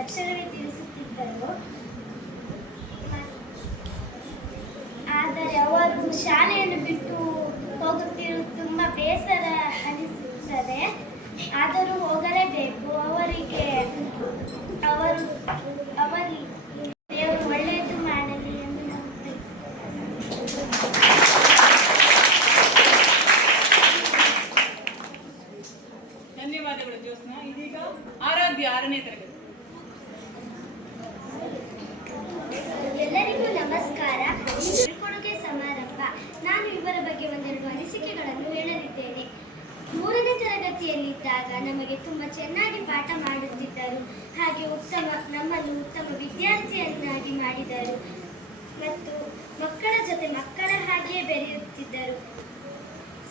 ಲಕ್ಷಣವೇ ತಿಳಿಸುತ್ತಿದ್ದರು. ಆದರೆ ಅವರು ಶಾಲೆಯನ್ನು ಬಿಟ್ಟು ಹೋಗುತ್ತಿರುವುದು ತುಂಬ ಬೇಸರ ಅನಿಸುತ್ತದೆ. ಆದರೂ ಹೋಗಲೇಬೇಕು. ಅವರು ದೇವರು ಒಳ್ಳೆಯದು ಮಾಡಲಿ ಎಂದು ನಂಬುತ್ತೇನೆ. ಧನ್ಯವಾದಗಳು ಜ್ಯೋತ್ಸ್ನಾ. ಇದೀಗ ಆರಾಧ್ಯ 6ನೇ ತರಗತಿ. ಎಲ್ಲರಿಗೂ ನಮಸ್ಕಾರ. ಬೀಳ್ಕೊಡುಗೆ ಸಮಾರಂಭ. ನಾನು ಇವರ ಬಗ್ಗೆ ಒಂದೆರಡು ಅನಿಸಿಕೆಗಳನ್ನು ಹೇಳಲಿದ್ದೇನೆ. 3ನೇ ತರಗತಿಯಲ್ಲಿದ್ದಾಗ ನಮಗೆ ತುಂಬ ಚೆನ್ನಾಗಿ ಪಾಠ ಮಾಡುತ್ತಿದ್ದರು. ಹಾಗೆ ನಮ್ಮನ್ನು ಉತ್ತಮ ವಿದ್ಯಾರ್ಥಿಯನ್ನಾಗಿ ಮಾಡಿದರು ಮತ್ತು ಮಕ್ಕಳ ಜೊತೆ ಮಕ್ಕಳ ಹಾಗೆಯೇ ಬೆರೆಯುತ್ತಿದ್ದರು.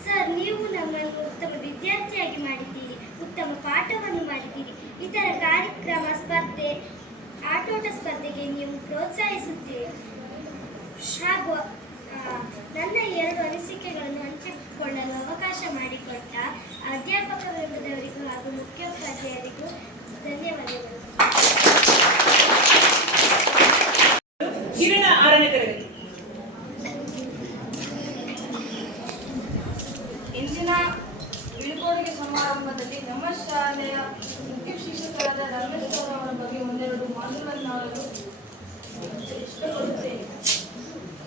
ಸರ್, ನೀವು ನಮ್ಮನ್ನು ಉತ್ತಮ ವಿದ್ಯಾರ್ಥಿಯಾಗಿ ಮಾಡಿದ್ದೀರಿ, ಉತ್ತಮ ಪಾಠವನ್ನು ಮಾಡಿದ್ದೀರಿ. ಇತರ ಕಾರ್ಯಕ್ರಮ, ಸ್ಪರ್ಧೆ, ಆಟೋಟ ಸ್ಪರ್ಧೆಗೆ ನೀವು ಪ್ರೋತ್ಸಾಹಿಸುತ್ತೀರಿ. ಹಾಗೂ ನನ್ನ 2 ಅನಿಸಿಕೆಗಳನ್ನು ಹಂಚಿಕೊಳ್ಳಲು ಅವಕಾಶ ಮಾಡಿಕೊಟ್ಟ ಅಧ್ಯಾಪಕ ವೃಂದದವರಿಗೂ ಹಾಗೂ ಮುಖ್ಯೋಪಾಧ್ಯಾಯರಿಗೂ ಧನ್ಯವಾದಗಳು. ಕಿರಣ 6ನೇ ತರಗತಿ. ಇಂದಿನ ಬೀಳ್ಕೊಡುಗೆ ಸಮಾರಂಭದಲ್ಲಿ ನಮ್ಮ ಶಾಲೆಯ ಮುಖ್ಯ ಶಿಕ್ಷಕರಾದ ರಮೇಶ್ ಅವರ ಬಗ್ಗೆ ಒಂದೆರಡು ಮಾತುಗಳನ್ನಾಡಲು ಇಷ್ಟಪಡುತ್ತೇನೆ.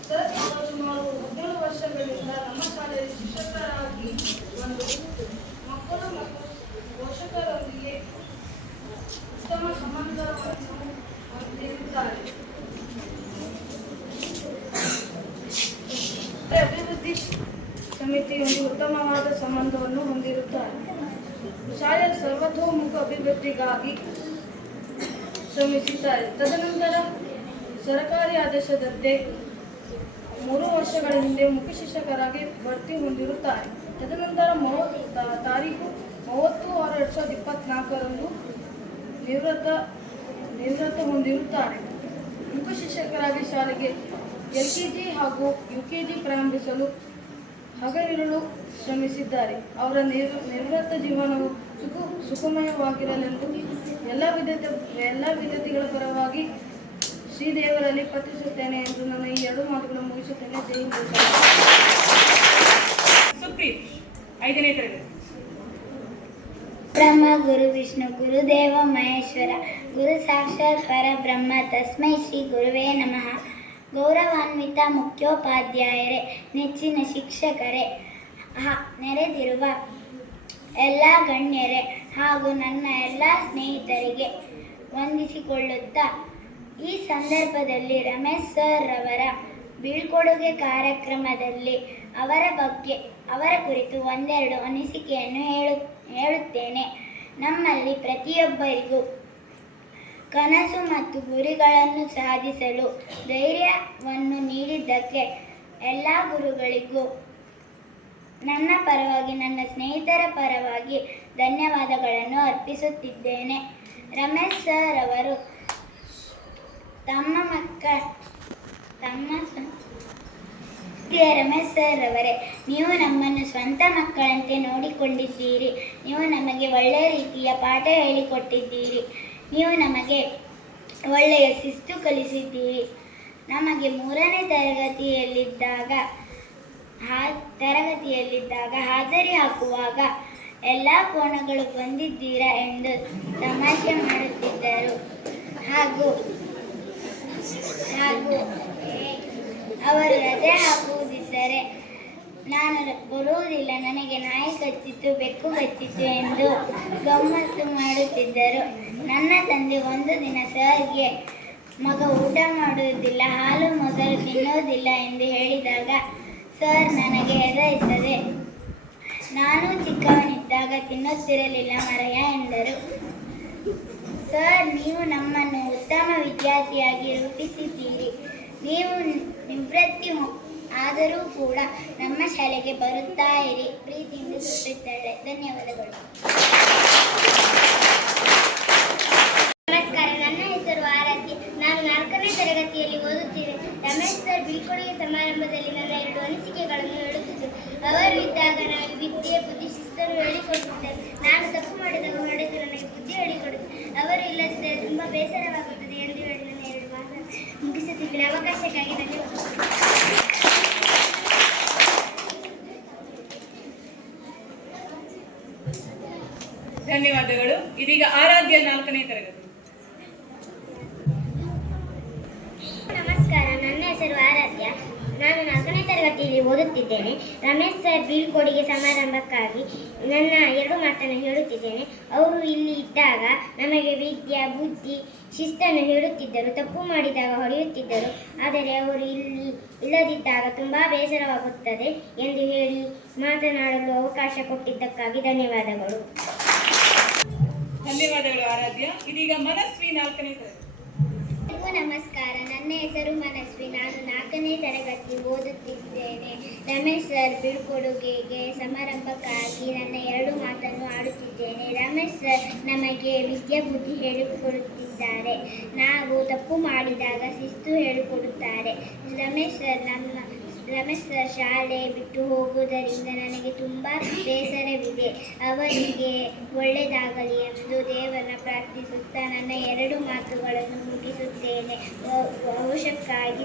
ಸರ್, ಅವರು ಸುಮಾರು 17 ವರ್ಷಗಳಿಂದ ನಮ್ಮ ಶಾಲೆಯಲ್ಲಿ ಶಿಕ್ಷಕರಾಗಿ ಒಂದು ಮಕ್ಕಳು ಮತ್ತು ಪೋಷಕರೊಂದಿಗೆ ಉತ್ತಮ ಸಂಬಂಧವನ್ನು ಹೊಂದಿರುತ್ತಾರೆ. ಅಭಿವೃದ್ಧಿ ಸಮಿತಿಯೊಂದಿಗೆ ಉತ್ತಮವಾದ ಸಂಬಂಧವನ್ನು ಹೊಂದಿರುತ್ತಾರೆ. ಶಾಲೆಯ ಸರ್ವತೋಮುಖ ಅಭಿವೃದ್ಧಿಗಾಗಿ ಶ್ರಮಿಸುತ್ತಾರೆ. ತದನಂತರ ಸರ್ಕಾರಿ ಆದೇಶದಂತೆ 3 ವರ್ಷಗಳ ಹಿಂದೆ ಮುಖ್ಯ ಶಿಕ್ಷಕರಾಗಿ ಬಡ್ತಿ ಹೊಂದಿರುತ್ತಾರೆ. ತದನಂತರ ತಾರೀಖು 30/6/2024 ನಿವೃತ್ತ ಹೊಂದಿರುತ್ತಾರೆ. ಮುಖ್ಯ ಶಿಕ್ಷಕರಾಗಿ ಶಾಲೆಗೆ LKG ಹಾಗೂ UKG ಪ್ರಾರಂಭಿಸಲು ಹಗಲಿರುಳು ಶ್ರಮಿಸಿದ್ದಾರೆ. ಅವರ ನಿವೃತ್ತ ಜೀವನವು ಸುಖಮಯವಾಗಿರಲೆಂದು ಎಲ್ಲ ವಿದ್ಯಾರ್ಥಿಗಳ ಪರವಾಗಿ ಶ್ರೀದೇವರಲ್ಲಿ ಪ್ರಾರ್ಥಿಸುತ್ತೇನೆ ಎಂದು ನನ್ನ ಈ 2 ಮಾತುಗಳನ್ನು ಮುಗಿಸುತ್ತೇನೆ. ಜೈ ಹಿಂದ್. ಸುಪ್ರೀತ್ 5ನೇ ತರಗತಿ. ಬ್ರಹ್ಮ ಗುರು ವಿಷ್ಣು ಗುರುದೇವ ಮಹೇಶ್ವರ ಗುರು ಸಾಕ್ಷಾತ್ ಪರಬ್ರಹ್ಮ ತಸ್ಮೈ ಶ್ರೀ ಗುರುವೇ ನಮಃ. ಗೌರವಾನ್ವಿತ ಮುಖ್ಯೋಪಾಧ್ಯಾಯರೇ, ನೆಚ್ಚಿನ ಶಿಕ್ಷಕರೇ, ನೆರೆದಿರುವ ಎಲ್ಲ ಗಣ್ಯರೇ ಹಾಗೂ ನನ್ನ ಎಲ್ಲ ಸ್ನೇಹಿತರಿಗೆ ವಂದಿಸಿಕೊಳ್ಳುತ್ತಾ, ಈ ಸಂದರ್ಭದಲ್ಲಿ ರಮೇಶ್ ಸರ್ ಅವರ ಬೀಳ್ಕೊಡುಗೆ ಕಾರ್ಯಕ್ರಮದಲ್ಲಿ ಅವರ ಕುರಿತು ಒಂದೆರಡು ಅನಿಸಿಕೆಯನ್ನು ಹೇಳುತ್ತೇನೆ. ನಮ್ಮಲ್ಲಿ ಪ್ರತಿಯೊಬ್ಬರಿಗೂ ಕನಸು ಮತ್ತು ಗುರಿಗಳನ್ನು ಸಾಧಿಸಲು ಧೈರ್ಯವನ್ನು ನೀಡಿದ್ದಕ್ಕೆ ಎಲ್ಲ ಗುರುಗಳಿಗೂ ನನ್ನ ಪರವಾಗಿ, ನನ್ನ ಸ್ನೇಹಿತರ ಪರವಾಗಿ ಧನ್ಯವಾದಗಳನ್ನು ಅರ್ಪಿಸುತ್ತಿದ್ದೇನೆ. ರಮೇಶ್ ಸರ್ ಅವರು ರಮೇಶ್ ಸರ್ ಅವರೇ, ನೀವು ನಮ್ಮನ್ನು ಸ್ವಂತ ಮಕ್ಕಳಂತೆ ನೋಡಿಕೊಂಡಿದ್ದೀರಿ. ನೀವು ನಮಗೆ ಒಳ್ಳೆಯ ರೀತಿಯ ಪಾಠ ಹೇಳಿಕೊಟ್ಟಿದ್ದೀರಿ. ನೀವು ನಮಗೆ ಒಳ್ಳೆಯ ಶಿಸ್ತು ಕಲಿಸಿದ್ದೀರಿ. ನಮಗೆ 3ನೇ ತರಗತಿಯಲ್ಲಿದ್ದಾಗ ಹಾಜರಿ ಹಾಕುವಾಗ ಎಲ್ಲ ಕೋಣಗಳು ಬಂದಿದ್ದೀರಾ ಎಂದು ತಮಾಷೆ ಮಾಡುತ್ತಿದ್ದರು. ಹಾಗೂ ಅವರು ರಜೆ ಹಾಕುವುದಿದ್ದರೆ ನಾನು ಬರುವುದಿಲ್ಲ, ನನಗೆ ನಾಯಿ ಕಚ್ಚಿತು, ಬೆಕ್ಕು ಕಚ್ಚಿತು ಎಂದು ಗಮ್ಮತ್ತು ಮಾಡುತ್ತಿದ್ದರು. ನನ್ನ ತಂದೆ ಒಂದು ದಿನ ಸರ್ಗೆ, ಮಗ ಊಟ ಮಾಡುವುದಿಲ್ಲ, ಹಾಲು ಮೊದಲು ತಿನ್ನುವುದಿಲ್ಲ ಎಂದು ಹೇಳಿದಾಗ ಸರ್ ನನಗೆ ಹೆದರಿಸದೆ, ನಾನು ಚಿಕ್ಕವನಿದ್ದಾಗ ತಿನ್ನುತ್ತಿರಲಿಲ್ಲ ಮರಯ್ಯ ಎಂದರು. ಸರ್, ನೀವು ನಮ್ಮನ್ನು ಉತ್ತಮ ವಿದ್ಯಾರ್ಥಿಯಾಗಿ ರೂಪಿಸಿದ್ದೀರಿ. ನೀವು ನಿವೃತ್ತಿ ಆದರೂ ಕೂಡ ನಮ್ಮ ಶಾಲೆಗೆ ಬರುತ್ತಾ ಇರಿ. ಪ್ರೀತಿಯಿಂದ ಸುತ್ತಿದ್ದಾಳೆ. ಧನ್ಯವಾದಗಳು. ನಮಸ್ಕಾರ, ನನ್ನ ಹೆಸರು ಆರಾಧ್ಯ. ನಾನು 4ನೇ ತರಗತಿಯಲ್ಲಿ ಓದುತ್ತೇನೆ. ರಮೇಶ್ ಸರ್ ಬೀಳ್ಕೊಡುಗೆ ಸಮಾರಂಭದಲ್ಲಿ ನನ್ನ 2 ಅನಿಸಿಕೆಗಳನ್ನು ಹೇಳುತ್ತಿದ್ದರು. ಅವರು ಇದ್ದಾಗ ನನಗೆ ವಿದ್ಯೆ, ಬುದ್ಧಿ, ಶಿಸ್ತನ್ನು ಹೇಳಿಕೊಡುತ್ತಿದ್ದರು. ನಾನು ತಪ್ಪು ಮಾಡಿದಾಗ ಹೊಡೆದು ನನಗೆ ಬುದ್ಧಿ ಹೇಳಿಕೊಡುತ್ತಿದ್ದರು. ಅವರು ಇಲ್ಲದಿದ್ದರೆ ತುಂಬ ಬೇಸರ ಧನ್ಯವಾದಗಳು. ಇದೀಗ ಆರಾಧ್ಯ 4ನೇ ತರಗತಿ. ನಮಸ್ಕಾರ, ನನ್ನ ಹೆಸರು ಆರಾಧ್ಯ. ನಾನು 4ನೇ ತರಗತಿಯಲ್ಲಿ ಓದುತ್ತಿದ್ದೇನೆ. ರಮೇಶ್ ಸರ್ ಬೀಳ್ಕೊಡುಗೆ ಸಮಾರಂಭಕ್ಕಾಗಿ ನನ್ನ 2 ಮಾತನ್ನು ಹೇಳುತ್ತಿದ್ದೇನೆ. ಅವರು ಇಲ್ಲಿ ಇದ್ದಾಗ ನಮಗೆ ವಿದ್ಯೆ, ಬುದ್ಧಿ, ಶಿಸ್ತನ್ನು ಹೇಳುತ್ತಿದ್ದರು. ತಪ್ಪು ಮಾಡಿದಾಗ ಹೊಡೆಯುತ್ತಿದ್ದರು. ಆದರೆ ಅವರು ಇಲ್ಲಿ ಇಲ್ಲದಿದ್ದಾಗ ತುಂಬ ಬೇಸರವಾಗುತ್ತದೆ ಎಂದು ಹೇಳಿ ಮಾತನಾಡಲು ಅವಕಾಶ ಕೊಟ್ಟಿದ್ದಕ್ಕಾಗಿ ಧನ್ಯವಾದಗಳು. ಧನ್ಯವಾದಗಳು ಆರಾಧ್ಯ. ಇದೀಗ ಮನಸ್ವಿ 4ನೇ ತರಗತಿ. ನಮಸ್ಕಾರ, ನನ್ನ ಹೆಸರು ಮನಸ್ವಿ. ನಾನು 4ನೇ ತರಗತಿ ಓದುತ್ತಿದ್ದೇನೆ. ರಮೇಶ್ ಸರ್ ಬೀಳ್ಕೊಡುಗೆಗೆ ಸಮಾರಂಭಕ್ಕಾಗಿ ನನ್ನ 2 ಮಾತನ್ನು ಆಡುತ್ತಿದ್ದೇನೆ. ರಮೇಶ್ ಸರ್ ನಮಗೆ ವಿದ್ಯೆ, ಬುದ್ಧಿ ಹೇಳಿಕೊಡುತ್ತಿದ್ದಾರೆ. ನಾವು ತಪ್ಪು ಮಾಡಿದಾಗ ಶಿಸ್ತು ಹೇಳಿಕೊಡುತ್ತಾರೆ. ರಮೇಶ್ ಸರ್ ಶಾಲೆ ಬಿಟ್ಟು ಹೋಗುವುದರಿಂದ ನನಗೆ ತುಂಬ ಬೇಸರವಿದೆ. ಅವರಿಗೆ ಒಳ್ಳೆಯದಾಗಲಿ ಎಂದು ದೇವರನ್ನ ಪ್ರಾರ್ಥಿಸುತ್ತಾ ನನ್ನ 2 ಮಾತುಗಳನ್ನು ಮುಗಿಸುತ್ತೇನೆ. ಅವಶ್ಯಕ್ಕಾಗಿ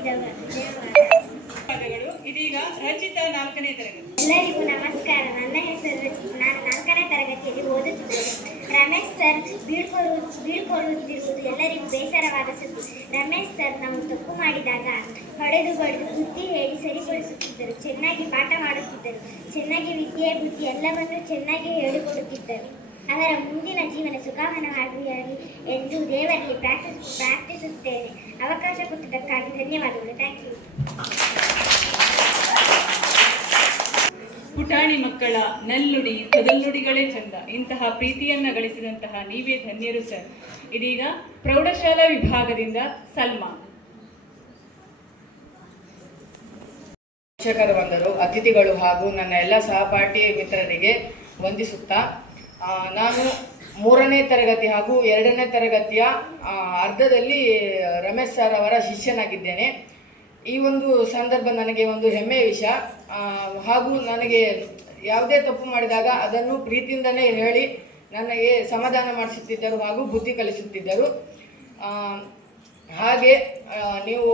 ಧನ್ಯವಾದಗಳು. ಇದೀಗ ರಚಿತಾ 4ನೇ ತರಗತಿ. ಎಲ್ಲರಿಗೂ ನಮಸ್ಕಾರ, ನನ್ನ ಹೆಸರು ರಚಿತಾ. ನಾನು 4ನೇ ತರಗತಿಯಲ್ಲಿ ಓದುತ್ತಿದ್ದೇನೆ. ರಮೇಶ್ ಸರ್ ಬೀಳ್ಕೊಡುತ್ತಿರುವುದು ಎಲ್ಲರಿಗೂ ಬೇಸರವಾದ ಸುದ್ದಿ. ರಮೇಶ್ ಸರ್ ನಾವು ತಪ್ಪು ಮಾಡಿದಾಗ ಹೊಡೆದು ಬುದ್ಧಿ ಹೇಳಿ ಸರಿಪಡಿಸುತ್ತಿದ್ದರು. ಚೆನ್ನಾಗಿ ಪಾಠ ಮಾಡುತ್ತಿದ್ದರು. ಚೆನ್ನಾಗಿ ವಿದ್ಯೆ, ಬುದ್ಧಿ ಎಲ್ಲವನ್ನೂ ಚೆನ್ನಾಗಿ ಹೇಳಿಕೊಡುತ್ತಿದ್ದರು. ಅವರ ಮುಂದಿನ ಜೀವನ ಸುಖಮಯವಾಗಲಿ ಎಂದು ದೇವರಲ್ಲಿ ಪ್ರಾರ್ಥಿಸುತ್ತೇನೆ. ಅವಕಾಶ ಕೊಟ್ಟಿದ್ದಕ್ಕಾಗಿ ಧನ್ಯವಾದಗಳು. Thank you. ಪುಟಾಣಿ ಮಕ್ಕಳ ನಲ್ನುಡಿ ತೊದಲ್ನುಡಿಗಳೇ ಚಂದ. ಇಂತಹ ಪ್ರೀತಿಯನ್ನ ಗಳಿಸಿದಂತಹ ನೀವೇ ಧನ್ಯರು ಸರ್. ಇದೀಗ ಪ್ರೌಢಶಾಲಾ ವಿಭಾಗದಿಂದ ಸಲ್ಮಾ. ಶಿಕ್ಷಕರು ಬಂದರು, ಅತಿಥಿಗಳು ಹಾಗೂ ನನ್ನ ಎಲ್ಲ ಸಹಪಾಠಿ ಮಿತ್ರರಿಗೆ ವಂದಿಸುತ್ತಾ, ನಾನು 3ನೇ ತರಗತಿ ಹಾಗೂ 2ನೇ ತರಗತಿಯ ಅರ್ಧದಲ್ಲಿ ರಮೇಶ್ ಸರ್ ಅವರ ಶಿಷ್ಯನಾಗಿದ್ದೇನೆ. ಈ ಒಂದು ಸಂದರ್ಭ ನನಗೆ ಒಂದು ಹೆಮ್ಮೆಯ ವಿಷಯ. ಹಾಗೂ ನನಗೆ ಯಾವುದೇ ತಪ್ಪು ಮಾಡಿದಾಗ ಅದನ್ನು ಪ್ರೀತಿಯಿಂದಲೇ ಹೇಳಿ ನನಗೆ ಸಮಾಧಾನ ಮಾಡಿಸುತ್ತಿದ್ದರು ಹಾಗೂ ಬುದ್ಧಿ ಕಲಿಸುತ್ತಿದ್ದರು. ಹಾಗೆ ನೀವು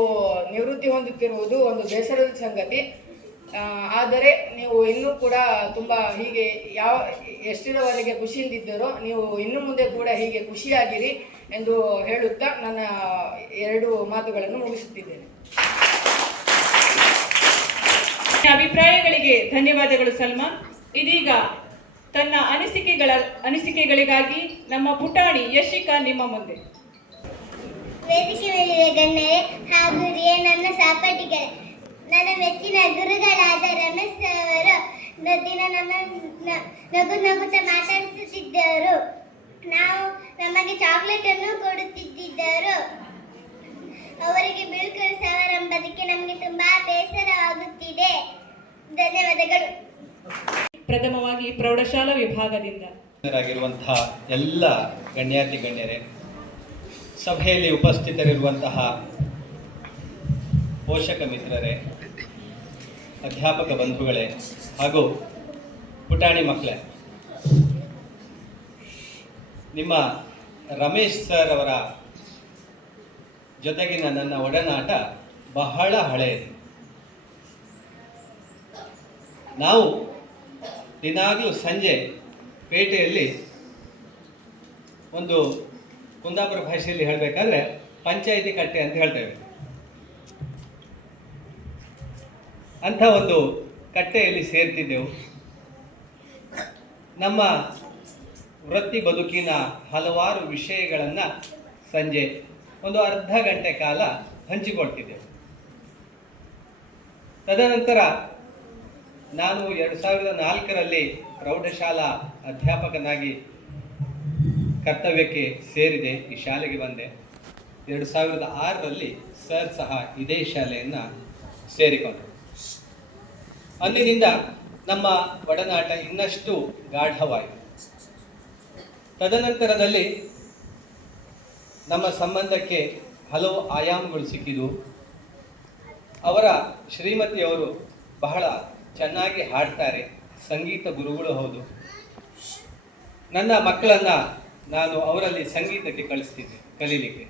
ನಿವೃತ್ತಿ ಹೊಂದುತ್ತಿರುವುದು ಒಂದು ಬೇಸರದ ಸಂಗತಿ. ಆದರೆ ನೀವು ಇನ್ನೂ ಕೂಡ ತುಂಬ ಹೀಗೆ ಎಷ್ಟರವರೆಗೆ ಖುಷಿಯಿಂದಿದ್ದರೋ ನೀವು ಇನ್ನು ಮುಂದೆ ಕೂಡ ಹೀಗೆ ಖುಷಿಯಾಗಿರಿ ಎಂದು ಹೇಳುತ್ತಾ ನನ್ನ 2 ಮಾತುಗಳನ್ನು ಮುಗಿಸುತ್ತಿದ್ದೇನೆ. ಅಭಿಪ್ರಾಯಗಳಿಗೆ ಧನ್ಯವಾದಗಳು ಸಲ್ಮಾನ್. ಇದೀಗ ತನ್ನ ಅನಿಸಿಕೆಗಳಿಗಾಗಿ ನಮ್ಮ ಪುಟಾಣಿ ಯಶಿಕಾ ನಿಮ್ಮ ಮುಂದೆ. ವೇದಿಕೆ ಮೇಲಿರುವ ಗಣ್ಯರೇ ಹಾಗೂ ನನ್ನ ಸಹಪಾಠಿಗಳೇ, ನನ್ನ ಮೆಚ್ಚಿನ ಗುರುಗಳಾದ ರಮೇಶ್ ಅವರು ದಿನ ನಗುತ್ತಾ ಮಾತಾಡಿಸುತ್ತಿದ್ದರು. ನಮಗೆ ಚಾಕ್ಲೇಟ್ ಅನ್ನು ಕೊಡುತ್ತಿದ್ದರು. ಅವರಿಗೆ ಬೀಳ್ಕೊಡುಗೆ ಸಮಾರಂಭಕ್ಕೆ ನಮಗೆ ತುಂಬಾ ಬೇಸರವಾಗುತ್ತಿದೆ. ಧನ್ಯವಾದಗಳು. ಪ್ರಥಮವಾಗಿ ಪ್ರೌಢಶಾಲಾ ವಿಭಾಗದಿಂದ ಆಗಿರುವಂತಹ ಎಲ್ಲ ಗಣ್ಯಾತಿ ಗಣ್ಯರೇ, ಸಭೆಯಲ್ಲಿ ಉಪಸ್ಥಿತರಿರುವಂತಹ ಪೋಷಕ ಮಿತ್ರರೇ, ಅಧ್ಯಾಪಕ ಬಂಧುಗಳೇ ಹಾಗೂ ಪುಟಾಣಿ ಮಕ್ಕಳೇ, ನಿಮ್ಮ ರಮೇಶ್ ಸರ್ ಅವರ ಜೊತೆಗಿನ ನನ್ನ ಒಡನಾಟ ಬಹಳ ಹಳೆಯದು. ನಾವು ದಿನಾಗಲೂ ಸಂಜೆ ಪೇಟೆಯಲ್ಲಿ ಒಂದು ಕುಂದಾಪುರ ಭಾಷೆಯಲ್ಲಿ ಹೇಳಬೇಕಾದ್ರೆ ಪಂಚಾಯಿತಿ ಕಟ್ಟೆ ಅಂತ ಹೇಳ್ತೇವೆ. ಅಂಥ ಒಂದು ಕಟ್ಟೆಯಲ್ಲಿ ಸೇರ್ತಿದ್ದೆವು. ನಮ್ಮ ವೃತ್ತಿ ಬದುಕಿನ ಹಲವಾರು ವಿಷಯಗಳನ್ನು ಸಂಜೆ ಒಂದು ಅರ್ಧ ಗಂಟೆ ಕಾಲ ಹಂಚಿಕೊಳ್ತಿದ್ದೆವು. ತದನಂತರ ನಾನು 2004ರಲ್ಲಿ ಪ್ರೌಢಶಾಲಾ ಅಧ್ಯಾಪಕನಾಗಿ ಕರ್ತವ್ಯಕ್ಕೆ ಸೇರಿದೆ. ಈ ಶಾಲೆಗೆ ಬಂದೆ. 2006ರಲ್ಲಿ ಸರ್ ಸಹ ಇದೇ ಶಾಲೆಯನ್ನು ಸೇರಿಕೊಂಡರು. ಅಂದಿನಿಂದ ನಮ್ಮ ಒಡನಾಟ ಇನ್ನಷ್ಟು ಗಾಢವಾಯಿತು. ತದನಂತರದಲ್ಲಿ ನಮ್ಮ ಸಂಬಂಧಕ್ಕೆ ಹಲವು ಆಯಾಮಗಳು ಸಿಕ್ಕಿದ್ದು. ಅವರ ಶ್ರೀಮತಿಯವರು ಬಹಳ ಚೆನ್ನಾಗಿ ಹಾಡ್ತಾರೆ, ಸಂಗೀತ ಗುರುಗಳು ಹೌದು. ನನ್ನ ಮಕ್ಕಳನ್ನು ನಾನು ಅವರಲ್ಲಿ ಸಂಗೀತಕ್ಕೆ ಕಳಿಸ್ತಿದ್ದೆ ಕಲೀಲಿಕ್ಕೆ.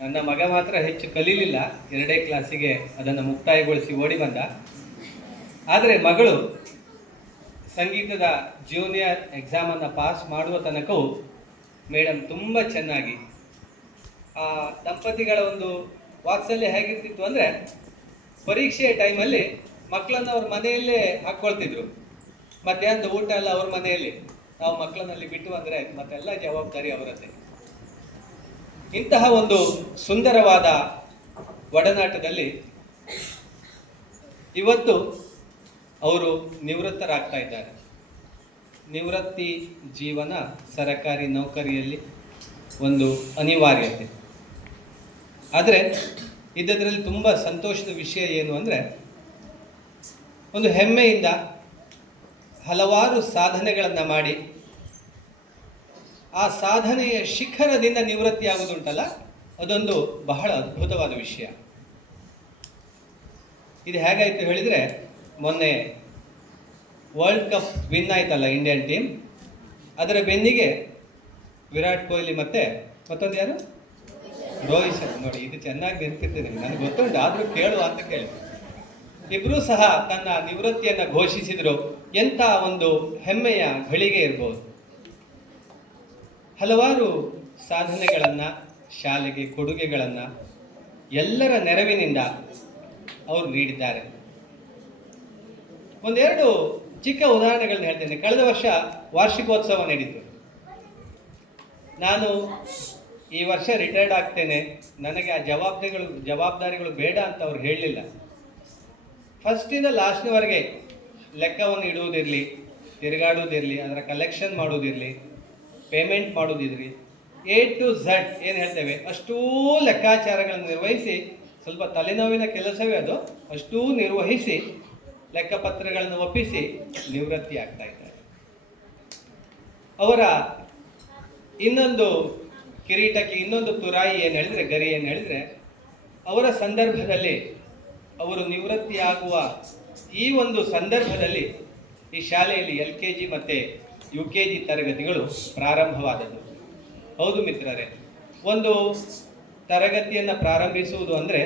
ನನ್ನ ಮಗ ಮಾತ್ರ ಹೆಚ್ಚು ಕಲೀಲಿಲ್ಲ, 2ನೇ ಕ್ಲಾಸಿಗೆ ಅದನ್ನು ಮುಕ್ತಾಯಗೊಳಿಸಿ ಓಡಿ ಬಂದ. ಆದರೆ ಮಗಳು ಸಂಗೀತದ ಜೂನಿಯರ್ ಎಕ್ಸಾಮನ್ನು ಪಾಸ್ ಮಾಡುವ ತನಕವೂ ಮೇಡಮ್ ತುಂಬ ಚೆನ್ನಾಗಿ ಆ ದಂಪತಿಗಳ ಒಂದು ವಾತ್ಸಲ್ಯ ಹೇಗಿರ್ತಿತ್ತು ಅಂದರೆ ಪರೀಕ್ಷೆಯ ಟೈಮಲ್ಲಿ ಮಕ್ಕಳನ್ನು ಅವ್ರ ಮನೆಯಲ್ಲೇ ಹಾಕ್ಕೊಳ್ತಿದ್ರು. ಮಧ್ಯಾಹ್ನದ ಊಟ ಎಲ್ಲ ಅವ್ರ ಮನೆಯಲ್ಲಿ, ನಾವು ಮಕ್ಕಳನ್ನಲ್ಲಿ ಬಿಟ್ಟು ಅಂದರೆ ಮತ್ತೆಲ್ಲ ಜವಾಬ್ದಾರಿ ಅವರದ್ದೇ. ಇಂತಹ ಒಂದು ಸುಂದರವಾದ ಒಡನಾಟದಲ್ಲಿ ಇವತ್ತು ಅವರು ನಿವೃತ್ತರಾಗ್ತಾ ಇದ್ದಾರೆ. ನಿವೃತ್ತಿ ಜೀವನ ಸರಕಾರಿ ನೌಕರಿಯಲ್ಲಿ ಒಂದು ಅನಿವಾರ್ಯತೆ. ಆದರೆ ಇದರಲ್ಲಿ ತುಂಬ ಸಂತೋಷದ ವಿಷಯ ಏನು ಅಂದರೆ, ಒಂದು ಹೆಮ್ಮೆಯಿಂದ ಹಲವಾರು ಸಾಧನೆಗಳನ್ನು ಮಾಡಿ ಆ ಸಾಧನೆಯ ಶಿಖರದಿಂದ ನಿವೃತ್ತಿಯಾಗುವುದುಂಟಲ್ಲ, ಅದೊಂದು ಬಹಳ ಅದ್ಭುತವಾದ ವಿಷಯ. ಇದು ಹೇಗಾಯಿತು ಹೇಳಿದರೆ, ಮೊನ್ನೆ ವರ್ಲ್ಡ್ ಕಪ್ ವಿನ್ ಆಯ್ತಲ್ಲ ಇಂಡಿಯನ್ ಟೀಮ್, ಅದರ ಬೆನ್ನಿಗೆ ವಿರಾಟ್ ಕೊಹ್ಲಿ ಮತ್ತೊಂದು ಯಾರು, ರೋಹಿತ್ ಶರ್ಮಾ. ನೋಡಿ, ಇದು ಚೆನ್ನಾಗಿ ನೆನಪಿರ್ತದೆ, ನನಗೆ ಗೊತ್ತುಂಟು, ಆದರೂ ಕೇಳುವ ಅಂತ ಕೇಳಿ. ಇಬ್ಬರೂ ಸಹ ತನ್ನ ನಿವೃತ್ತಿಯನ್ನು ಘೋಷಿಸಿದರು. ಎಂಥ ಒಂದು ಹೆಮ್ಮೆಯ ಘಳಿಗೆ ಇರ್ಬೋದು. ಹಲವಾರು ಸಾಧನೆಗಳನ್ನು, ಶಾಲೆಗೆ ಕೊಡುಗೆಗಳನ್ನು ಎಲ್ಲರ ನೆರವಿನಿಂದ ಅವರು ನೀಡಿದ್ದಾರೆ. ಒಂದೆರಡು ಚಿಕ್ಕ ಉದಾಹರಣೆಗಳನ್ನ ಹೇಳ್ತೇನೆ. ಕಳೆದ ವರ್ಷ ವಾರ್ಷಿಕೋತ್ಸವ ನಡೀತು. ನಾನು ಈ ವರ್ಷ ರಿಟೈರ್ಡ್ ಆಗ್ತೇನೆ, ನನಗೆ ಆ ಜವಾಬ್ದಾರಿಗಳು ಬೇಡ ಅಂತ ಅವ್ರು ಹೇಳಲಿಲ್ಲ. ಫಸ್ಟಿಂದ ಲಾಸ್ಟ್ನವರೆಗೆ ಲೆಕ್ಕವನ್ನು ಇಡುವುದಿರಲಿ, ತಿರುಗಾಡುವುದಿರಲಿ, ಅದರ ಕಲೆಕ್ಷನ್ ಮಾಡುವುದಿರಲಿ, ಪೇಮೆಂಟ್ ಮಾಡುವುದಿರಲಿ, A to Z ಏನು ಹೇಳ್ತೇವೆ ಅಷ್ಟೂ ಲೆಕ್ಕಾಚಾರಗಳನ್ನು ನಿರ್ವಹಿಸಿ, ಸ್ವಲ್ಪ ತಲೆನೋವಿನ ಕೆಲಸವೇ ಅದು, ಅಷ್ಟೂ ನಿರ್ವಹಿಸಿ ಲೆಕ್ಕಪತ್ರಗಳನ್ನು ಒಪ್ಪಿಸಿ ನಿವೃತ್ತಿ ಆಗ್ತಾ ಇದ್ದಾರೆ. ಅವರ ಇನ್ನೊಂದು ಕಿರೀಟಕ್ಕೆ ಇನ್ನೊಂದು ತುರಾಯಿ ಏನು ಹೇಳಿದ್ರೆ, ಗರಿ ಏನು ಹೇಳಿದ್ರೆ, ಅವರ ಸಂದರ್ಭದಲ್ಲಿ ಅವರು ನಿವೃತ್ತಿಯಾಗುವ ಈ ಒಂದು ಸಂದರ್ಭದಲ್ಲಿ ಈ ಶಾಲೆಯಲ್ಲಿ LKG ಮತ್ತು UKG ತರಗತಿಗಳು ಪ್ರಾರಂಭವಾದದ್ದು. ಹೌದು ಮಿತ್ರರೇ, ಒಂದು ತರಗತಿಯನ್ನು ಪ್ರಾರಂಭಿಸುವುದು ಅಂದರೆ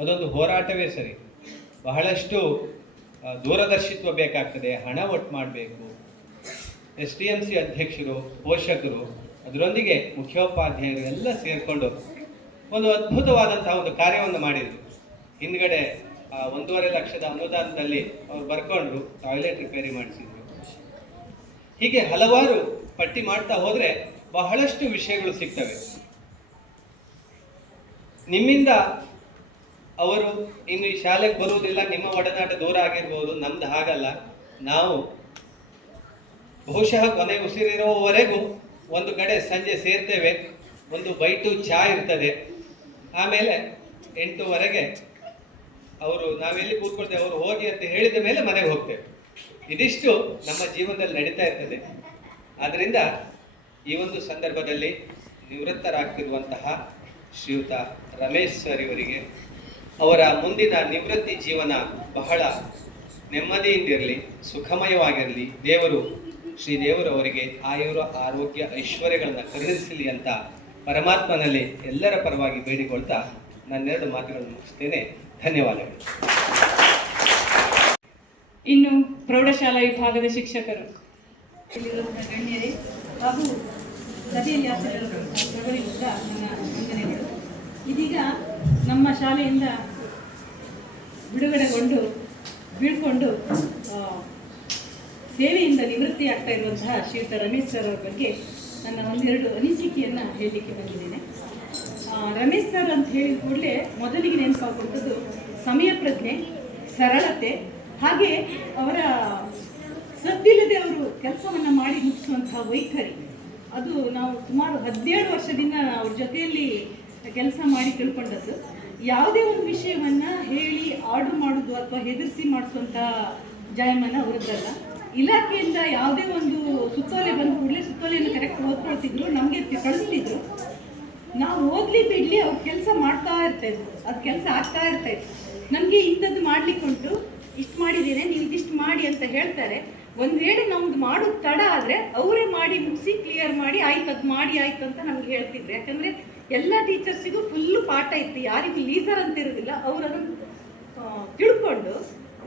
ಅದೊಂದು ಹೋರಾಟವೇ ಸರಿ. ಬಹಳಷ್ಟು ದೂರದರ್ಶಿತ್ವ ಬೇಕಾಗ್ತದೆ, ಹಣ ಒಟ್ಟು ಮಾಡಬೇಕು. STMC ಅಧ್ಯಕ್ಷರು, ಪೋಷಕರು, ಅದರೊಂದಿಗೆ ಮುಖ್ಯೋಪಾಧ್ಯಾಯರು ಎಲ್ಲ ಸೇರಿಕೊಂಡು ಒಂದು ಅದ್ಭುತವಾದಂತಹ ಒಂದು ಕಾರ್ಯವನ್ನು ಮಾಡಿದರು. ಹಿಂದ್ಗಡೆ 1.5 ಲಕ್ಷದ ಅನುದಾನದಲ್ಲಿ ಅವರು ಬರ್ಕೊಂಡ್ರು, ಟಾಯ್ಲೆಟ್ ರಿಪೇರಿ ಮಾಡಿಸಿದ್ರು. ಹೀಗೆ ಹಲವಾರು ಪಟ್ಟಿ ಮಾಡ್ತಾ ಹೋದರೆ ಬಹಳಷ್ಟು ವಿಷಯಗಳು ಸಿಗ್ತವೆ. ನಿಮ್ಮಿಂದ ಅವರು ಇನ್ನು ಈ ಶಾಲೆಗೆ ಬರುವುದಿಲ್ಲ, ನಿಮ್ಮ ಒಡನಾಟ ದೂರ ಆಗಿರ್ಬೋದು. ನಮ್ದು ಹಾಗಲ್ಲ, ನಾವು ಬಹುಶಃ ಕೊನೆ ಉಸಿರಿರುವವರೆಗೂ ಒಂದು ಕಡೆ ಸಂಜೆ ಸೇರ್ತೇವೆ, ಒಂದು ಬೈಟು ಚಹಾ ಇರ್ತದೆ, ಆಮೇಲೆ 8:00ವರೆಗೆ ಅವರು ನಾವೆಲ್ಲಿ ಕೂತ್ಕೊಳ್ತೇವೆ, ಅವರು ಹೋಗಿ ಅಂತ ಹೇಳಿದ ಮೇಲೆ ಮನೆಗೆ ಹೋಗ್ತೇವೆ. ಇದಿಷ್ಟು ನಮ್ಮ ಜೀವನದಲ್ಲಿ ನಡೀತಾ ಇರ್ತದೆ. ಆದ್ದರಿಂದ ಈ ಒಂದು ಸಂದರ್ಭದಲ್ಲಿ ನಿವೃತ್ತರಾಗ್ತಿರುವಂತಹ ಶ್ರೀಯುತ ರಮೇಶ್ ಸರ್ ಇವರಿಗೆ ಅವರ ಮುಂದಿನ ನಿವೃತ್ತಿ ಜೀವನ ಬಹಳ ನೆಮ್ಮದಿಯಿಂದಿರಲಿ, ಸುಖಮಯವಾಗಿರಲಿ, ಶ್ರೀದೇವರು ಅವರಿಗೆ ಆಯುರ ಆರೋಗ್ಯ ಐಶ್ವರ್ಯಗಳನ್ನು ಕರುಣಿಸಲಿ ಅಂತ ಪರಮಾತ್ಮನಲ್ಲಿ ಎಲ್ಲರ ಪರವಾಗಿ ಬೇಡಿಕೊಳ್ತಾ ನನ್ನೆರಡು ಮಾತುಗಳನ್ನು ಮುಗಿಸ್ತೇನೆ. ಧನ್ಯವಾದಗಳು. ಇನ್ನು ಪ್ರೌಢಶಾಲಾ ವಿಭಾಗದ ಶಿಕ್ಷಕರು, ಇಲ್ಲಿರುವಂತಹ ಗಣ್ಯರೇ ಹಾಗೂ ಸಭೆಯಲ್ಲಿ ಹಾಜರಿರುವಂತಹ ಪ್ರಭುಗಳಿಂದ ನನ್ನ ವಂದನೆಗಳು. ಇದೀಗ ನಮ್ಮ ಶಾಲೆಯಿಂದ ಬಿಡುಗಡೆಗೊಂಡು ಬೀಳ್ಕೊಂಡು ಸೇವೆಯಿಂದ ನಿವೃತ್ತಿ ಆಗ್ತಾ ಇರುವಂತಹ ಶ್ರೀಯುತ ರಮೇಶ್ ಸರ್ ಅವರ ಬಗ್ಗೆ ನನ್ನ ಒಂದೆರಡು ಅನಿಸಿಕೆಯನ್ನು ಹೇಳಲಿಕ್ಕೆ ಬಂದಿದ್ದೇನೆ. ರಮೇಶ್ ಸರ್ ಅಂತ ಹೇಳಿದ ಕೂಡಲೇ ಮೊದಲಿಗೆ ನೆನಪಾಗುವಂಥದ್ದು ಸಮಯ ಪ್ರಜ್ಞೆ, ಸರಳತೆ, ಹಾಗೆ ಅವರ ಸದ್ದಿಲ್ಲದೆ ಅವರು ಕೆಲಸವನ್ನು ಮಾಡಿ ಮುಗಿಸುವಂತಹ ವೈಖರಿ. ಅದು ನಾವು ಸುಮಾರು 17 ವರ್ಷದಿಂದ ಅವ್ರ ಜೊತೆಯಲ್ಲಿ ಕೆಲಸ ಮಾಡಿ ತಿಳ್ಕೊಂಡದ್ದು. ಯಾವುದೇ ಒಂದು ವಿಷಯವನ್ನು ಹೇಳಿ ಆರ್ಡರ್ ಮಾಡೋದು ಅಥವಾ ಹೆದರಿಸಿ ಮಾಡಿಸುವಂಥ ಜಾಯಮಾನ ಅವರದ್ದಲ್ಲ. ಇಲಾಖೆಯಿಂದ ಯಾವುದೇ ಒಂದು ಸುತ್ತೋಲೆ ಬಂದ ಕೂಡಲೇ ಸುತ್ತೋಲೆಯನ್ನು ಕರೆಕ್ಟ್ ಓದ್ಕೊಳ್ತಿದ್ರು, ನಮಗೆ ಕಳಿಸ್ತಿದ್ರು. ನಾವು ಓದ್ಲಿ ಬಿಡಲಿ ಅವ್ರು ಕೆಲಸ ಮಾಡ್ತಾ ಇರ್ತಾಯಿದ್ರು, ಅದು ಕೆಲಸ ಆಗ್ತಾ ಇರ್ತಾಯಿತ್ತು. ನಮಗೆ ಇಂಥದ್ದು ಮಾಡಲಿಕ್ಕೆ ಉಂಟು, ಇಷ್ಟು ಮಾಡಿದ್ದೇನೆ, ನೀವು ಇದಿಷ್ಟು ಮಾಡಿ ಅಂತ ಹೇಳ್ತಾರೆ. ಒಂದು ವೇಳೆ ನಮ್ದು ಮಾಡೋದು ತಡ ಆದರೆ ಅವರೇ ಮಾಡಿ ಮುಗಿಸಿ ಕ್ಲಿಯರ್ ಮಾಡಿ ಆಯ್ತು, ಅದು ಮಾಡಿ ಆಯ್ತು ಅಂತ ನಮ್ಗೆ ಹೇಳ್ತಿದ್ರು. ಯಾಕಂದರೆ ಎಲ್ಲ ಟೀಚರ್ಸಿಗೂ ಫುಲ್ಲು ಪಾಠ ಇತ್ತು, ಯಾರಿಗೂ ಲೀಸರ್ ಅಂತ ಇರೋದಿಲ್ಲ. ಅವರು ಅದನ್ನು ತಿಳ್ಕೊಂಡು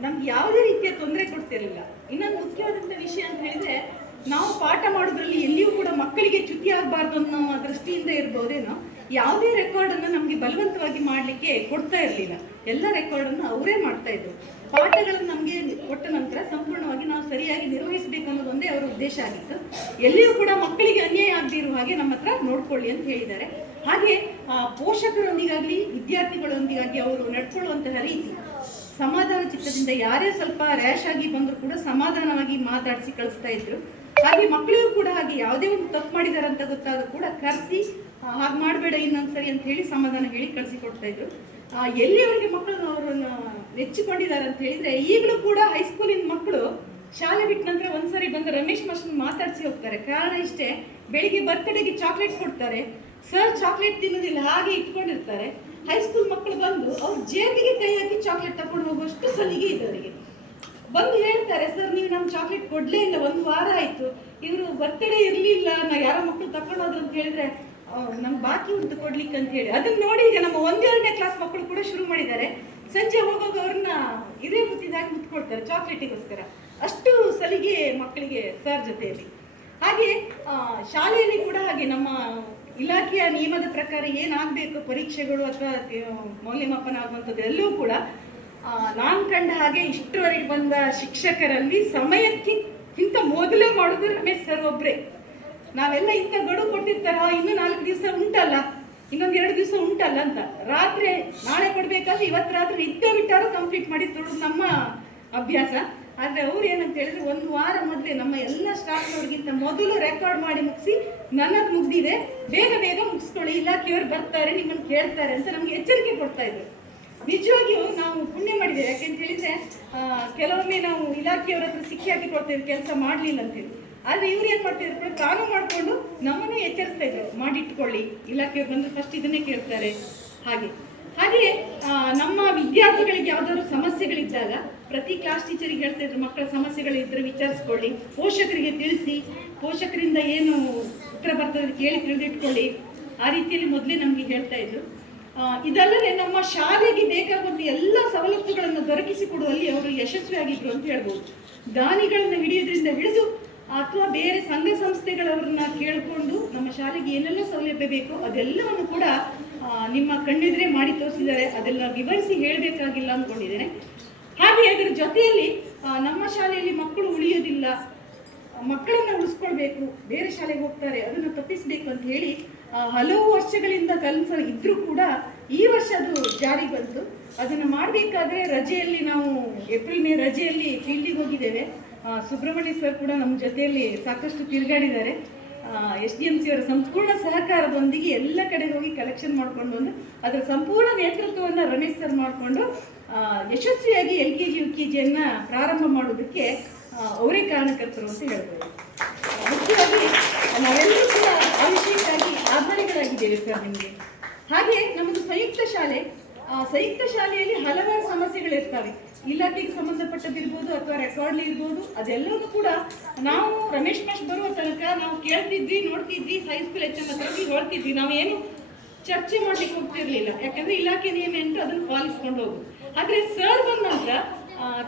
ನಮ್ಗೆ ಯಾವುದೇ ರೀತಿಯ ತೊಂದರೆ ಕೊಡ್ತಿರಲಿಲ್ಲ. ಇನ್ನೊಂದು ಮುಖ್ಯವಾದಂಥ ವಿಷಯ ಅಂತ ಹೇಳಿದ್ರೆ, ನಾವು ಪಾಠ ಮಾಡೋದ್ರಲ್ಲಿ ಎಲ್ಲಿಯೂ ಕೂಡ ಮಕ್ಕಳಿಗೆ ಚ್ಯುತಿ ಆಗಬಾರ್ದು ಅನ್ನೋ ದೃಷ್ಟಿಯಿಂದ ಇರ್ಬೋದೇನೋ, ಯಾವುದೇ ರೆಕಾರ್ಡನ್ನು ನಮಗೆ ಬಲವಂತವಾಗಿ ಮಾಡಲಿಕ್ಕೆ ಕೊಡ್ತಾ ಇರಲಿಲ್ಲ. ಎಲ್ಲ ರೆಕಾರ್ಡನ್ನು ಅವರೇ ಮಾಡ್ತಾ ಇದ್ರು. ಪಾಠಗಳನ್ನು ನಮಗೆ ಕೊಟ್ಟ ನಂತರ ಸಂಪೂರ್ಣವಾಗಿ ನಾವು ಸರಿಯಾಗಿ ನಿರ್ವಹಿಸಬೇಕು ಅನ್ನೋದೊಂದೇ ಅವರ ಉದ್ದೇಶ ಆಗಿತ್ತು. ಎಲ್ಲಿಯೂ ಕೂಡ ಮಕ್ಕಳಿಗೆ ಅನ್ಯಾಯ ಆಗದೇ ಇರುವ ಹಾಗೆ ನಮ್ಮ ಹತ್ರ ನೋಡ್ಕೊಳ್ಳಿ ಅಂತ ಹೇಳಿದ್ದಾರೆ. ಹಾಗೆ ಪೋಷಕರೊಂದಿಗಾಗಲಿ ವಿದ್ಯಾರ್ಥಿಗಳೊಂದಿಗಾಗಿ ಅವರು ನಡ್ಕೊಳ್ಳುವಂತಹ ರೀತಿ ಸಮಾಧಾನ ಚಿತ್ತದಿಂದ, ಯಾರೇ ಸ್ವಲ್ಪ ರ್ಯಾಶ್ ಆಗಿ ಬಂದರೂ ಕೂಡ ಸಮಾಧಾನವಾಗಿ ಮಾತಾಡಿಸಿ ಕಳಿಸ್ತಾ ಇದ್ರು. ಹಾಗೆ ಮಕ್ಕಳಿಗೂ ಕೂಡ ಹಾಗೆ ಯಾವುದೇ ಒಂದು ತಪ್ಪು ಮಾಡಿದ್ದಾರೆ ಅಂತ ಗೊತ್ತಾದರೂ ಕೂಡ ಕರೆಸಿ ಹಾಗೆ ಮಾಡಬೇಡ ಇನ್ನೊಂದ್ಸರಿ ಅಂತ ಹೇಳಿ ಸಮಾಧಾನ ಹೇಳಿ ಕಳಿಸಿ ಕೊಡ್ತಾ ಇದ್ರು. ಎಲ್ಲಿಯವರೆಗೆ ಮಕ್ಕಳನ್ನು ಅವರನ್ನು ನೆಚ್ಚಿಕೊಂಡಿದ್ದಾರೆ ಅಂತ ಹೇಳಿದ್ರೆ, ಈಗಲೂ ಕೂಡ ಹೈಸ್ಕೂಲಿನ ಮಕ್ಕಳು ಶಾಲೆ ಬಿಟ್ಟ ನಂತರ ಒಂದ್ಸರಿ ಬಂದು ರಮೇಶ್ ಮಾಸ್ಟರ್ ಮಾತಾಡಿಸಿ ಹೋಗ್ತಾರೆ. ಕಾರಣ ಇಷ್ಟೇ, ಬೆಳಿಗ್ಗೆ ಬರ್ತ್ಡೇಗೆ ಚಾಕ್ಲೇಟ್ ಕೊಡ್ತಾರೆ, ಸರ್ ಚಾಕ್ಲೇಟ್ ತಿನ್ನೋದಿಲ್ಲ ಹಾಗೆ ಇಟ್ಕೊಂಡಿರ್ತಾರೆ. ಹೈಸ್ಕೂಲ್ ಮಕ್ಕಳು ಬಂದು ಅವ್ರ ಜೇಬಿಗೆ ಕೈ ಹಾಕಿ ಚಾಕ್ಲೇಟ್ ತಗೊಂಡು ಹೋಗುವಷ್ಟು ಸಲಿಗೆ ಇದೆ ಅವರಿಗೆ. ಬಂದು ಹೇಳ್ತಾರೆ, ಸರ್ ನೀವು ನಮ್ಮ ಚಾಕ್ಲೇಟ್ ಕೊಡಲೇ ಇಲ್ಲ, 1 ವಾರ ಆಯಿತು, ಇವರು ಬರ್ತ್ಡೇ ಇರಲಿಲ್ಲ, ಯಾರೋ ಮಕ್ಕಳು ತಗೊಂಡೋದ್ರು ಅಂತ ಹೇಳಿದ್ರೆ ನಮ್ಗೆ ಬಾಕಿ ಉಂಟು ಕೊಡ್ಲಿಕ್ಕೆ ಅಂತ ಹೇಳಿ. ಅದನ್ನ ನೋಡಿ ಈಗ ನಮ್ಮ 1-2ನೇ ಕ್ಲಾಸ್ ಮಕ್ಕಳು ಕೂಡ ಶುರು ಮಾಡಿದ್ದಾರೆ. ಸಂಜೆ ಹೋಗುವಾಗ ಅವ್ರನ್ನ ಇದೇ ಮುತ್ತಿದಾಗಿ ಮುತ್ಕೊಳ್ತಾರೆ ಚಾಕ್ಲೇಟಿಗೋಸ್ಕರ. ಅಷ್ಟು ಸಲಿಗೆ ಮಕ್ಕಳಿಗೆ ಸರ್ ಜೊತೆಯಲ್ಲಿ. ಹಾಗೆ ಶಾಲೆಯಲ್ಲಿ ಕೂಡ ಹಾಗೆ ನಮ್ಮ ಇಲಾಖೆಯ ನಿಯಮದ ಪ್ರಕಾರ ಏನಾಗಬೇಕು ಪರೀಕ್ಷೆಗಳು ಅಥವಾ ಮೌಲ್ಯಮಾಪನ ಆಗುವಂಥದ್ದು ಎಲ್ಲವೂ ಕೂಡ ನಾನು ಕಂಡ ಹಾಗೆ ಇಷ್ಟರವರೆಗೆ ಬಂದ ಶಿಕ್ಷಕರಲ್ಲಿ ಸಮಯಕ್ಕಿಂತ ಮೊದಲೇ ಮಾಡೋದು ರಮೇಶ್ ಸರ್ ಒಬ್ಬರೇ. ನಾವೆಲ್ಲ ಇಂಥ ಗಡುವು ಕೊಟ್ಟಿರ್ತಾರ, ಇನ್ನೂ 4 ದಿವಸ ಉಂಟಲ್ಲ, ಇನ್ನೊಂದು 2 ದಿವಸ ಉಂಟಲ್ಲ ಅಂತ ರಾತ್ರಿ ನಾಳೆ ಕೊಡಬೇಕಾದ್ರೆ ಇವತ್ತು ರಾತ್ರಿ ನಿದ್ದೆ ಬಿಟ್ಟಾರು ಕಂಪ್ಲೀಟ್ ಮಾಡಿ ತೊಡೋದು ನಮ್ಮ ಅಭ್ಯಾಸ. ಆದರೆ ಅವ್ರು ಏನಂತ ಹೇಳಿದ್ರೆ 1 ವಾರ ಮೊದಲೇ ನಮ್ಮ ಎಲ್ಲ ಸ್ಟಾಫ್ನವ್ರಿಗಿಂತ ಮೊದಲು ರೆಕಾರ್ಡ್ ಮಾಡಿ ಮುಗಿಸಿ, ನನ್ನದು ಮುಗ್ದಿದೆ, ಬೇಗ ಬೇಗ ಮುಗಿಸ್ಕೊಳ್ಳಿ, ಇಲಾಖೆಯವರು ಬರ್ತಾರೆ ನಿಮ್ಮನ್ನು ಕೇಳ್ತಾರೆ ಅಂತ ನಮಗೆ ಎಚ್ಚರಿಕೆ ಕೊಡ್ತಾ ಇದ್ರು. ನಿಜವಾಗಿಯೂ ನಾವು ಪುಣ್ಯ ಮಾಡಿದ್ದೇವೆ. ಯಾಕೆಂತ ಹೇಳಿದ್ರೆ ಕೆಲವೊಮ್ಮೆ ನಾವು ಇಲಾಖೆಯವರ ಹತ್ರ ಸಿಕ್ಕಿ ಹಾಕಿ ಕೊಡ್ತೇವೆ ಕೆಲಸ ಮಾಡಲಿಲ್ಲ ಅಂತೇಳಿ. ಆದರೆ ಇವ್ರು ಏನು ಮಾಡ್ತಿದ್ರು ಕೂಡ ಕಾನೂನು ಮಾಡಿಕೊಂಡು ನಮ್ಮನ್ನು ಎಚ್ಚರಿಸ್ತಾ ಇದ್ರು, ಮಾಡಿಟ್ಕೊಳ್ಳಿ, ಇಲಾಖೆಯವ್ರು ಬಂದು ಫಸ್ಟ್ ಇದನ್ನೇ ಕೇಳ್ತಾರೆ. ಹಾಗೆ ನಮ್ಮ ವಿದ್ಯಾರ್ಥಿಗಳಿಗೆ ಯಾವುದಾದ್ರು ಸಮಸ್ಯೆಗಳಿದ್ದಾಗ ಪ್ರತಿ ಕ್ಲಾಸ್ ಟೀಚರಿಗೆ ಹೇಳ್ತಾ ಇದ್ರು, ಮಕ್ಕಳ ಸಮಸ್ಯೆಗಳಿದ್ದರೆ ವಿಚಾರಿಸ್ಕೊಳ್ಳಿ, ಪೋಷಕರಿಗೆ ತಿಳಿಸಿ, ಪೋಷಕರಿಂದ ಏನು ಉತ್ತರ ಬರ್ತದೆ ಕೇಳಿ ತಿಳಿದಿಟ್ಕೊಳ್ಳಿ, ಆ ರೀತಿಯಲ್ಲಿ ಮೊದಲೇ ನಮಗೆ ಹೇಳ್ತಾ ಇದ್ರು. ಇದಲ್ಲದೆ ನಮ್ಮ ಶಾಲೆಗೆ ಬೇಕಾಗುವಂಥ ಎಲ್ಲ ಸವಲತ್ತುಗಳನ್ನು ದೊರಕಿಸಿಕೊಡುವಲ್ಲಿ ಅವರು ಯಶಸ್ವಿಯಾಗಿದ್ರು ಅಂತ ಹೇಳ್ಬೋದು. ದಾನಿಗಳನ್ನು ಹಿಡಿಯೋದ್ರಿಂದ ಹಿಡಿದು ಅಥವಾ ಬೇರೆ ಸಂಘ ಸಂಸ್ಥೆಗಳವ್ರನ್ನ ಕೇಳಿಕೊಂಡು ನಮ್ಮ ಶಾಲೆಗೆ ಏನೆಲ್ಲ ಸೌಲಭ್ಯ ಬೇಕೋ ಅದೆಲ್ಲವನ್ನು ಕೂಡ ನಿಮ್ಮ ಕಣ್ಣೆದುರೇ ಮಾಡಿ ತೋರಿಸಿದ್ದಾರೆ. ಅದೆಲ್ಲ ವಿವರಿಸಿ ಹೇಳಬೇಕಾಗಿಲ್ಲ ಅಂದ್ಕೊಂಡಿದ್ದೇನೆ. ಹಾಗೆ ಅದರ ಜೊತೆಯಲ್ಲಿ ನಮ್ಮ ಶಾಲೆಯಲ್ಲಿ ಮಕ್ಕಳು ಉಳಿಯೋದಿಲ್ಲ, ಮಕ್ಕಳನ್ನು ಉಳಿಸ್ಕೊಳ್ಬೇಕು, ಬೇರೆ ಶಾಲೆಗೆ ಹೋಗ್ತಾರೆ, ಅದನ್ನು ತಪ್ಪಿಸಬೇಕು ಅಂತ ಹೇಳಿ ಹಲವು ವರ್ಷಗಳಿಂದ ಕನಸು ಇದ್ರೂ ಕೂಡ ಈ ವರ್ಷ ಅದು ಜಾರಿಗೆ ಬಂತು. ಅದನ್ನು ಮಾಡಬೇಕಾದ್ರೆ ರಜೆಯಲ್ಲಿ ನಾವು ಏಪ್ರಿಲ್ ಮೇ ರಜೆಯಲ್ಲಿ ಫೀಲ್ಡಿಗೆ ಹೋಗಿದ್ದೇವೆ. ಸುಬ್ರಹ್ಮಣ್ಯ ಸರ್ ಕೂಡ ನಮ್ಮ ಜೊತೆಯಲ್ಲಿ ಸಾಕಷ್ಟು ತಿರುಗಾಡಿದ್ದಾರೆ. SDMC ಅವರ ಸಂಪೂರ್ಣ ಸಹಕಾರದೊಂದಿಗೆ ಎಲ್ಲ ಕಡೆ ಹೋಗಿ ಕಲೆಕ್ಷನ್ ಮಾಡಿಕೊಂಡು ಬಂದು ಅದರ ಸಂಪೂರ್ಣ ನೇತೃತ್ವವನ್ನು ರಮೇಶ್ ಸರ್ ಮಾಡಿಕೊಂಡು ಯಶಸ್ವಿಯಾಗಿ LKG UKGಯನ್ನು ಪ್ರಾರಂಭ ಮಾಡೋದಕ್ಕೆ ಅವರೇ ಕಾರಣಕರ್ತರು ಅಂತ ಹೇಳ್ಬೋದು. ಮುಖ್ಯವಾಗಿ ನಾವೆಲ್ಲರೂ ಕೂಡ ಆ ವಿಷಯಕ್ಕಾಗಿ ಆಭಾರಿಗಳಾಗಿದ್ದೇವೆ ಸರ್ ನಿಮಗೆ. ಹಾಗೆ ನಮ್ಮದು ಸಂಯುಕ್ತ ಶಾಲೆಯಲ್ಲಿ ಹಲವಾರು ಸಮಸ್ಯೆಗಳಿರ್ತವೆ. ಇಲಾಖೆಗೆ ಸಂಬಂಧಪಟ್ಟದಿರ್ಬೋದು ಅಥವಾ ರೆಕಾರ್ಡ್ ಇರ್ಬೋದು, ಅದೆಲ್ಲವೂ ಕೂಡ ನಾವು ರಮೇಶ್ ಮಾಸ್ಟರ್ ಬರುವ ತನಕ ನಾವು ಕೇಳ್ತಿದ್ವಿ, ನೋಡ್ತಿದ್ವಿ, ಹೈಸ್ಕೂಲ್ HM ಹತ್ರ ಹೊರಡ್ತಿದ್ವಿ. ನಾವೇನು ಚರ್ಚೆ ಮಾಡ್ಲಿಕ್ಕೆ ಹೋಗ್ತಿರ್ಲಿಲ್ಲ, ಯಾಕಂದ್ರೆ ಇಲಾಖೆ ನಿಯಮ ಎಂಟು ಅದನ್ನು ಪಾಲಿಸ್ಕೊಂಡು ಹೋಗುದು. ಆದರೆ ಸರ್ ಬಂದ ನಂತರ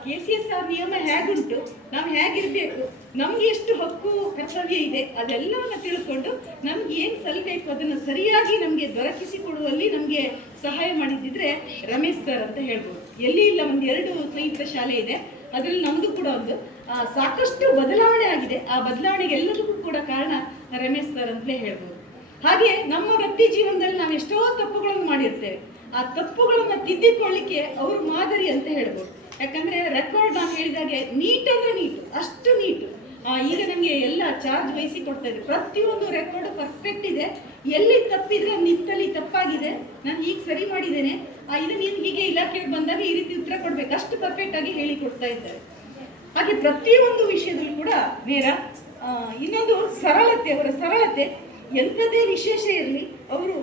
KCSR ನಿಯಮ ಹೇಗುಂಟು, ನಾವು ಹೇಗಿರಬೇಕು, ನಮ್ಗೆ ಎಷ್ಟು ಹಕ್ಕು ಕರ್ತವ್ಯ ಇದೆ ಅದೆಲ್ಲವನ್ನು ತಿಳ್ಕೊಂಡು ನಮ್ಗೆ ಏನು ಸಲ್ಲಬೇಕು ಅದನ್ನು ಸರಿಯಾಗಿ ನಮಗೆ ದೊರಕಿಸಿಕೊಡುವಲ್ಲಿ ನಮಗೆ ಸಹಾಯ ಮಾಡಿದ್ದಿದ್ರೆ ರಮೇಶ್ ಸರ್ ಅಂತ ಹೇಳ್ಬೋದು. ಎಲ್ಲಿ ಇಲ್ಲ, 1-2 ಸಂಯುಕ್ತ ಶಾಲೆ ಇದೆ, ಅದರಲ್ಲಿ ನಮ್ಮದು ಕೂಡ ಒಂದು. ಸಾಕಷ್ಟು ಬದಲಾವಣೆ ಆಗಿದೆ. ಆ ಬದಲಾವಣೆಗೆ ಎಲ್ಲದಕ್ಕೂ ಕೂಡ ಕಾರಣ ರಮೇಶ್ ಸರ್ ಅಂತಲೇ ಹೇಳ್ಬೋದು. ಹಾಗೆ ನಮ್ಮ ವೃತ್ತಿ ಜೀವನದಲ್ಲಿ ನಾವು ಎಷ್ಟೋ ತಪ್ಪುಗಳನ್ನು ಮಾಡಿರ್ತೇವೆ. ಆ ತಪ್ಪುಗಳನ್ನು ತಿದ್ದಿಕೊಳ್ಳಿಕ್ಕೆ ಅವರು ಮಾದರಿ ಅಂತ ಹೇಳ್ಬೋದು. ಯಾಕಂದ್ರೆ ರೆಕಾರ್ಡ್ ನಾನು ಹೇಳಿದಾಗೆ ನೀಟ್ ಅಂದ್ರೆ ನೀಟ್, ಅಷ್ಟು ನೀಟು. ಈಗ ನಮಗೆ ಎಲ್ಲ ಚಾರ್ಜ್ ವಹಿಸಿ ಕೊಡ್ತಾ ಇದ್ದಾರೆ. ಪ್ರತಿಯೊಂದು ರೆಕಾರ್ಡ್ ಪರ್ಫೆಕ್ಟ್ ಇದೆ. ಎಲ್ಲಿ ತಪ್ಪಿದ್ರೆ ನಿತ್ತಲ್ಲಿ ತಪ್ಪಾಗಿದೆ, ನಾನು ಈಗ ಸರಿ ಮಾಡಿದ್ದೇನೆ, ಇದು ನೀನು ಹೀಗೆ ಇಲಾಖೆಗೆ ಬಂದಾಗ ಈ ರೀತಿ ಉತ್ತರ ಕೊಡ್ಬೇಕು, ಅಷ್ಟು ಪರ್ಫೆಕ್ಟ್ ಆಗಿ ಹೇಳಿ ಕೊಡ್ತಾ ಇದ್ದಾರೆ. ಹಾಗೆ ಪ್ರತಿಯೊಂದು ವಿಷಯದಲ್ಲೂ ಕೂಡ ನೇರ. ಇನ್ನೊಂದು ಸರಳತೆ, ಅವರ ಸರಳತೆ ಎಂಥದೇ ವಿಶೇಷ ಇರಲಿ ಅವರು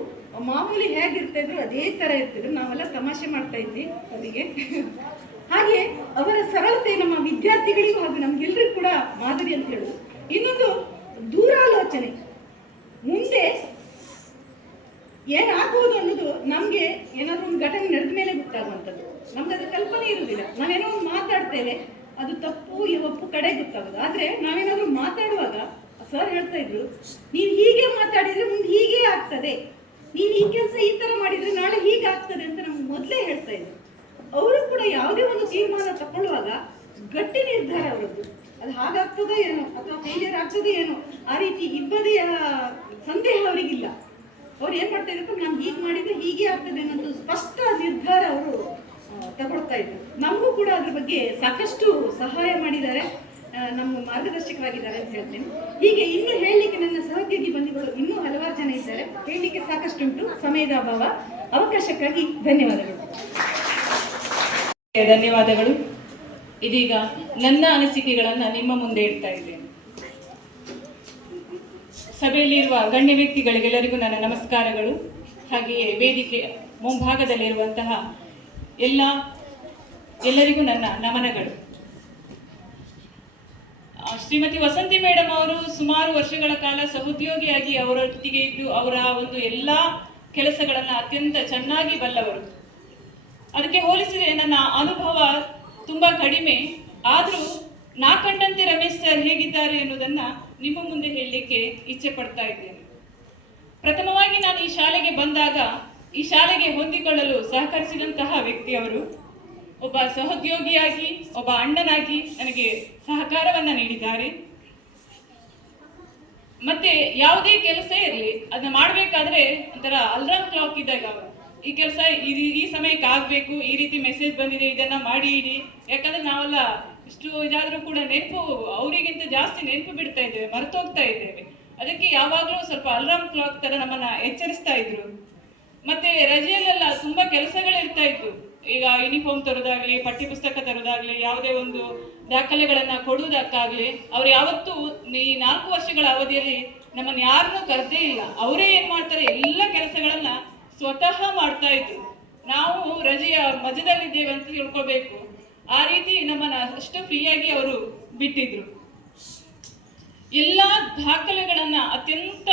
ಮಾಮೂಲಿ ಹೇಗಿರ್ತಾ ಇದ್ರು ಅದೇ ಥರ ಇರ್ತಿದ್ರು. ನಾವೆಲ್ಲ ತಮಾಷೆ ಮಾಡ್ತಾ ಇದ್ವಿ ಅವರಿಗೆ. ಹಾಗೆ ಅವರ ಸರಳತೆ ನಮ್ಮ ವಿದ್ಯಾರ್ಥಿಗಳಿಗೂ ಹಾಗೂ ನಮ್ಗೆಲ್ರಿಗೂ ಕೂಡ ಮಾದರಿ ಅಂತ ಹೇಳುದು. ಇನ್ನೊಂದು ದೂರಾಲೋಚನೆ, ಮುಂದೆ ಏನಾಗುವುದು ಅನ್ನೋದು ನಮಗೆ ಏನಾದರೂ ಒಂದು ಘಟನೆ ನಡೆದ ಮೇಲೆ ಗೊತ್ತಾಗುವಂಥದ್ದು. ನಮ್ಗೆ ಅದ್ರ ಕಲ್ಪನೆ ಇರುವುದಿಲ್ಲ. ನಾವೇನೋ ಒಂದು ಮಾತಾಡ್ತೇವೆ, ಅದು ತಪ್ಪು ಈ ಒಪ್ಪು ಕಡೆ ಗೊತ್ತಾಗೋದು. ಆದರೆ ನಾವೇನಾದರೂ ಮಾತಾಡುವಾಗ ಸರ್ ಹೇಳ್ತಾ ಇದ್ರು, ನೀನು ಹೀಗೆ ಮಾತಾಡಿದರೆ ಮುಂದೆ ಹೀಗೆ ಆಗ್ತದೆ, ನೀನು ಈ ಕೆಲಸ ಈ ಥರ ಮಾಡಿದರೆ ನಾಳೆ ಹೀಗೆ ಆಗ್ತದೆ ಅಂತ ನಮ್ಗೆ ಮೊದಲೇ ಹೇಳ್ತಾ ಇದ್ರು. ಅವರು ಕೂಡ ಯಾವುದೇ ಒಂದು ತೀರ್ಮಾನ ತಗೊಳ್ಳುವಾಗ ಗಟ್ಟಿ ನಿರ್ಧಾರ ಅವರದ್ದು. ಅದು ಹಾಗಾಗ್ತದೋ ಏನೋ ಅಥವಾ ಫೇಲಿಯರ್ ಆಗ್ತದೋ ಏನೋ ಆ ರೀತಿ ಇಬ್ಬರಿಯ ಸಂದೇಹ ಅವರಿಗಿಲ್ಲ. ಅವ್ರು ಏನು ಮಾಡ್ತಾ ಇದ್ರು, ನಾನು ಹೀಗೆ ಮಾಡಿದರೆ ಹೀಗೆ ಆಗ್ತದೆ ಅನ್ನೋದು ಸ್ಪಷ್ಟ ನಿರ್ಧಾರ ಅವರು ತಗೊಳ್ತಾ ಇದ್ರು. ನಮಗೂ ಕೂಡ ಅದ್ರ ಬಗ್ಗೆ ಸಾಕಷ್ಟು ಸಹಾಯ ಮಾಡಿದ್ದಾರೆ, ನಮ್ಮ ಮಾರ್ಗದರ್ಶಕರಾಗಿದ್ದಾರೆ ಅಂತ ಹೇಳ್ತೇನೆ. ಹೀಗೆ ಇನ್ನು ಹೇಳಲಿಕ್ಕೆ ನನ್ನ ಸಹೋದ್ಯೋಗಿ ಬಂಧುಗಳು ಇನ್ನೂ ಹಲವಾರು ಜನ ಇದ್ದಾರೆ, ಹೇಳಲಿಕ್ಕೆ ಸಾಕಷ್ಟುಂಟು. ಸಮಯದ ಅಭಾವ. ಅವಕಾಶಕ್ಕಾಗಿ ಧನ್ಯವಾದಗಳು. ಧನ್ಯವಾದಗಳು. ಇದೀಗ ನನ್ನ ಅನಿಸಿಕೆಗಳನ್ನು ನಿಮ್ಮ ಮುಂದೆ ಇಡ್ತಾ ಇದ್ದೇನೆ. ಸಭೆಯಲ್ಲಿರುವ ಗಣ್ಯ ವ್ಯಕ್ತಿಗಳಿಗೆಲ್ಲರಿಗೂ ನನ್ನ ನಮಸ್ಕಾರಗಳು. ಹಾಗೆಯೇ ವೇದಿಕೆ ಮುಂಭಾಗದಲ್ಲಿರುವಂತಹ ಎಲ್ಲರಿಗೂ ನನ್ನ ನಮನಗಳು. ಶ್ರೀಮತಿ ವಸಂತಿ ಮೇಡಮ್ ಅವರು ಸುಮಾರು ವರ್ಷಗಳ ಕಾಲ ಸಹೋದ್ಯೋಗಿಯಾಗಿ ಅವರೊಟ್ಟಿಗೆ ಇದ್ದು ಅವರ ಒಂದು ಎಲ್ಲ ಕೆಲಸಗಳನ್ನು ಅತ್ಯಂತ ಚೆನ್ನಾಗಿ ಬಲ್ಲವರು. ಅದಕ್ಕೆ ಹೋಲಿಸಿದರೆ ನನ್ನ ಅನುಭವ ತುಂಬ ಕಡಿಮೆ. ಆದರೂ ನಾ ಕಂಡಂತೆ ರಮೇಶ್ ಸರ್ ಹೇಗಿದ್ದಾರೆ ಎನ್ನುವುದನ್ನು ನಿಮ್ಮ ಮುಂದೆ ಹೇಳಲಿಕ್ಕೆ ಇಚ್ಛೆ ಪಡ್ತಾ ಇದ್ದೇನೆ. ಪ್ರಥಮವಾಗಿ ನಾನು ಈ ಶಾಲೆಗೆ ಬಂದಾಗ ಈ ಶಾಲೆಗೆ ಹೊಂದಿಕೊಳ್ಳಲು ಸಹಕರಿಸಿದಂತಹ ವ್ಯಕ್ತಿಯವರು. ಒಬ್ಬ ಸಹೋದ್ಯೋಗಿಯಾಗಿ, ಒಬ್ಬ ಅಣ್ಣನಾಗಿ ನನಗೆ ಸಹಕಾರವನ್ನು ನೀಡಿದ್ದಾರೆ. ಮತ್ತೆ ಯಾವುದೇ ಕೆಲಸ ಇರಲಿ ಅದನ್ನ ಮಾಡಬೇಕಾದ್ರೆ ಒಂಥರ ಅಲ್ರಾಮ್ ಕ್ಲಾಕ್ ಇದ್ದಾಗ ಅವರು ಈ ಕೆಲಸ ಈ ಸಮಯಕ್ಕೆ ಆಗಬೇಕು, ಈ ರೀತಿ ಮೆಸೇಜ್ ಬಂದಿದೆ, ಇದನ್ನ ಮಾಡಿ ಇಡಿ. ಯಾಕಂದ್ರೆ ನಾವೆಲ್ಲ ಇಷ್ಟು ಇದಾದರೂ ಕೂಡ ನೆನಪು ಅವರಿಗಿಂತ ಜಾಸ್ತಿ ನೆನಪು ಬಿಡ್ತಾ ಇದ್ದೇವೆ, ಮರೆತೋಗ್ತಾ ಇದ್ದೇವೆ. ಅದಕ್ಕೆ ಯಾವಾಗಲೂ ಸ್ವಲ್ಪ ಅಲ್ರಾಮ್ ಕ್ಲಾಕ್ ತರ ನಮ್ಮನ್ನ ಎಚ್ಚರಿಸ್ತಾ ಇದ್ರು. ಮತ್ತೆ ರಜೆಯಲ್ಲೆಲ್ಲ ತುಂಬಾ ಕೆಲಸಗಳಿರ್ತಾ ಇತ್ತು. ಈಗ ಯೂನಿಫಾರ್ಮ್ ತರೋದಾಗ್ಲಿ, ಪಠ್ಯಪುಸ್ತಕ ತರೋದಾಗ್ಲಿ, ಯಾವುದೇ ಒಂದು ದಾಖಲೆಗಳನ್ನ ಕೊಡುವುದಕ್ಕಾಗ್ಲಿ ಅವ್ರು ಯಾವತ್ತೂ ಈ 4 ವರ್ಷಗಳ ಅವಧಿಯಲ್ಲಿ ನಮ್ಮನ್ನು ಯಾರನ್ನೂ ಕರೆದೇ ಇಲ್ಲ. ಅವರೇ ಏನ್ ಮಾಡ್ತಾರೆ, ಎಲ್ಲ ಕೆಲಸಗಳನ್ನ ಸ್ವತಃ ಮಾಡ್ತಾ ಇದ್ರು. ನಾವು ರಜೆಯ ಮಧ್ಯದಲ್ಲಿದ್ದೇವೆ ಅಂತ ತಿಳ್ಕೊಬೇಕು, ಆ ರೀತಿ ನಮ್ಮನ್ನ ಅಷ್ಟು ಫ್ರೀಯಾಗಿ ಅವರು ಬಿಟ್ಟಿದ್ರು. ಎಲ್ಲ ದಾಖಲೆಗಳನ್ನ ಅತ್ಯಂತ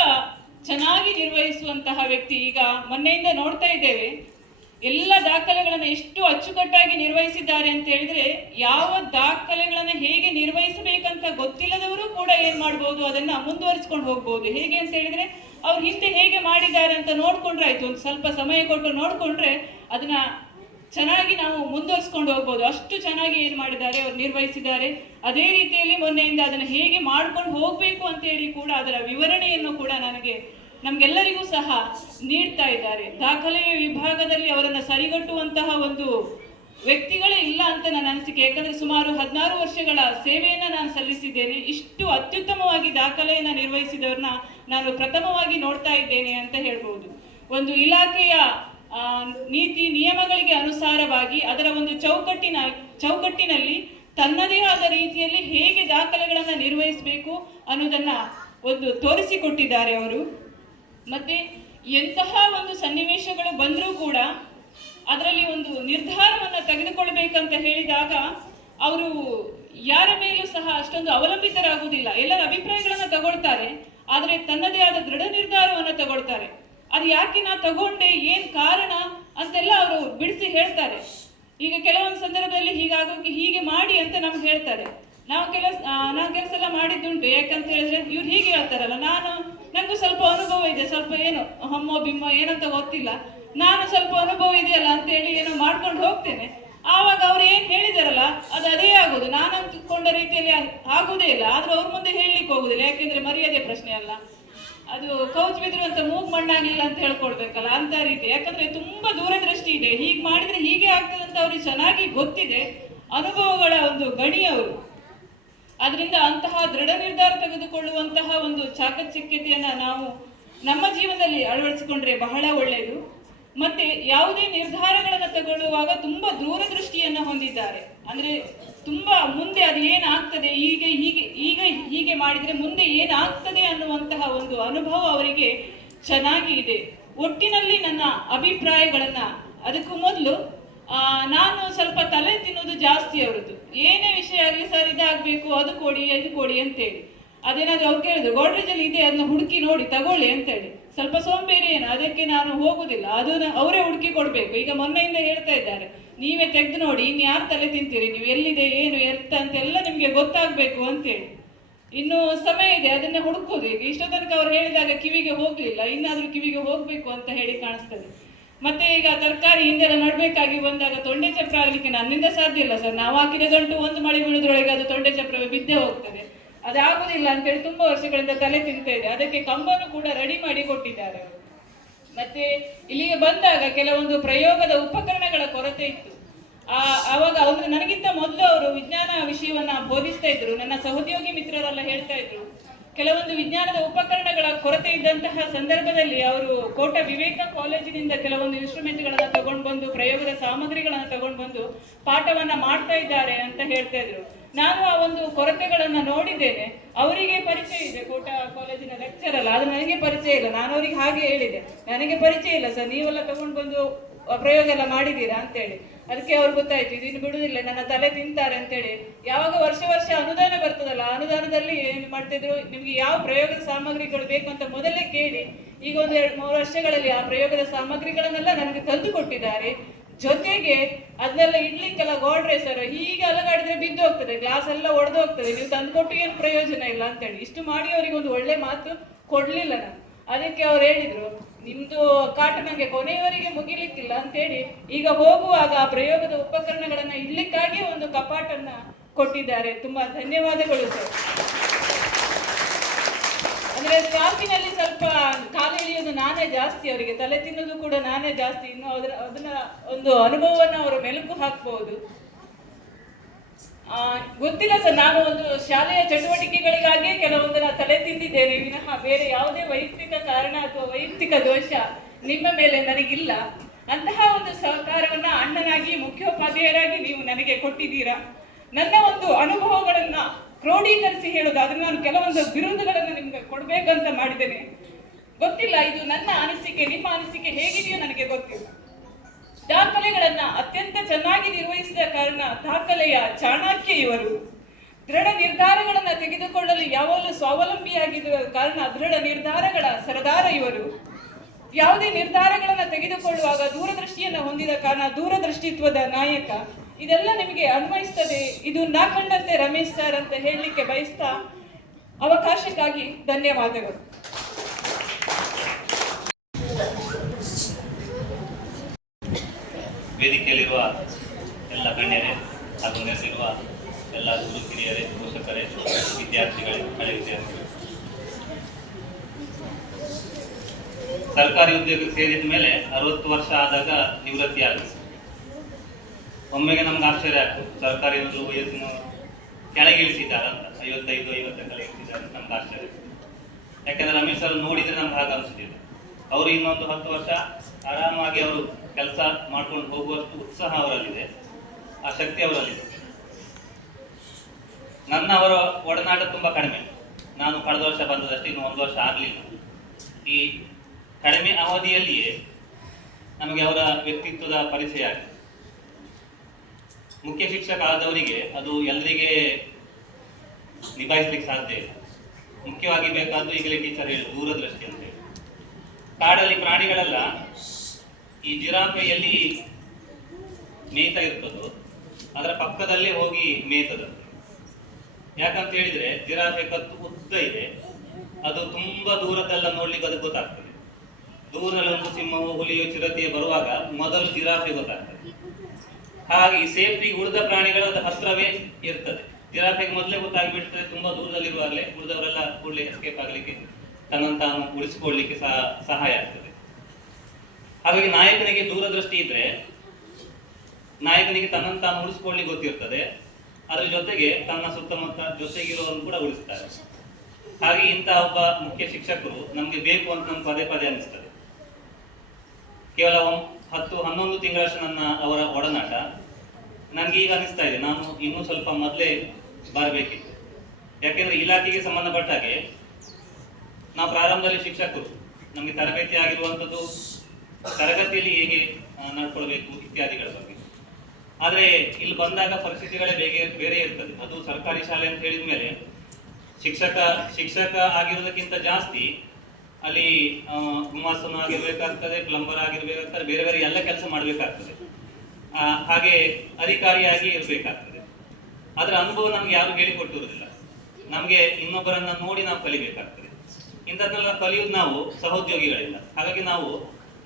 ಚೆನ್ನಾಗಿ ನಿರ್ವಹಿಸುವಂತಹ ವ್ಯಕ್ತಿ. ಈಗ ಮೊನ್ನೆಯಿಂದ ನೋಡ್ತಾ ಇದ್ದೇವೆ, ಎಲ್ಲ ದಾಖಲೆಗಳನ್ನ ಎಷ್ಟು ಅಚ್ಚುಕಟ್ಟಾಗಿ ನಿರ್ವಹಿಸಿದ್ದಾರೆ ಅಂತ ಹೇಳಿದ್ರೆ, ಯಾವ ದಾಖಲೆಗಳನ್ನ ಹೇಗೆ ನಿರ್ವಹಿಸಬೇಕಂತ ಗೊತ್ತಿಲ್ಲದವರು ಕೂಡ ಏನ್ ಮಾಡ್ಬೋದು, ಅದನ್ನ ಮುಂದುವರಿಸ್ಕೊಂಡು ಹೋಗ್ಬೋದು. ಹೇಗೆ ಅಂತ ಹೇಳಿದ್ರೆ, ಅವ್ರು ಹಿಂದೆ ಹೇಗೆ ಮಾಡಿದ್ದಾರೆ ಅಂತ ನೋಡ್ಕೊಂಡ್ರೆ ಆಯ್ತು, ಒಂದು ಸ್ವಲ್ಪ ಸಮಯ ಕೊಟ್ಟು ನೋಡ್ಕೊಂಡ್ರೆ ಅದನ್ನ ಚೆನ್ನಾಗಿ ನಾವು ಮುಂದುವರಿಸ್ಕೊಂಡು ಹೋಗ್ಬೋದು. ಅಷ್ಟು ಚೆನ್ನಾಗಿ ಏನು ಮಾಡಿದ್ದಾರೆ, ಅವ್ರು ನಿರ್ವಹಿಸಿದ್ದಾರೆ. ಅದೇ ರೀತಿಯಲ್ಲಿ ಮೊನ್ನೆಯಿಂದ ಅದನ್ನು ಹೇಗೆ ಮಾಡ್ಕೊಂಡು ಹೋಗ್ಬೇಕು ಅಂತ ಹೇಳಿ ಕೂಡ ಅದರ ವಿವರಣೆಯನ್ನು ಕೂಡ ನಮ್ಗೆಲ್ಲರಿಗೂ ಸಹ ನೀಡ್ತಾ ಇದ್ದಾರೆ. ದಾಖಲೆಯ ವಿಭಾಗದಲ್ಲಿ ಅವರನ್ನು ಸರಿಗಟ್ಟುವಂತಹ ಒಂದು ವ್ಯಕ್ತಿಗಳೇ ಇಲ್ಲ ಅಂತ ನನ್ನ ಅನಿಸಿಕೆ. ಯಾಕಂದ್ರೆ ಸುಮಾರು 16 ವರ್ಷಗಳ ಸೇವೆಯನ್ನ ನಾನು ಸಲ್ಲಿಸಿದ್ದೇನೆ. ಇಷ್ಟು ಅತ್ಯುತ್ತಮವಾಗಿ ದಾಖಲೆಯನ್ನ ನಿರ್ವಹಿಸಿದವ್ರನ್ನ ನಾನು ಪ್ರಥಮವಾಗಿ ನೋಡ್ತಾ ಇದ್ದೇನೆ ಅಂತ ಹೇಳ್ಬೋದು. ಒಂದು ಇಲಾಖೆಯ ನೀತಿ ನಿಯಮಗಳಿಗೆ ಅನುಸಾರವಾಗಿ ಅದರ ಒಂದು ಚೌಕಟ್ಟಿನಲ್ಲಿ ತನ್ನದೇ ಆದ ರೀತಿಯಲ್ಲಿ ಹೇಗೆ ದಾಖಲೆಗಳನ್ನು ನಿರ್ವಹಿಸಬೇಕು ಅನ್ನೋದನ್ನ ಒಂದು ತೋರಿಸಿಕೊಟ್ಟಿದ್ದಾರೆ ಅವರು. ಮತ್ತೆ ಎಂತಹ ಒಂದು ಸನ್ನಿವೇಶಗಳು ಬಂದರೂ ಕೂಡ ಅದರಲ್ಲಿ ಒಂದು ನಿರ್ಧಾರವನ್ನು ತೆಗೆದುಕೊಳ್ಬೇಕಂತ ಹೇಳಿದಾಗ ಅವರು ಯಾರ ಮೇಲೂ ಸಹ ಅಷ್ಟೊಂದು ಅವಲಂಬಿತರಾಗುವುದಿಲ್ಲ. ಎಲ್ಲರ ಅಭಿಪ್ರಾಯಗಳನ್ನು ತಗೊಳ್ತಾರೆ, ಆದರೆ ತನ್ನದೇ ಆದ ದೃಢ ನಿರ್ಧಾರವನ್ನು ತಗೊಳ್ತಾರೆ. ಅದು ಯಾಕೆ ನಾ ತಗೊಂಡೆ, ಏನ್ ಕಾರಣ ಅಂತೆಲ್ಲ ಅವರು ಬಿಡಿಸಿ ಹೇಳ್ತಾರೆ. ಈಗ ಕೆಲವೊಂದು ಸಂದರ್ಭದಲ್ಲಿ ಹೀಗಾಗೋಕೆ ಹೀಗೆ ಮಾಡಿ ಅಂತ ನಮ್ಗೆ ಹೇಳ್ತಾರೆ. ನಾವು ಕೆಲಸ ಎಲ್ಲ ಮಾಡಿದ್ದುಂಟು. ಯಾಕಂತ ಹೇಳಿದ್ರೆ ಇವ್ರು ಹೀಗೆ ಹೇಳ್ತಾರಲ್ಲ, ನಂಗೂ ಸ್ವಲ್ಪ ಅನುಭವ ಇದೆ, ಸ್ವಲ್ಪ ಏನು ಹಮ್ಮೋ ಬಿಮ್ಮೋ ಏನಂತ ಗೊತ್ತಿಲ್ಲ, ನಾನು ಸ್ವಲ್ಪ ಅನುಭವ ಇದೆಯಲ್ಲ ಅಂತೇಳಿ ಏನೋ ಮಾಡ್ಕೊಂಡು ಹೋಗ್ತೇನೆ. ಆವಾಗ ಅವ್ರು ಏನ್ ಹೇಳಿದಾರಲ್ಲ ಅದು ಅದೇ ಆಗೋದು. ನಾನು ಅಂದುಕೊಂಡ ರೀತಿಯಲ್ಲಿ ಆಗುವುದೇ ಇಲ್ಲ, ಆದ್ರೂ ಅವ್ರ ಮುಂದೆ ಹೇಳಲಿಕ್ಕೆ ಹೋಗುದಿಲ್ಲ. ಯಾಕೆಂದ್ರೆ ಮರ್ಯಾದೆ ಪ್ರಶ್ನೆ ಅಲ್ಲ, ಅದು ಕೌಚ್ ಬಿದ್ರು ಅಂತ ಮೂಗ್ ಮಣ್ಣಾಗ್ಲಿಲ್ಲ ಅಂತ ಹೇಳ್ಕೊಳ್ಬೇಕಲ್ಲ, ಅಂತ ರೀತಿ. ಯಾಕಂದ್ರೆ ತುಂಬಾ ದೂರದೃಷ್ಟಿ ಇದೆ, ಹೀಗೆ ಮಾಡಿದ್ರೆ ಹೀಗೆ ಆಗ್ತದೆ ಅಂತ ಅವ್ರಿಗೆ ಚೆನ್ನಾಗಿ ಗೊತ್ತಿದೆ, ಅನುಭವಗಳ ಒಂದು ಗಣಿ ಅವರು. ಅದರಿಂದ ಅಂತಹ ದೃಢ ನಿರ್ಧಾರ ತೆಗೆದುಕೊಳ್ಳುವಂತಹ ಒಂದು ಚಾಕಚಕ್ಯತೆಯನ್ನ ನಾವು ನಮ್ಮ ಜೀವನದಲ್ಲಿ ಅಳವಡಿಸಿಕೊಂಡ್ರೆ ಬಹಳ ಒಳ್ಳೆಯದು. ಮತ್ತೆ ಯಾವುದೇ ನಿರ್ಧಾರಗಳನ್ನು ತಗೊಳ್ಳುವಾಗ ತುಂಬಾ ದೂರದೃಷ್ಟಿಯನ್ನ ಹೊಂದಿದ್ದಾರೆ. ಅಂದ್ರೆ ತುಂಬಾ ಮುಂದೆ ಅದು ಏನಾಗ್ತದೆ, ಹೀಗೆ ಮಾಡಿದ್ರೆ ಮುಂದೆ ಏನಾಗ್ತದೆ ಅನ್ನುವಂತಹ ಒಂದು ಅನುಭವ ಅವರಿಗೆ ಚೆನ್ನಾಗಿ ಇದೆ. ಒಟ್ಟಿನಲ್ಲಿ ನನ್ನ ಅಭಿಪ್ರಾಯಗಳನ್ನ, ಅದಕ್ಕೂ ಮೊದಲು ನಾನು ಸ್ವಲ್ಪ ತಲೆ ತಿನ್ನೋದು ಜಾಸ್ತಿ ಅವರದ್ದು. ಏನೇ ವಿಷಯ ಆಗಲಿ, ಸರ್ ಇದಾಗಬೇಕು, ಅದು ಕೊಡಿ, ಇದು ಕೊಡಿ ಅಂತೇಳಿ. ಅದೇನಾದ್ರೂ ಅವ್ರು ಕೇಳಿದ್ರು ಗೋಡ್ರೇಜಲ್ಲಿ ಇದೆ, ಅದನ್ನ ಹುಡುಕಿ ನೋಡಿ ತಗೊಳ್ಳಿ ಅಂತೇಳಿ, ಸ್ವಲ್ಪ ಸೋಂಬೇರಿ ಏನು, ಅದಕ್ಕೆ ನಾನು ಹೋಗುದಿಲ್ಲ, ಅದು ಅವರೇ ಹುಡುಕಿ ಕೊಡ್ಬೇಕು. ಈಗ ಮೊನ್ನೆಯಿಂದ ಹೇಳ್ತಾ ಇದ್ದಾರೆ, ನೀವೇ ತೆಗೆದು ನೋಡಿ, ಇನ್ಯಾರು ತಲೆ ತಿಂತೀರಿ, ನೀವು ಎಲ್ಲಿದೆ ಏನು ಎತ್ತ ಅಂತೆಲ್ಲ ನಿಮಗೆ ಗೊತ್ತಾಗಬೇಕು ಅಂತೇಳಿ. ಇನ್ನು ಸಮಯ ಇದೆ, ಅದನ್ನ ಹುಡುಕೋದು. ಈಗ ಇಷ್ಟೋ ತನಕ ಅವ್ರು ಹೇಳಿದಾಗ ಕಿವಿಗೆ ಹೋಗ್ಲಿಲ್ಲ, ಇನ್ನಾದ್ರೂ ಕಿವಿಗೆ ಹೋಗ್ಬೇಕು ಅಂತ ಹೇಳಿ ಕಾಣಿಸ್ತದೆ. ಮತ್ತೆ ಈಗ ತರಕಾರಿ ಹಿಂದೆಲ್ಲ ನಡ್ಬೇಕಾಗಿ ಬಂದಾಗ ತೊಂಡೆ ಚಪ್ರ ಆಗ್ಲಿಕ್ಕೆ ನನ್ನಿಂದ ಸಾಧ್ಯ ಇಲ್ಲ ಸರ್. ನಾವು ಹಾಕಿದ ದಂಟು ಒಂದು ಮಳೆ ಬೀಳುದ್ರೊಳಗೆ ಅದು ತೊಂಡೆ ಚಪ್ರವೇ ಬಿದ್ದೇ ಹೋಗ್ತದೆ. ಅದಾಗುದಿಲ್ಲ ಅಂತೇಳಿ ತುಂಬಾ ವರ್ಷಗಳಿಂದ ತಲೆ ತಿಂತಾ ಇದೆ. ಅದಕ್ಕೆ ಕಂಬನು ಕೂಡ ರೆಡಿ ಮಾಡಿ ಕೊಟ್ಟಿದ್ದಾರೆ ಅವರು. ಮತ್ತೆ ಇಲ್ಲಿಗೆ ಬಂದಾಗ ಕೆಲವೊಂದು ಪ್ರಯೋಗದ ಉಪಕರಣಗಳ ಕೊರತೆ ಇತ್ತು. ಆವಾಗ ಅಂದ್ರೆ ನನಗಿಂತ ಮೊದಲು ಅವರು ವಿಜ್ಞಾನ ವಿಷಯವನ್ನ ಬೋಧಿಸ್ತಾ ಇದ್ರು. ನನ್ನ ಸಹೋದ್ಯೋಗಿ ಮಿತ್ರರೆಲ್ಲ ಹೇಳ್ತಾ ಇದ್ರು, ಕೆಲವೊಂದು ವಿಜ್ಞಾನದ ಉಪಕರಣಗಳ ಕೊರತೆ ಇದ್ದಂತಹ ಸಂದರ್ಭದಲ್ಲಿ ಅವರು ಕೋಟ ವಿವೇಕ ಕಾಲೇಜಿನಿಂದ ಕೆಲವೊಂದು ಇನ್ಸ್ಟ್ರೂಮೆಂಟ್ಗಳನ್ನ ತಗೊಂಡು ಬಂದು, ಪ್ರಯೋಗದ ಸಾಮಗ್ರಿಗಳನ್ನ ತಗೊಂಡು ಬಂದು ಪಾಠವನ್ನ ಮಾಡ್ತಾ ಇದ್ದಾರೆ ಅಂತ ಹೇಳ್ತಾ ಇದ್ರು. ನಾನು ಆ ಒಂದು ಕೊರತೆಗಳನ್ನ ನೋಡಿದ್ದೇನೆ. ಅವರಿಗೆ ಪರಿಚಯ ಇದೆ, ಕೋಟ ಕಾಲೇಜಿನ ಲೆಕ್ಚರ್ ಅಲ್ಲ, ಅದು ನನಗೆ ಪರಿಚಯ ಇಲ್ಲ. ನಾನು ಅವರಿಗೆ ಹಾಗೆ ಹೇಳಿದೆ, ನನಗೆ ಪರಿಚಯ ಇಲ್ಲ ಸರ್, ನೀವೆಲ್ಲ ತಗೊಂಡು ಬಂದು ಪ್ರಯೋಗ ಎಲ್ಲ ಮಾಡಿದ್ದೀರಾ ಅಂತೇಳಿ. ಅದಕ್ಕೆ ಅವ್ರು ಗೊತ್ತಾಯ್ತು, ಇದನ್ನು ಬಿಡುದಿಲ್ಲ, ನನ್ನ ತಲೆ ತಿಂತಾರೆ ಅಂತೇಳಿ. ಯಾವಾಗ ವರ್ಷ ವರ್ಷ ಅನುದಾನ ಬರ್ತದಲ್ಲ, ಅನುದಾನದಲ್ಲಿ ಏನು ಮಾಡ್ತಿದ್ರು, ನಿಮ್ಗೆ ಯಾವ ಪ್ರಯೋಗದ ಸಾಮಗ್ರಿಗಳು ಬೇಕು ಅಂತ ಮೊದಲೇ ಕೇಳಿ, ಈಗ ಒಂದು 2-3 ವರ್ಷಗಳಲ್ಲಿ ಆ ಪ್ರಯೋಗದ ಸಾಮಗ್ರಿಗಳನ್ನೆಲ್ಲ ನನಗೆ ತಂದು ಕೊಟ್ಟಿದ್ದಾರೆ. ಜೊತೆಗೆ ಅದನ್ನೆಲ್ಲ ಇಡ್ಲಿಕ್ಕೆಲ್ಲ ಗೋಡ್ರೆ ಸರ್, ಹೀಗೆ ಅಲಗಾಡಿದ್ರೆ ಬಿದ್ದು ಹೋಗ್ತದೆ, ಗ್ಲಾಸ್ ಎಲ್ಲ ಒಡೆದು ಹೋಗ್ತದೆ, ನೀವು ತಂದುಕೊಟ್ಟು ಏನು ಪ್ರಯೋಜನ ಇಲ್ಲ ಅಂತೇಳಿ. ಇಷ್ಟು ಮಾಡಿ ಅವರಿಗೆ ಒಂದು ಒಳ್ಳೆ ಮಾತು ಕೊಡ್ಲಿಲ್ಲ ನಾನು. ಅದಕ್ಕೆ ಅವ್ರು ಹೇಳಿದ್ರು, ನಿಮ್ದು ಕಾಟ ನಂಗೆ ಕೊನೆಯವರೆಗೆ ಮುಗಿಲಿಕ್ಕಿಲ್ಲ ಅಂತೇಳಿ ಈಗ ಹೋಗುವಾಗ ಆ ಪ್ರಯೋಗದ ಉಪಕರಣಗಳನ್ನ ಇಡ್ಲಿಕ್ಕಾಗಿ ಒಂದು ಕಪಾಟನ್ನ ಕೊಟ್ಟಿದ್ದಾರೆ. ತುಂಬಾ ಧನ್ಯವಾದಗಳು ಸರ್. ಅಂದ್ರೆ ಸ್ಟಾಫಿನಲ್ಲಿ ಸ್ವಲ್ಪ ಕಾಲು ಎಳೆಯೋದು ನಾನೇ ಜಾಸ್ತಿ, ಅವರಿಗೆ ತಲೆ ತಿನ್ನೋದು ಕೂಡ ನಾನೇ ಜಾಸ್ತಿ. ಇನ್ನು ಅದನ್ನ ಒಂದು ಅನುಭವವನ್ನ ಅವರು ಮೆಲುಕು ಹಾಕ್ಬಹುದು. ಗೊತ್ತಿಲ್ಲ ಸರ್, ನಾನು ಒಂದು ಶಾಲೆಯ ಚಟುವಟಿಕೆಗಳಿಗಾಗಿ ಕೆಲವೊಂದನ್ನ ತಲೆ ತಿಂದಿದ್ದೇನೆ ವಿನಃ ಬೇರೆ ಯಾವುದೇ ವೈಯಕ್ತಿಕ ಕಾರಣ ಅಥವಾ ವೈಯಕ್ತಿಕ ದೋಷ ನಿಮ್ಮ ಮೇಲೆ ನನಗಿಲ್ಲ. ಅಂತಹ ಒಂದು ಸಹಕಾರವನ್ನ ಅಣ್ಣನಾಗಿ, ಮುಖ್ಯೋಪಾಧ್ಯಾಯರಾಗಿ ನೀವು ನನಗೆ ಕೊಟ್ಟಿದ್ದೀರಾ. ನನ್ನ ಒಂದು ಅನುಭವಗಳನ್ನ ಕ್ರೋಢೀಕರಿಸಿ ಹೇಳೋದು, ಅದನ್ನ ನಾನು ಕೆಲವೊಂದು ಬಿರುದುಗಳನ್ನು ನಿಮ್ಗೆ ಕೊಡ್ಬೇಕಂತ ಮಾಡಿದ್ದೇನೆ. ಗೊತ್ತಿಲ್ಲ, ಇದು ನನ್ನ ಅನಿಸಿಕೆ, ನಿಮ್ಮ ಅನಿಸಿಕೆ ಹೇಗಿದೆಯೋ ನನಗೆ ಗೊತ್ತಿಲ್ಲ. ದಾಖಲೆಗಳನ್ನ ಅತ್ಯಂತ ಚೆನ್ನಾಗಿ ನಿರ್ವಹಿಸಿದ ಕಾರಣ ದಾಖಲೆಯ ಚಾಣಕ್ಯ ಇವರು. ದೃಢ ನಿರ್ಧಾರಗಳನ್ನ ತೆಗೆದುಕೊಳ್ಳಲು ಯಾವಾಗಲೂ ಸ್ವಾವಲಂಬಿಯಾಗಿರುವ ಕಾರಣ ದೃಢ ನಿರ್ಧಾರಗಳ ಸರದಾರ ಇವರು. ಯಾವುದೇ ನಿರ್ಧಾರಗಳನ್ನ ತೆಗೆದುಕೊಳ್ಳುವಾಗ ದೂರದೃಷ್ಟಿಯನ್ನ ಹೊಂದಿದ ಕಾರಣ ದೂರದೃಷ್ಟಿತ್ವದ ನಾಯಕ. ಇದೆಲ್ಲ ನಿಮಗೆ ಅನ್ವಯಿಸ್ತದೆ, ಇದು ನಾ ಕಂಡಂತೆ ರಮೇಶ್ ಸರ್ ಅಂತ ಹೇಳಲಿಕ್ಕೆ ಬಯಸ್ತಾ ಅವಕಾಶಕ್ಕಾಗಿ ಧನ್ಯವಾದಗಳು. ವೇದಿಕೆಯಲ್ಲಿರುವ ಎಲ್ಲ ಗಣ್ಯರೇ ಹಾಗೂ ನೆರೆದಿರುವ ಎಲ್ಲ ಗುರು ಹಿರಿಯರೇ, ಪೋಷಕರೇ, ವಿದ್ಯಾರ್ಥಿಗಳೇ, ಹಳೆ ವಿದ್ಯಾರ್ಥಿಗಳು, ಸರ್ಕಾರಿ ಉದ್ಯೋಗಕ್ಕೆ ಸೇರಿದ ಮೇಲೆ 60 ವರ್ಷ ಆದಾಗ ನಿವೃತ್ತಿ ಆಗುತ್ತೆ. ಒಮ್ಮೆಗೆ ನಮ್ಗೆ ಆಶ್ಚರ್ಯ ಆಗ್ತದೆ, ಸರ್ಕಾರಿ ವಯಸ್ಸಿನ ಕೆಳಗಿಳಿಸಿದ್ದಾರೆ ಅಂತ, 55-50 ಕೆಳಗಿಳಿಸಿದ್ದಾರೆ ಅಂತ ನಮ್ಗೆ ಆಶ್ಚರ್ಯ. ಯಾಕೆಂದ್ರೆ ರಮೇಶ್ ಸರ್ ನೋಡಿದ್ರೆ ನಮ್ಗೆ ಹಾಗೆ ಅನಿಸ್ತಿದೆ. ಅವರು ಇನ್ನೊಂದು 10 ವರ್ಷ ಆರಾಮಾಗಿ ಅವರು ಕೆಲಸ ಮಾಡ್ಕೊಂಡು ಹೋಗುವಷ್ಟು ಉತ್ಸಾಹ ಅವರಲ್ಲಿದೆ, ಆ ಶಕ್ತಿ ಅವರಲ್ಲಿದೆ. ನನ್ನ ಅವರ ಒಡನಾಟ ತುಂಬಾ ಕಡಿಮೆ. ನಾನು ಕಳೆದ ವರ್ಷ ಬಂದದಷ್ಟು, ಇನ್ನು 1 ವರ್ಷ ಆಗಲಿಲ್ಲ. ಈ ಕಡಿಮೆ ಅವಧಿಯಲ್ಲಿಯೇ ನಮಗೆ ಅವರ ವ್ಯಕ್ತಿತ್ವದ ಪರಿಚಯ ಆಗಿದೆ. ಮುಖ್ಯ ಶಿಕ್ಷಕ ಆದವರಿಗೆ ಅದು ಎಲ್ಲರಿಗೆ ನಿಭಾಯಿಸ್ಲಿಕ್ಕೆ ಸಾಧ್ಯ ಇಲ್ಲ. ಮುಖ್ಯವಾಗಿ ಬೇಕಾದ್ದು ಈಗಲೇ ಟೀಚರ್ ಹೇಳಿ ದೂರದೃಷ್ಟಿ ಅಂತ ಹೇಳಿ. ಕಾಡಲ್ಲಿ ಪ್ರಾಣಿಗಳೆಲ್ಲ ಈ ಜಿರಾಫೆ ಎಲ್ಲಿ ಮೇಯ್ತಾ ಇರ್ತದೋ ಅದರ ಪಕ್ಕದಲ್ಲೇ ಹೋಗಿ ಮೇಯ್ತದ. ಯಾಕಂತ ಹೇಳಿದ್ರೆ ಜಿರಾಫೆ ಕತ್ತು ಉದ್ದ ಇದೆ, ಅದು ತುಂಬಾ ದೂರದೆಲ್ಲ ನೋಡ್ಲಿಕ್ಕೆ ಅದು ಗೊತ್ತಾಗ್ತದೆ. ದೂರಲ್ಲಿ ಒಂದು ಸಿಂಹವು, ಹುಲಿಯು, ಚಿರತೆಯು ಬರುವಾಗ ಮೊದಲು ಜಿರಾಫೆ ಗೊತ್ತಾಗ್ತದೆ. ಹಾಗೆ ಸೇಫ್ಟಿ ಉಳಿದ ಪ್ರಾಣಿಗಳು ಅದು ಹತ್ರವೇ ಇರ್ತದೆ. ಜಿರಾಫೆಗೆ ಮೊದಲೇ ಗೊತ್ತಾಗ್ಬಿಡ್ತದೆ, ತುಂಬಾ ದೂರದಲ್ಲಿರುವಾಗಲೇ ಉಳಿದವರೆಲ್ಲ ಕೂಡಲೇ ಎಸ್ಕೇಪ್ ಆಗಲಿಕ್ಕೆ, ತನ್ನನ್ನು ತಾನು ಉಳಿಸಿಕೊಳ್ಳಲಿಕ್ಕೆ ಸಹಾಯ ಆಗ್ತದೆ. ಹಾಗಾಗಿ ನಾಯಕನಿಗೆ ದೂರದೃಷ್ಟಿ ಇದ್ರೆ ನಾಯಕನಿಗೆ ತನ್ನನ್ನು ತಾನು ಉಳಿಸ್ಕೊಳ್ಳಿಕ್ಕೆ ಗೊತ್ತಿರ್ತದೆ, ಅದರ ಜೊತೆಗೆ ತನ್ನ ಸುತ್ತಮುತ್ತ ಜೊತೆಗಿರೋರನ್ನು ಕೂಡ ಉಳಿಸ್ತಾರೆ. ಹಾಗೆ ಇಂತಹ ಒಬ್ಬ ಮುಖ್ಯ ಶಿಕ್ಷಕರು ನಮಗೆ ಬೇಕು ಅಂತ ನಮ್ಗೆ ಪದೇ ಪದೇ ಅನಿಸ್ತದೆ. ಕೇವಲ 10-11 ತಿಂಗಳಷ್ಟು ನನ್ನ ಅವರ ಒಡನಾಟ. ನನಗೆ ಈಗ ಅನಿಸ್ತಾ ಇದೆ, ನಾನು ಇನ್ನೂ ಸ್ವಲ್ಪ ಮೊದಲೇ ಬರಬೇಕಿತ್ತು. ಯಾಕೆಂದ್ರೆ ಇಲಾಖೆಗೆ ಸಂಬಂಧಪಟ್ಟ ಹಾಗೆ ನಾವು ಪ್ರಾರಂಭದಲ್ಲಿ ಶಿಕ್ಷಕರು ನಮಗೆ ತರಬೇತಿ ಆಗಿರುವಂಥದ್ದು ತರಗತಿಯಲ್ಲಿ ಹೇಗೆ ನಡ್ಕೊಳ್ಬೇಕು ಇತ್ಯಾದಿಗಳ ಬಗ್ಗೆ. ಆದರೆ ಇಲ್ಲಿ ಬಂದಾಗ ಪರಿಸ್ಥಿತಿಗಳೇ ಬೇರೆ ಇರ್ತದೆ. ಅದು ಸರ್ಕಾರಿ ಶಾಲೆ ಅಂತ ಹೇಳಿದ ಮೇಲೆ ಶಿಕ್ಷಕ ಆಗಿರೋದಕ್ಕಿಂತ ಜಾಸ್ತಿ ಅಲ್ಲಿ ಗುಮಾಸ್ತನ ಆಗಿರ್ಬೇಕಾಗ್ತದೆ, ಪ್ಲಂಬರ್ ಆಗಿರ್ಬೇಕಾಗ್ತದೆ, ಬೇರೆ ಬೇರೆ ಎಲ್ಲ ಕೆಲಸ ಮಾಡಬೇಕಾಗ್ತದೆ. ಹಾಗೆ ಅಧಿಕಾರಿಯಾಗಿ ಇರಬೇಕಾಗ್ತದೆ. ಅದರ ಅನುಭವ ನಮ್ಗೆ ಯಾರು ಹೇಳಿಕೊಟ್ಟಿರುವುದಿಲ್ಲ. ನಮಗೆ ಇನ್ನೊಬ್ಬರನ್ನ ನೋಡಿ ನಾವು ಕಲಿಬೇಕಾಗ್ತದೆ. ಇಂಥದ್ದನ್ನೆಲ್ಲ ಕಲಿಯುವುದು ನಾವು ಸಹೋದ್ಯೋಗಿಗಳಿಂದ. ಹಾಗಾಗಿ ನಾವು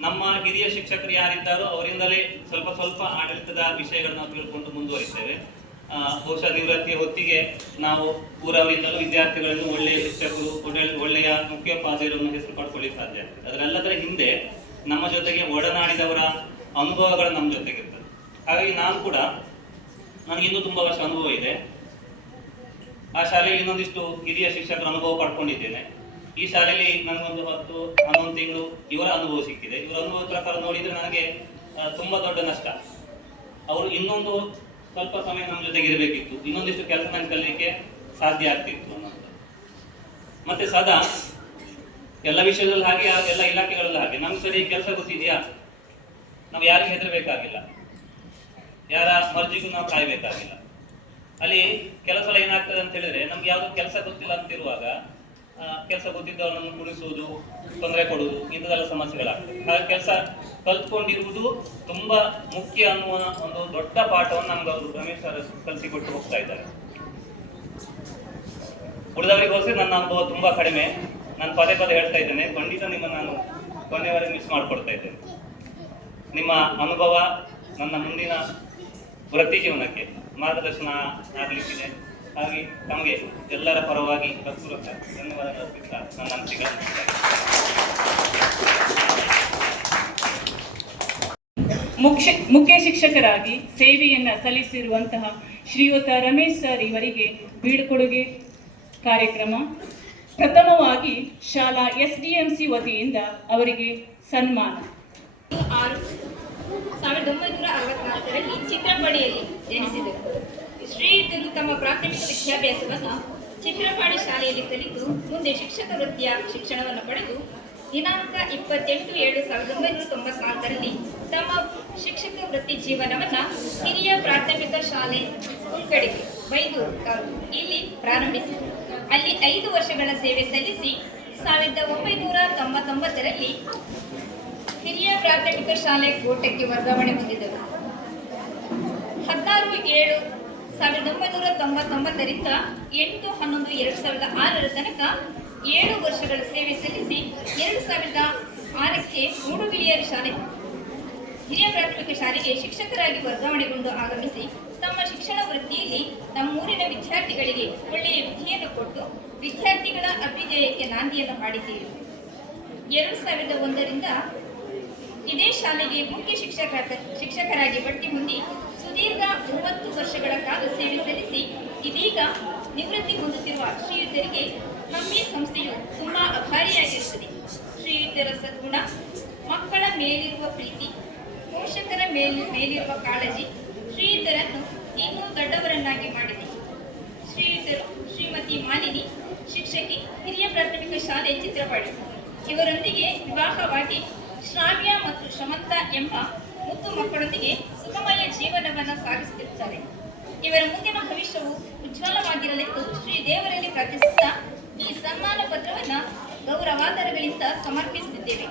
ನಮ್ಮ ಹಿರಿಯ ಶಿಕ್ಷಕರು ಯಾರಿದ್ದಾರೋ ಅವರಿಂದಲೇ ಸ್ವಲ್ಪ ಸ್ವಲ್ಪ ಆಡಳಿತದ ವಿಷಯಗಳನ್ನು ನಾವು ತಿಳ್ಕೊಂಡು ಮುಂದುವರಿಸ್ತೇವೆ. ಬಹುಶಃ ನಿವೃತ್ತಿಯ ಹೊತ್ತಿಗೆ ನಾವು ಊರವರಿಂದಲೂ ವಿದ್ಯಾರ್ಥಿಗಳನ್ನು ಒಳ್ಳೆಯ ಶಿಕ್ಷಕರು, ಒಳ್ಳೆಯ ಮುಖ್ಯೋಪಾಧ್ಯಾಯರನ್ನು ಹೆಸರು ಪಡ್ಕೊಳ್ಳಿಕ್ಕೆ ಸಾಧ್ಯ ಆಗ್ತದೆ. ಅದರೆಲ್ಲದರ ಹಿಂದೆ ನಮ್ಮ ಜೊತೆಗೆ ಒಡನಾಡಿದವರ ಅನುಭವಗಳು ನಮ್ಮ ಜೊತೆಗಿರ್ತದೆ. ಹಾಗಾಗಿ ನಾನು ಕೂಡ, ನನಗಿನ್ನೂ ತುಂಬ ವರ್ಷ ಅನುಭವ ಇದೆ. ಆ ಶಾಲೆಯಲ್ಲಿ ಇನ್ನೊಂದಿಷ್ಟು ಹಿರಿಯ ಶಿಕ್ಷಕರ ಅನುಭವ ಪಡ್ಕೊಂಡಿದ್ದೇನೆ. ಈ ಶಾಲೆಯಲ್ಲಿ ನನಗೊಂದು 10-11 ತಿಂಗಳು ಇವರ ಅನುಭವ ಸಿಕ್ಕಿದೆ. ಇವರ ಅನುಭವ ಪ್ರಕಾರ ನೋಡಿದರೆ ನನಗೆ ತುಂಬ ದೊಡ್ಡ ನಷ್ಟ. ಅವರು ಇನ್ನೊಂದು ಸ್ವಲ್ಪ ಸಮಯ ನಮ್ಮ ಜೊತೆಗೆ ಇರಬೇಕಿತ್ತು, ಇನ್ನೊಂದಿಷ್ಟು ಕೆಲಸ ನಂಗೆ ಕಲಿಯಲಿಕ್ಕೆ ಸಾಧ್ಯ ಆಗ್ತಿತ್ತು ಅನ್ನೋದು. ಮತ್ತೆ ಸದಾ ಎಲ್ಲ ವಿಷಯದಲ್ಲಿ ಹಾಗೆ, ಎಲ್ಲ ಇಲಾಖೆಗಳಲ್ಲಿ ಹಾಗೆ, ನಮ್ಗೆ ಸರಿ ಕೆಲಸ ಗೊತ್ತಿದೆಯಾ, ನಾವು ಯಾರಿಗೆ ಹೆದರಬೇಕಾಗಿಲ್ಲ, ಯಾರ ಮರ್ಜಿಗೂ ನಾವು ಕಾಯಬೇಕಾಗಿಲ್ಲ. ಅಲ್ಲಿ ಕೆಲಸ ಏನಾಗ್ತದೆ ಅಂತ ಹೇಳಿದ್ರೆ, ನಮ್ಗೆ ಯಾವುದೋ ಕೆಲಸ ಗೊತ್ತಿಲ್ಲ ಅಂತಿರುವಾಗ ಕೆಲಸ ಗೊತ್ತಿದ್ದವರನ್ನು ಕುಣಿಸುವುದು, ತೊಂದರೆ ಕೊಡುವುದು, ಇಂಥದೆಲ್ಲ ಸಮಸ್ಯೆಗಳಾಗ್ತದೆ. ಹಾಗೆ ಕೆಲಸ ಕಲ್ತ್ಕೊಂಡಿರುವುದು ತುಂಬಾ ಮುಖ್ಯ ಅನ್ನುವ ಒಂದು ದೊಡ್ಡ ಪಾಠವನ್ನು ನಮ್ಗೆ ಅವರು ರಮೇಶ್ ಸರ್ ಕಲಿಸಿಕೊಟ್ಟು ಹೋಗ್ತಾ ಇದ್ದಾರೆ. ಉಳಿದವರಿಗೆ ಹೋಲಿಸಿ ನನ್ನ ಅನುಭವ ತುಂಬಾ ಕಡಿಮೆ. ನಾನು ಪದೇ ಪದೇ ಹೇಳ್ತಾ ಇದ್ದೇನೆ, ಖಂಡಿತ ನಿಮ್ಮನ್ನು ನಾನು ಕೊನೆಯವರೆಗೆ ಮಿಸ್ ಮಾಡ್ಕೊಡ್ತಾ ಇದ್ದೇನೆ. ನಿಮ್ಮ ಅನುಭವ ನನ್ನ ಮುಂದಿನ ವೃತ್ತಿ ಜೀವನಕ್ಕೆ ಮಾರ್ಗದರ್ಶನ ಆಗಲಿಕ್ಕಿದೆ. ಹಾಗೆ ತಮಗೆ ಎಲ್ಲರ ಪರವಾಗಿ ಹೃತ್ಪೂರ್ವಕ ಧನ್ಯವಾದಗಳು ಅರ್ಪಿಸ್ತಾ ನನ್ನ ಅನಿಸಿಕೆಗಳನ್ನು ಮುಖ್ಯ ಶಿಕ್ಷಕರಾಗಿ ಸೇವೆಯನ್ನ ಸಲ್ಲಿಸಿರುವಂತಹ ಶ್ರೀಯುತ ರಮೇಶ್ ಸರ್ ಇವರಿಗೆ ಬೀಳ್ಕೊಡುಗೆ ಕಾರ್ಯಕ್ರಮ. ಪ್ರಥಮವಾಗಿ ಶಾಲಾ SDMC ವತಿಯಿಂದ ಅವರಿಗೆ ಸನ್ಮಾನ. 1964ರಲ್ಲಿ ಚಿತ್ರಪಾಡಿಯಲ್ಲಿ ಜನಿಸಿದರು. ಶ್ರೀಯುತರು ತಮ್ಮ ಪ್ರಾಥಮಿಕ ವಿದ್ಯಾಭ್ಯಾಸವನ್ನು ಚಿತ್ರಪಾಡಿ ಶಾಲೆಯಲ್ಲಿ ಕಲಿತು ಮುಂದೆ ಶಿಕ್ಷಕ ವೃತ್ತಿಯ ಶಿಕ್ಷಣವನ್ನು ಪಡೆದು ದಿನಾಂಕ 28/7/1994ರಲ್ಲಿ ತಮ್ಮ ಶಿಕ್ಷಕ ವೃತ್ತಿ ಜೀವನವನ್ನು ಹಿರಿಯ ಪ್ರಾಥಮಿಕ ಶಾಲೆ ಉಳ್ಕಡಿಗೆ ಬೈದೂರು ತಾಲೂಕು ಇಲ್ಲಿ ಪ್ರಾರಂಭಿಸಿದರು. ಅಲ್ಲಿ 5 ವರ್ಷಗಳ ಸೇವೆ ಸಲ್ಲಿಸಿ 1999ರಲ್ಲಿ ಹಿರಿಯ ಪ್ರಾಥಮಿಕ ಶಾಲೆ ಕೋಟಕ್ಕೆ ವರ್ಗಾವಣೆ ಹೊಂದಿದರು. 16/7/1999ರಿಂದ 8/11/2006 ತನಕ 7 ವರ್ಷಗಳ ಸೇವೆ ಸಲ್ಲಿಸಿ 2006ಕ್ಕೆ ಮೂಡುಬಿಳಿಯರಿ ಶಾಲೆ ಹಿರಿಯ ಪ್ರಾಥಮಿಕ ಶಾಲೆಗೆ ಶಿಕ್ಷಕರಾಗಿ ವರ್ಗಾವಣೆಗೊಂಡು ಆಗಮಿಸಿ ತಮ್ಮ ಶಿಕ್ಷಣ ವೃತ್ತಿಯಲ್ಲಿ ತಮ್ಮೂರಿನ ವಿದ್ಯಾರ್ಥಿಗಳಿಗೆ ಒಳ್ಳೆಯ ವಿದ್ಯೆಯನ್ನು ಕೊಟ್ಟು ವಿದ್ಯಾರ್ಥಿಗಳ ಅಭ್ಯುದಯಕ್ಕೆ ನಾಂದಿಯನ್ನು ಹಾಡಿದ್ದೀರಿ. 2001ರಿಂದ ಇದೇ ಶಾಲೆಗೆ ಮುಖ್ಯ ಶಿಕ್ಷಕರಾಗಿ ಬಡ್ತಿ ಹೊಂದಿ ಸುದೀರ್ಘ 30 ವರ್ಷಗಳ ಕಾಲ ಸೇವೆ ಸಲ್ಲಿಸಿ ಇದೀಗ ನಿವೃತ್ತಿ ಹೊಂದುತ್ತಿರುವ ಶ್ರೀಯುತರಿಗೆ ನಮ್ಮ ಈ ಸಂಸ್ಥೆಯು ತುಂಬಾ ಆಭಾರಿಯಾಗಿರುತ್ತದೆ. ಶ್ರೀಯುತರ ಸದ್ಗುಣ, ಮಕ್ಕಳ ಮೇಲಿರುವ ಪ್ರೀತಿ, ಪೋಷಕರ ಮೇಲಿರುವ ಕಾಳಜಿ ಶ್ರೀಯುತರನ್ನು ಇನ್ನೂ ದೊಡ್ಡವರನ್ನಾಗಿ ಮಾಡಿದೆ. ಶ್ರೀಯುತರು ಶ್ರೀಮತಿ ಮಾಲಿನಿ, ಶಿಕ್ಷಕಿ, ಹಿರಿಯ ಪ್ರಾಥಮಿಕ ಶಾಲೆ ಚಿತ್ರಪಾಡಿ. ಇವರೊಂದಿಗೆ ವಿವಾಹವಾಗಿ ಶ್ರಾವ್ಯ ಮತ್ತು ಶಮಂತ ಎಂಬ ಮುದ್ದು ಮಕ್ಕಳೊಂದಿಗೆ ಸುಖಮಯ ಜೀವನವನ್ನು ಸಾಗಿಸುತ್ತಿರುತ್ತಾರೆ. ಇವರ ಮುಂದಿನ ಭವಿಷ್ಯವು ಉಜ್ವಲವಾಗಿರಲೆಂದು ಶ್ರೀ ದೇವರಲ್ಲಿ ಪ್ರಾರ್ಥಿಸುತ್ತಾ ಈ ಸನ್ಮಾನ ಪತ್ರವನ್ನು ಗೌರವಾದರಗಳಿಂದ ಸಮರ್ಪಿಸುತ್ತಿದ್ದೇವೆ.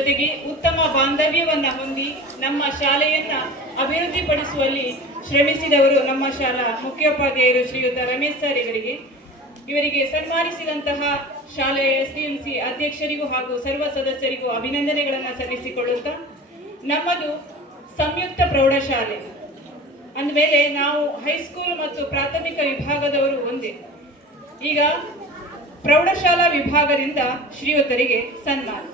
ಜೊತೆಗೆ ಉತ್ತಮ ಬಾಂಧವ್ಯವನ್ನ ಹೊಂದಿ ನಮ್ಮ ಶಾಲೆಯನ್ನ ಅಭಿವೃದ್ಧಿಪಡಿಸುವಲ್ಲಿ ಶ್ರಮಿಸಿದವರು ನಮ್ಮ ಶಾಲಾ ಮುಖ್ಯೋಪಾಧ್ಯಾಯರು ಶ್ರೀಯುತ ರಮೇಶ್ ಸರ್ ಇವರಿಗೆ ಸನ್ಮಾನಿಸಿದಂತಹ ಶಾಲೆಯ SDMC ಅಧ್ಯಕ್ಷರಿಗೂ ಹಾಗೂ ಸರ್ವ ಸದಸ್ಯರಿಗೂ ಅಭಿನಂದನೆಗಳನ್ನು ಸಲ್ಲಿಸಿಕೊಳ್ಳುತ್ತಾ, ನಮ್ಮದು ಸಂಯುಕ್ತ ಪ್ರೌಢಶಾಲೆ ಅಂದಮೇಲೆ ನಾವು ಹೈಸ್ಕೂಲ್ ಮತ್ತು ಪ್ರಾಥಮಿಕ ವಿಭಾಗದವರು ಒಂದೇ. ಈಗ ಪ್ರೌಢಶಾಲಾ ವಿಭಾಗದಿಂದ ಶ್ರೀಯುತರಿಗೆ ಸನ್ಮಾನ.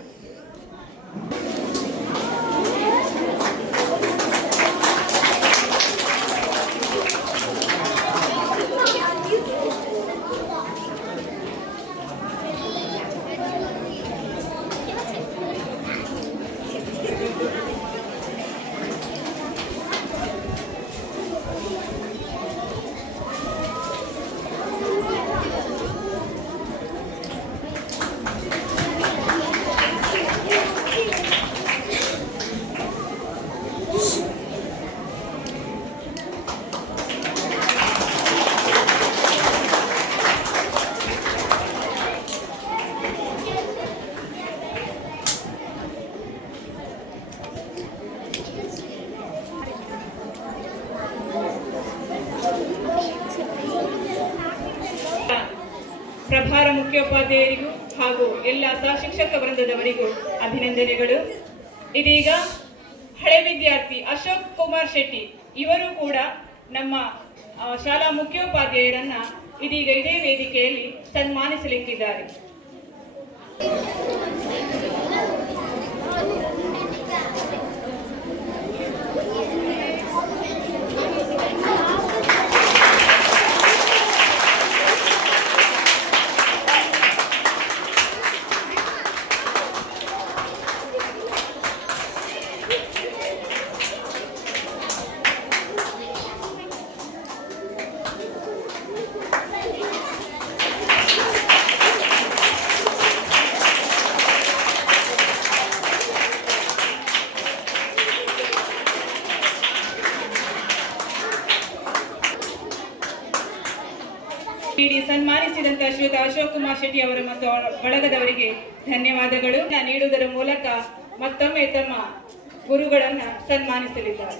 ಪ್ರಭಾರ ಮುಖ್ಯೋಪಾಧ್ಯಾಯರಿಗೂ ಹಾಗೂ ಎಲ್ಲ ಸಹಶಿಕ್ಷಕ ವೃಂದದವರಿಗೂ ಅಭಿನಂದನೆಗಳು. ಇದೀಗ ಹಳೆ ವಿದ್ಯಾರ್ಥಿ ಅಶೋಕ್ ಕುಮಾರ್ ಶೆಟ್ಟಿ ಇವರು ಕೂಡ ನಮ್ಮ ಶಾಲಾ ಮುಖ್ಯೋಪಾಧ್ಯಾಯರನ್ನ ಇದೀಗ ಇದೇ ವೇದಿಕೆಯಲ್ಲಿ ಸನ್ಮಾನಿಸಲಿಕ್ಕಿದ್ದಾರೆ. ನೀಡಿ ಸನ್ಮಾನಿಸಿದಂತಹ ಶ್ರೀಯುತ ಅಶೋಕ್ ಕುಮಾರ್ ಶೆಟ್ಟಿ ಅವರ ಮತ್ತು ಬಳಗದವರಿಗೆ ಧನ್ಯವಾದಗಳು ನೀಡುವುದರ ಮೂಲಕ ಮತ್ತೊಮ್ಮೆ ತಮ್ಮ ಗುರುಗಳನ್ನ ಸನ್ಮಾನಿಸಲಿದ್ದಾರೆ.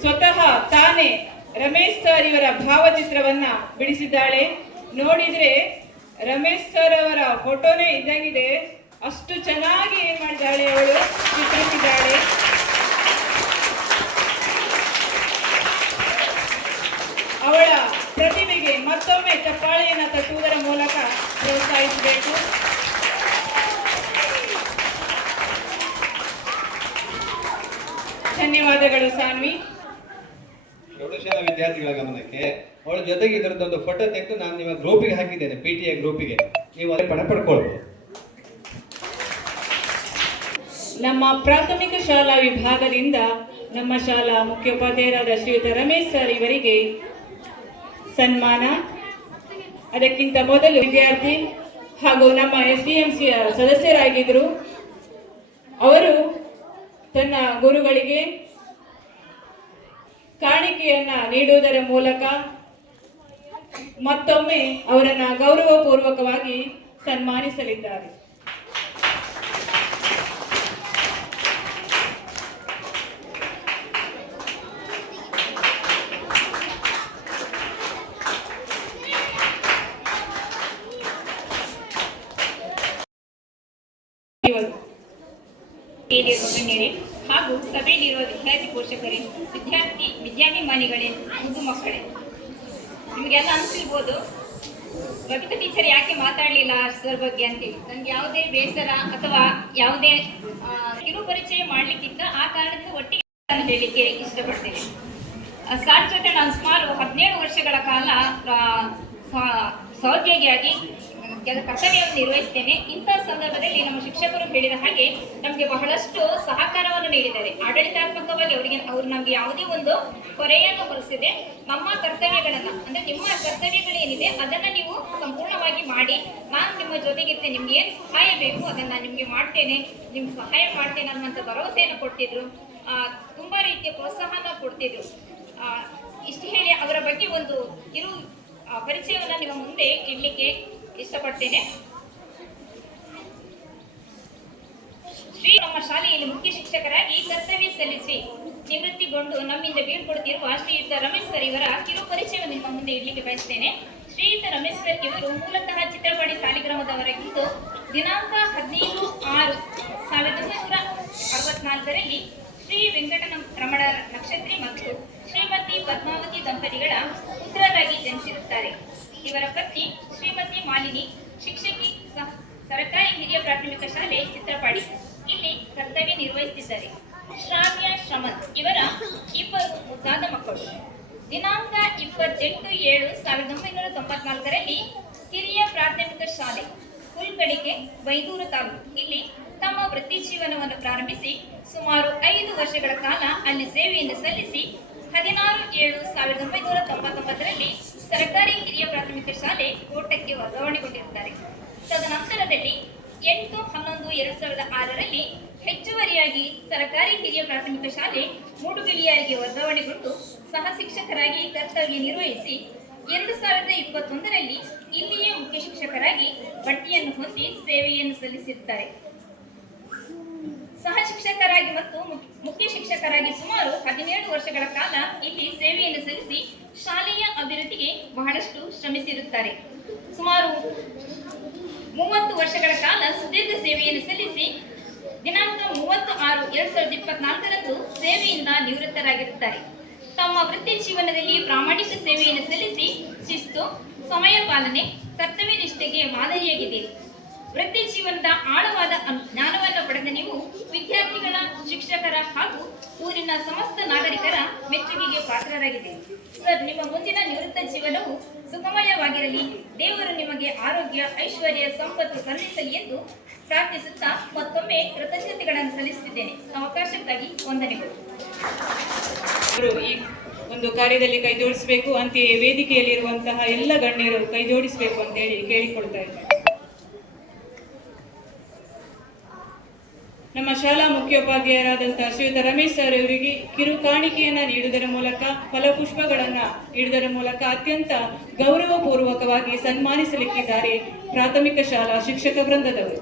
ಸ್ವತಃ ತಾನೇ ರಮೇಶ್ ಸರ್ ಇವರ ಭಾವಚಿತ್ರವನ್ನ ಬಿಡಿಸಿದ್ದಾಳೆ. ನೋಡಿದ್ರೆ ರಮೇಶ್ ಸರ್ ಅವರ ಫೋಟೋನೇ ಇದ್ದಂಗಿದೆ, ಅಷ್ಟು ಚೆನ್ನಾಗಿ ಏನ್ ಮಾಡಿದ್ದಾಳೆ ಅವಳು, ಚಿತ್ರಿಸಿದ್ದಾಳೆ. ಅವಳ ಪ್ರತಿಭೆಗೆ ಮತ್ತೊಮ್ಮೆ ಚಪ್ಪಾಳೆಯನ್ನು ತಟ್ಟುವುದರ ಮೂಲಕ ಪ್ರೋತ್ಸಾಹಿಸಬೇಕು. ಧನ್ಯವಾದಗಳು ಸಾನ್ವಿ. ಪ್ರೌಢಶಾಲಾ ವಿದ್ಯಾರ್ಥಿಗಳ ಗಮನಕ್ಕೆ ಅವಳ ಜೊತೆಗೆ ಇದರದ್ದೊಂದು ಫೋಟೋ ತೆಗೆದು ನಾನು ನಿಮ್ಮ ಗ್ರೂಪಿಗೆ ಹಾಕಿದ್ದೇನೆ, PTA ಗ್ರೂಪಿಗೆ, ನೀವು ಅದೇ ಪಣ ಪಡ್ಕೊಳ್ಬೋದು. ನಮ್ಮ ಪ್ರಾಥಮಿಕ ಶಾಲಾ ವಿಭಾಗದಿಂದ ನಮ್ಮ ಶಾಲಾ ಮುಖ್ಯೋಪಾಧ್ಯಾಯರಾದ ಶ್ರೀಯುತ ರಮೇಶ್ ಸರ್ ಇವರಿಗೆ ಸನ್ಮಾನ. ಅದಕ್ಕಿಂತ ಮೊದಲು ವಿದ್ಯಾರ್ಥಿ ಹಾಗೂ ನಮ್ಮ SDMC ಸದಸ್ಯರಾಗಿದ್ದರು. ಅವರು ತನ್ನ ಗುರುಗಳಿಗೆ ಕಾಣಿಕೆಯನ್ನ ನೀಡುವುದರ ಮೂಲಕ ಮತ್ತೊಮ್ಮೆ ಅವರನ್ನ ಗೌರವಪೂರ್ವಕವಾಗಿ ಸನ್ಮಾನಿಸಲಿದ್ದಾರೆ. ಹಾಗೂ ಸಭೆಯಲ್ಲಿರುವ ವಿದ್ಯಾರ್ಥಿ ಪೋಷಕರೇ, ವಿದ್ಯಾಭಿಮಾನಿಗಳೇ, ಮುದ್ದು ಮಕ್ಕಳೇ, ನಿಮಗೆಲ್ಲ ಅನಿಸಿರ್ಬೋದು ರವಿತಾ ಟೀಚರ್ ಯಾಕೆ ಮಾತಾಡಲಿಲ್ಲ ಸರ್ ಬಗ್ಗೆ ಅಂತೇಳಿ. ನನಗೆ ಯಾವುದೇ ಬೇಸರ ಅಥವಾ ಯಾವುದೇ ಕಿರು ಪರಿಚಯ ಮಾಡಲಿಕ್ಕಿಂತ ಆ ಕಾರಣದಿಂದ ಒಟ್ಟಿಗೆ ನಾನು ಹೇಳಲಿಕ್ಕೆ ಇಷ್ಟಪಡ್ತೇನೆ. ಸರ್ ಜೊತೆ ನಾನು ಸುಮಾರು 17 ವರ್ಷಗಳ ಕಾಲ ಸಹೋದ್ಯೋಗಿಯಾಗಿ ಕರ್ತವ್ಯವನ್ನು ನಿರ್ವಹಿಸ್ತೇನೆ. ಇಂತಹ ಸಂದರ್ಭದಲ್ಲಿ ನಮ್ಮ ಶಿಕ್ಷಕರು ಹೇಳಿದ ಹಾಗೆ ನಮಗೆ ಬಹಳಷ್ಟು ಸಹಕಾರವನ್ನು ನೀಡಿದ್ದಾರೆ. ಆಡಳಿತಾತ್ಮಕವಾಗಿ ಅವರು ನಮಗೆ ಯಾವುದೇ ಒಂದು ಹೊರೆಯನ್ನು ಹೊರಿಸಿದೆ. ನಮ್ಮ ಕರ್ತವ್ಯಗಳನ್ನ ಅಂದ್ರೆ ನಿಮ್ಮ ಕರ್ತವ್ಯಗಳೇನಿದೆ ಅದನ್ನ ನೀವು ಸಂಪೂರ್ಣವಾಗಿ ಮಾಡಿ, ನಾನು ನಿಮ್ಮ ಜೊತೆಗಿರ್ತೇನೆ, ನಿಮ್ಗೆ ಏನು ಸಹಾಯ ಬೇಕು ಅದನ್ನ ನಿಮ್ಗೆ ಮಾಡ್ತೇನೆ, ನಿಮ್ಗೆ ಸಹಾಯ ಮಾಡ್ತೇನೆ ಅನ್ನುವಂಥ ಭರವಸೆಯನ್ನು ಕೊಡ್ತಿದ್ರು. ತುಂಬಾ ರೀತಿಯ ಪ್ರೋತ್ಸಾಹನ ಕೊಡ್ತಿದ್ರು. ಇಷ್ಟು ಹೇಳಿ ಅವರ ಬಗ್ಗೆ ಒಂದು ಪರಿಚಯವನ್ನ ನಿಮ್ಮ ಮುಂದೆ ಇಡ್ಲಿಕ್ಕೆ ಇಷ್ಟಪಡ್ತೇನೆ. ಶ್ರೀ ನಮ್ಮ ಶಾಲೆಯಲ್ಲಿ ಮುಖ್ಯ ಶಿಕ್ಷಕರಾಗಿ ಕರ್ತವ್ಯ ಸಲ್ಲಿಸಿ ನಿವೃತ್ತಿಗೊಂಡು ನಮ್ಮಿಂದ ಬೀಳ್ಕೊಡುತ್ತಿರುವ ಶ್ರೀಯುತ ರಮೇಶ್ ಸರ್ ಇವರ ಕಿರು ಪರಿಚಯವನ್ನು ನಿಮ್ಮ ಮುಂದೆ ಇಡ್ಲಿಕ್ಕೆ ಬಯಸ್ತೇನೆ. ಶ್ರೀಯುತ ರಮೇಶ್ ಸರ್ ಇವರು ಮೂಲತಃ ಚಿತ್ರಪಾಡಿ ಸಾಲಿಗ್ರಾಮದವರಾಗಿದ್ದು ದಿನಾಂಕ 15/6/1964ರಲ್ಲಿ ಶ್ರೀ ವೆಂಕಟರಮಣ ನಕ್ಷತ್ರಿ ಮತ್ತು ಶ್ರೀಮತಿ ಪದ್ಮಾವತಿ ದಂಪತಿಗಳ ಪುತ್ರರಾಗಿ ಜನಿಸಿರುತ್ತಾರೆ. ಇವರ ಪತ್ನಿ ಶ್ರೀಮತಿ ಮಾಲಿನಿ ಶಿಕ್ಷಕಿ, ಸರ್ಕಾರಿ ಹಿರಿಯ ಪ್ರಾಥಮಿಕ ಶಾಲೆ ಚಿತ್ರಪಾಡಿ, ಇಲ್ಲಿ ಕರ್ತವ್ಯ ನಿರ್ವಹಿಸುತ್ತಿದ್ದಾರೆ. ಶ್ರಾವ್ಯ ಶ್ರಮತ್ ಇವರ ಇಬ್ಬರು ಮುದ್ದಾದ ಮಕ್ಕಳು. ದಿನಾಂಕ 28/7/1994ರಲ್ಲಿ ಹಿರಿಯ ಪ್ರಾಥಮಿಕ ಶಾಲೆ ಹುಲ್ಗಡಿಗೆ, ಬೈದೂರು ತಾಲೂಕು, ಇಲ್ಲಿ ತಮ್ಮ ವೃತ್ತಿ ಜೀವನವನ್ನು ಪ್ರಾರಂಭಿಸಿ ಸುಮಾರು 5 ವರ್ಷಗಳ ಕಾಲ ಅಲ್ಲಿ ಸೇವೆಯನ್ನು ಸಲ್ಲಿಸಿ 16/7/1999ರಲ್ಲಿ ಸರ್ಕಾರಿ ಹಿರಿಯ ಪ್ರಾಥಮಿಕ ಶಾಲೆ ಕೋಟಕ್ಕೆ ವರ್ಗಾವಣೆಗೊಂಡಿರುತ್ತಾರೆ. ತದನಂತರದಲ್ಲಿ 8/11/2006ರಲ್ಲಿ ಹೆಚ್ಚುವರಿಯಾಗಿ ಸರ್ಕಾರಿ ಹಿರಿಯ ಪ್ರಾಥಮಿಕ ಶಾಲೆ ಮೂಡುಗೆಳಿಯರಿಗೆ ವರ್ಗಾವಣೆಗೊಂಡು ಸಹ ಶಿಕ್ಷಕರಾಗಿ ಕರ್ತವ್ಯ ನಿರ್ವಹಿಸಿ 2021ರಲ್ಲಿ ಇಲ್ಲಿಯೇ ಮುಖ್ಯ ಶಿಕ್ಷಕರಾಗಿ ಬಡ್ತಿಯನ್ನು ಹೊಂದಿ ಸೇವೆಯನ್ನು ಸಲ್ಲಿಸಿರುತ್ತಾರೆ. ಸಹ ಶಿಕ್ಷಕರಾಗಿ ಮತ್ತು ಮುಖ್ಯ ಶಿಕ್ಷಕರಾಗಿ ಸುಮಾರು 17 ವರ್ಷಗಳ ಕಾಲ ಇಲ್ಲಿ ಸೇವೆಯನ್ನು ಸಲ್ಲಿಸಿ ಶಾಲೆಯ ಅಭಿವೃದ್ಧಿಗೆ ಬಹಳಷ್ಟು ಶ್ರಮಿಸಿರುತ್ತಾರೆ. ಸುಮಾರು 30 ವರ್ಷಗಳ ಕಾಲ ಸುದೀರ್ಘ ಸೇವೆಯನ್ನು ಸಲ್ಲಿಸಿ ದಿನಾಂಕ 30/6/2024ರಂದು ಸೇವೆಯಿಂದ ನಿವೃತ್ತರಾಗಿರುತ್ತಾರೆ. ತಮ್ಮ ವೃತ್ತಿ ಜೀವನದಲ್ಲಿ ಪ್ರಾಮಾಣಿಕ ಸೇವೆಯನ್ನು ಸಲ್ಲಿಸಿ ಶಿಸ್ತು, ಸಮಯ ಪಾಲನೆ, ಕರ್ತವ್ಯ ನಿಷ್ಠೆಗೆ ಮಾದರಿಯಾಗಿದ್ದೀರಿ. ವೃತ್ತಿ ಜೀವನದ ಆಳವಾದ ಜ್ಞಾನವನ್ನು ಪಡೆದ ನೀವು ವಿದ್ಯಾರ್ಥಿಗಳ, ಶಿಕ್ಷಕರ ಹಾಗೂ ಊರಿನ ಸಮಸ್ತ ನಾಗರಿಕರ ಮೆಚ್ಚುಗೆಗೆ ಪಾತ್ರರಾಗಿದ್ದೀರಿ. ಸರ್, ನಿಮ್ಮ ಮುಂದಿನ ನಿವೃತ್ತ ಜೀವನವು ಸುಖಮಯವಾಗಿರಲಿ. ದೇವರು ನಿಮಗೆ ಆರೋಗ್ಯ, ಐಶ್ವರ್ಯ, ಸಂಪತ್ತು ಕರುಣಿಸಲಿ ಎಂದು ಪ್ರಾರ್ಥಿಸುತ್ತಾ ಮತ್ತೊಮ್ಮೆ ಕೃತಜ್ಞತೆಗಳನ್ನು ಸಲ್ಲಿಸುತ್ತಿದ್ದೇನೆ. ಅವಕಾಶಕ್ಕಾಗಿ ವಂದನೆಗಳು. ಈ ಒಂದು ಕಾರ್ಯದಲ್ಲಿ ಕೈ ಜೋಡಿಸಬೇಕು, ಅಂತೆಯೇ ವೇದಿಕೆಯಲ್ಲಿರುವಂತಹ ಎಲ್ಲ ಗಣ್ಯರು ಕೈ ಜೋಡಿಸಬೇಕು ಅಂತ ಹೇಳಿ ಕೇಳಿಕೊಳ್ತಾ ಇದ್ದಾರೆ. ನಮ್ಮ ಶಾಲಾ ಮುಖ್ಯೋಪಾಧ್ಯಾಯರಾದಂತಹ ಶ್ರೀಯುತ ರಮೇಶ್ ಸರ್ ಅವರಿಗೆ ಕಿರು ಕಾಣಿಕೆಯನ್ನ ನೀಡುವುದರ ಮೂಲಕ, ಫಲಪುಷ್ಪಗಳನ್ನ ನೀಡುವುದರ ಮೂಲಕ ಅತ್ಯಂತ ಗೌರವಪೂರ್ವಕವಾಗಿ ಸನ್ಮಾನಿಸಲಿಕ್ಕಿದ್ದಾರೆ ಪ್ರಾಥಮಿಕ ಶಾಲಾ ಶಿಕ್ಷಕ ವೃಂದದವರು.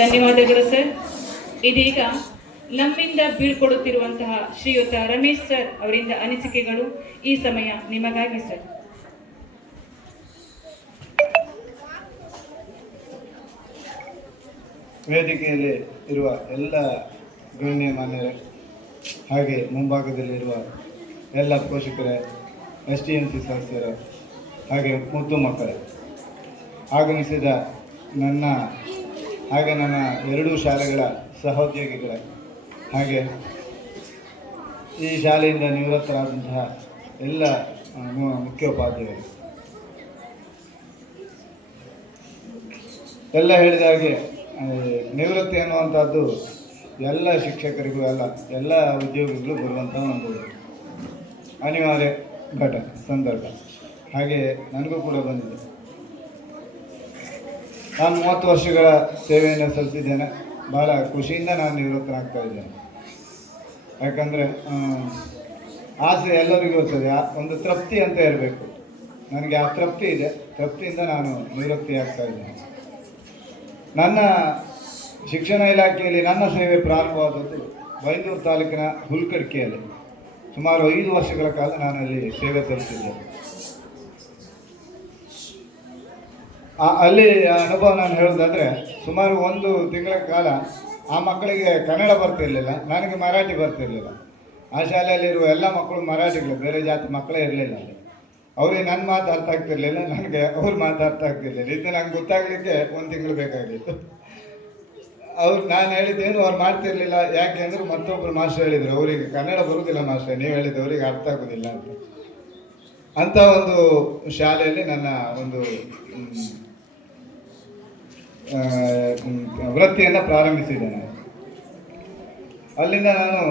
ಧನ್ಯವಾದಗಳು ಸರ್. ಇದೀಗ ನಮ್ಮಿಂದ ಬೀಳ್ಕೊಡುತ್ತಿರುವಂತಹ ಶ್ರೀಯುತ ರಮೇಶ್ ಸರ್ ಅವರಿಂದ ಅನಿಸಿಕೆಗಳು ಈ ಸಮಯ ನಿಮಗಾಗಿ ಸರ್. ವೇದಿಕೆಯಲ್ಲಿ ಇರುವ ಎಲ್ಲ ಗಣ್ಯಮಾನ್ಯರೇ, ಹಾಗೆ ಮುಂಭಾಗದಲ್ಲಿರುವ ಎಲ್ಲ ಪೋಷಕರೇ, STMC ಸದಸ್ಯರೇ, ಹಾಗೆ ಮುದ್ದು ಮಕ್ಕಳೇ, ಆಗಮಿಸಿದ ನನ್ನ ಎರಡೂ ಶಾಲೆಗಳ ಸಹೋದ್ಯೋಗಿಗಳೇ, ಹಾಗೆ ಈ ಶಾಲೆಯಿಂದ ನಿವೃತ್ತರಾದಂತಹ ಎಲ್ಲ ಮುಖ್ಯೋಪಾಧ್ಯಾಯರು, ಎಲ್ಲ ಹೇಳಿದ ಹಾಗೆ ನಿವೃತ್ತಿ ಅನ್ನುವಂಥದ್ದು ಎಲ್ಲ ಶಿಕ್ಷಕರಿಗೂ ಎಲ್ಲ ಉದ್ಯೋಗಿಗಳು ಬರುವಂಥ ಒಂದು ಅನಿವಾರ್ಯ ಸಂದರ್ಭ. ಹಾಗೆ ನನಗೂ ಕೂಡ ಬಂದಿದೆ. ನಾನು 30 ವರ್ಷಗಳ ಸೇವೆಯನ್ನು ಸಲ್ಲಿಸಿದ್ದೇನೆ. ಭಾಳ ಖುಷಿಯಿಂದ ನಾನು ನಿವೃತ್ತನಾಗ್ತಾ ಇದ್ದೇನೆ. ಯಾಕಂದರೆ ಆಸೆ ಎಲ್ಲರಿಗೂ ಇರ್ತದೆ, ಒಂದು ತೃಪ್ತಿ ಅಂತ ಇರಬೇಕು. ನನಗೆ ಆ ತೃಪ್ತಿ ಇದೆ. ತೃಪ್ತಿಯಿಂದ ನಾನು ನಿವೃತ್ತಿ ಆಗ್ತಾ ಇದ್ದೇನೆ. ನನ್ನ ಶಿಕ್ಷಣ ಇಲಾಖೆಯಲ್ಲಿ ನನ್ನ ಸೇವೆ ಪ್ರಾರಂಭವಾದದ್ದು ಬೈಂದೂರು ತಾಲೂಕಿನ ಹುಲ್ಕಡ್ಕೆಯಲ್ಲಿ. ಸುಮಾರು 5 ವರ್ಷಗಳ ಕಾಲ ನಾನು ಅಲ್ಲಿ ಸೇವೆ ಸಲ್ಲಿಸಿದ್ದೇನೆ. ಅಲ್ಲಿ ಅನುಭವ ನಾನು ಹೇಳೋದಾದರೆ, ಸುಮಾರು 1 ತಿಂಗಳ ಕಾಲ ಆ ಮಕ್ಕಳಿಗೆ ಕನ್ನಡ ಬರ್ತಿರಲಿಲ್ಲ, ನನಗೆ ಮರಾಠಿ ಬರ್ತಿರಲಿಲ್ಲ. ಆ ಶಾಲೆಯಲ್ಲಿರುವ ಎಲ್ಲ ಮಕ್ಕಳು ಮರಾಠಿಗಳು, ಬೇರೆ ಜಾತಿ ಮಕ್ಕಳೇ ಇರಲಿಲ್ಲ ಅಲ್ಲಿ. ಅವ್ರಿಗೆ ನನ್ನ ಮಾತು ಅರ್ಥ ಆಗ್ತಿರ್ಲಿಲ್ಲ, ನನಗೆ ಅವ್ರ ಮಾತು ಅರ್ಥ ಆಗ್ತಿರ್ಲಿಲ್ಲ. ಇದು ನಂಗೆ ಗೊತ್ತಾಗಲಿಕ್ಕೆ 1 ತಿಂಗಳು ಬೇಕಾಗಿತ್ತು. ನಾನು ಹೇಳಿದ್ದೇನು ಅವ್ರು ಮಾಡ್ತಿರ್ಲಿಲ್ಲ. ಯಾಕೆ ಅಂದರೆ ಮತ್ತೊಬ್ಬರು ಮಾಸ್ಟರ್ ಹೇಳಿದರು, ಅವರಿಗೆ ಕನ್ನಡ ಬರುವುದಿಲ್ಲ ಮಾಸ್ಟರ್, ನೀವು ಹೇಳಿದ್ದು ಅವರಿಗೆ ಅರ್ಥ ಆಗೋದಿಲ್ಲ ಅಂತ. ಅಂಥ ಒಂದು ಶಾಲೆಯಲ್ಲಿ ನನ್ನ ಒಂದು ವೃತ್ತಿಯನ್ನು ಪ್ರಾರಂಭಿಸಿದ್ದೇನೆ. ಅಲ್ಲಿಂದ ನಾನು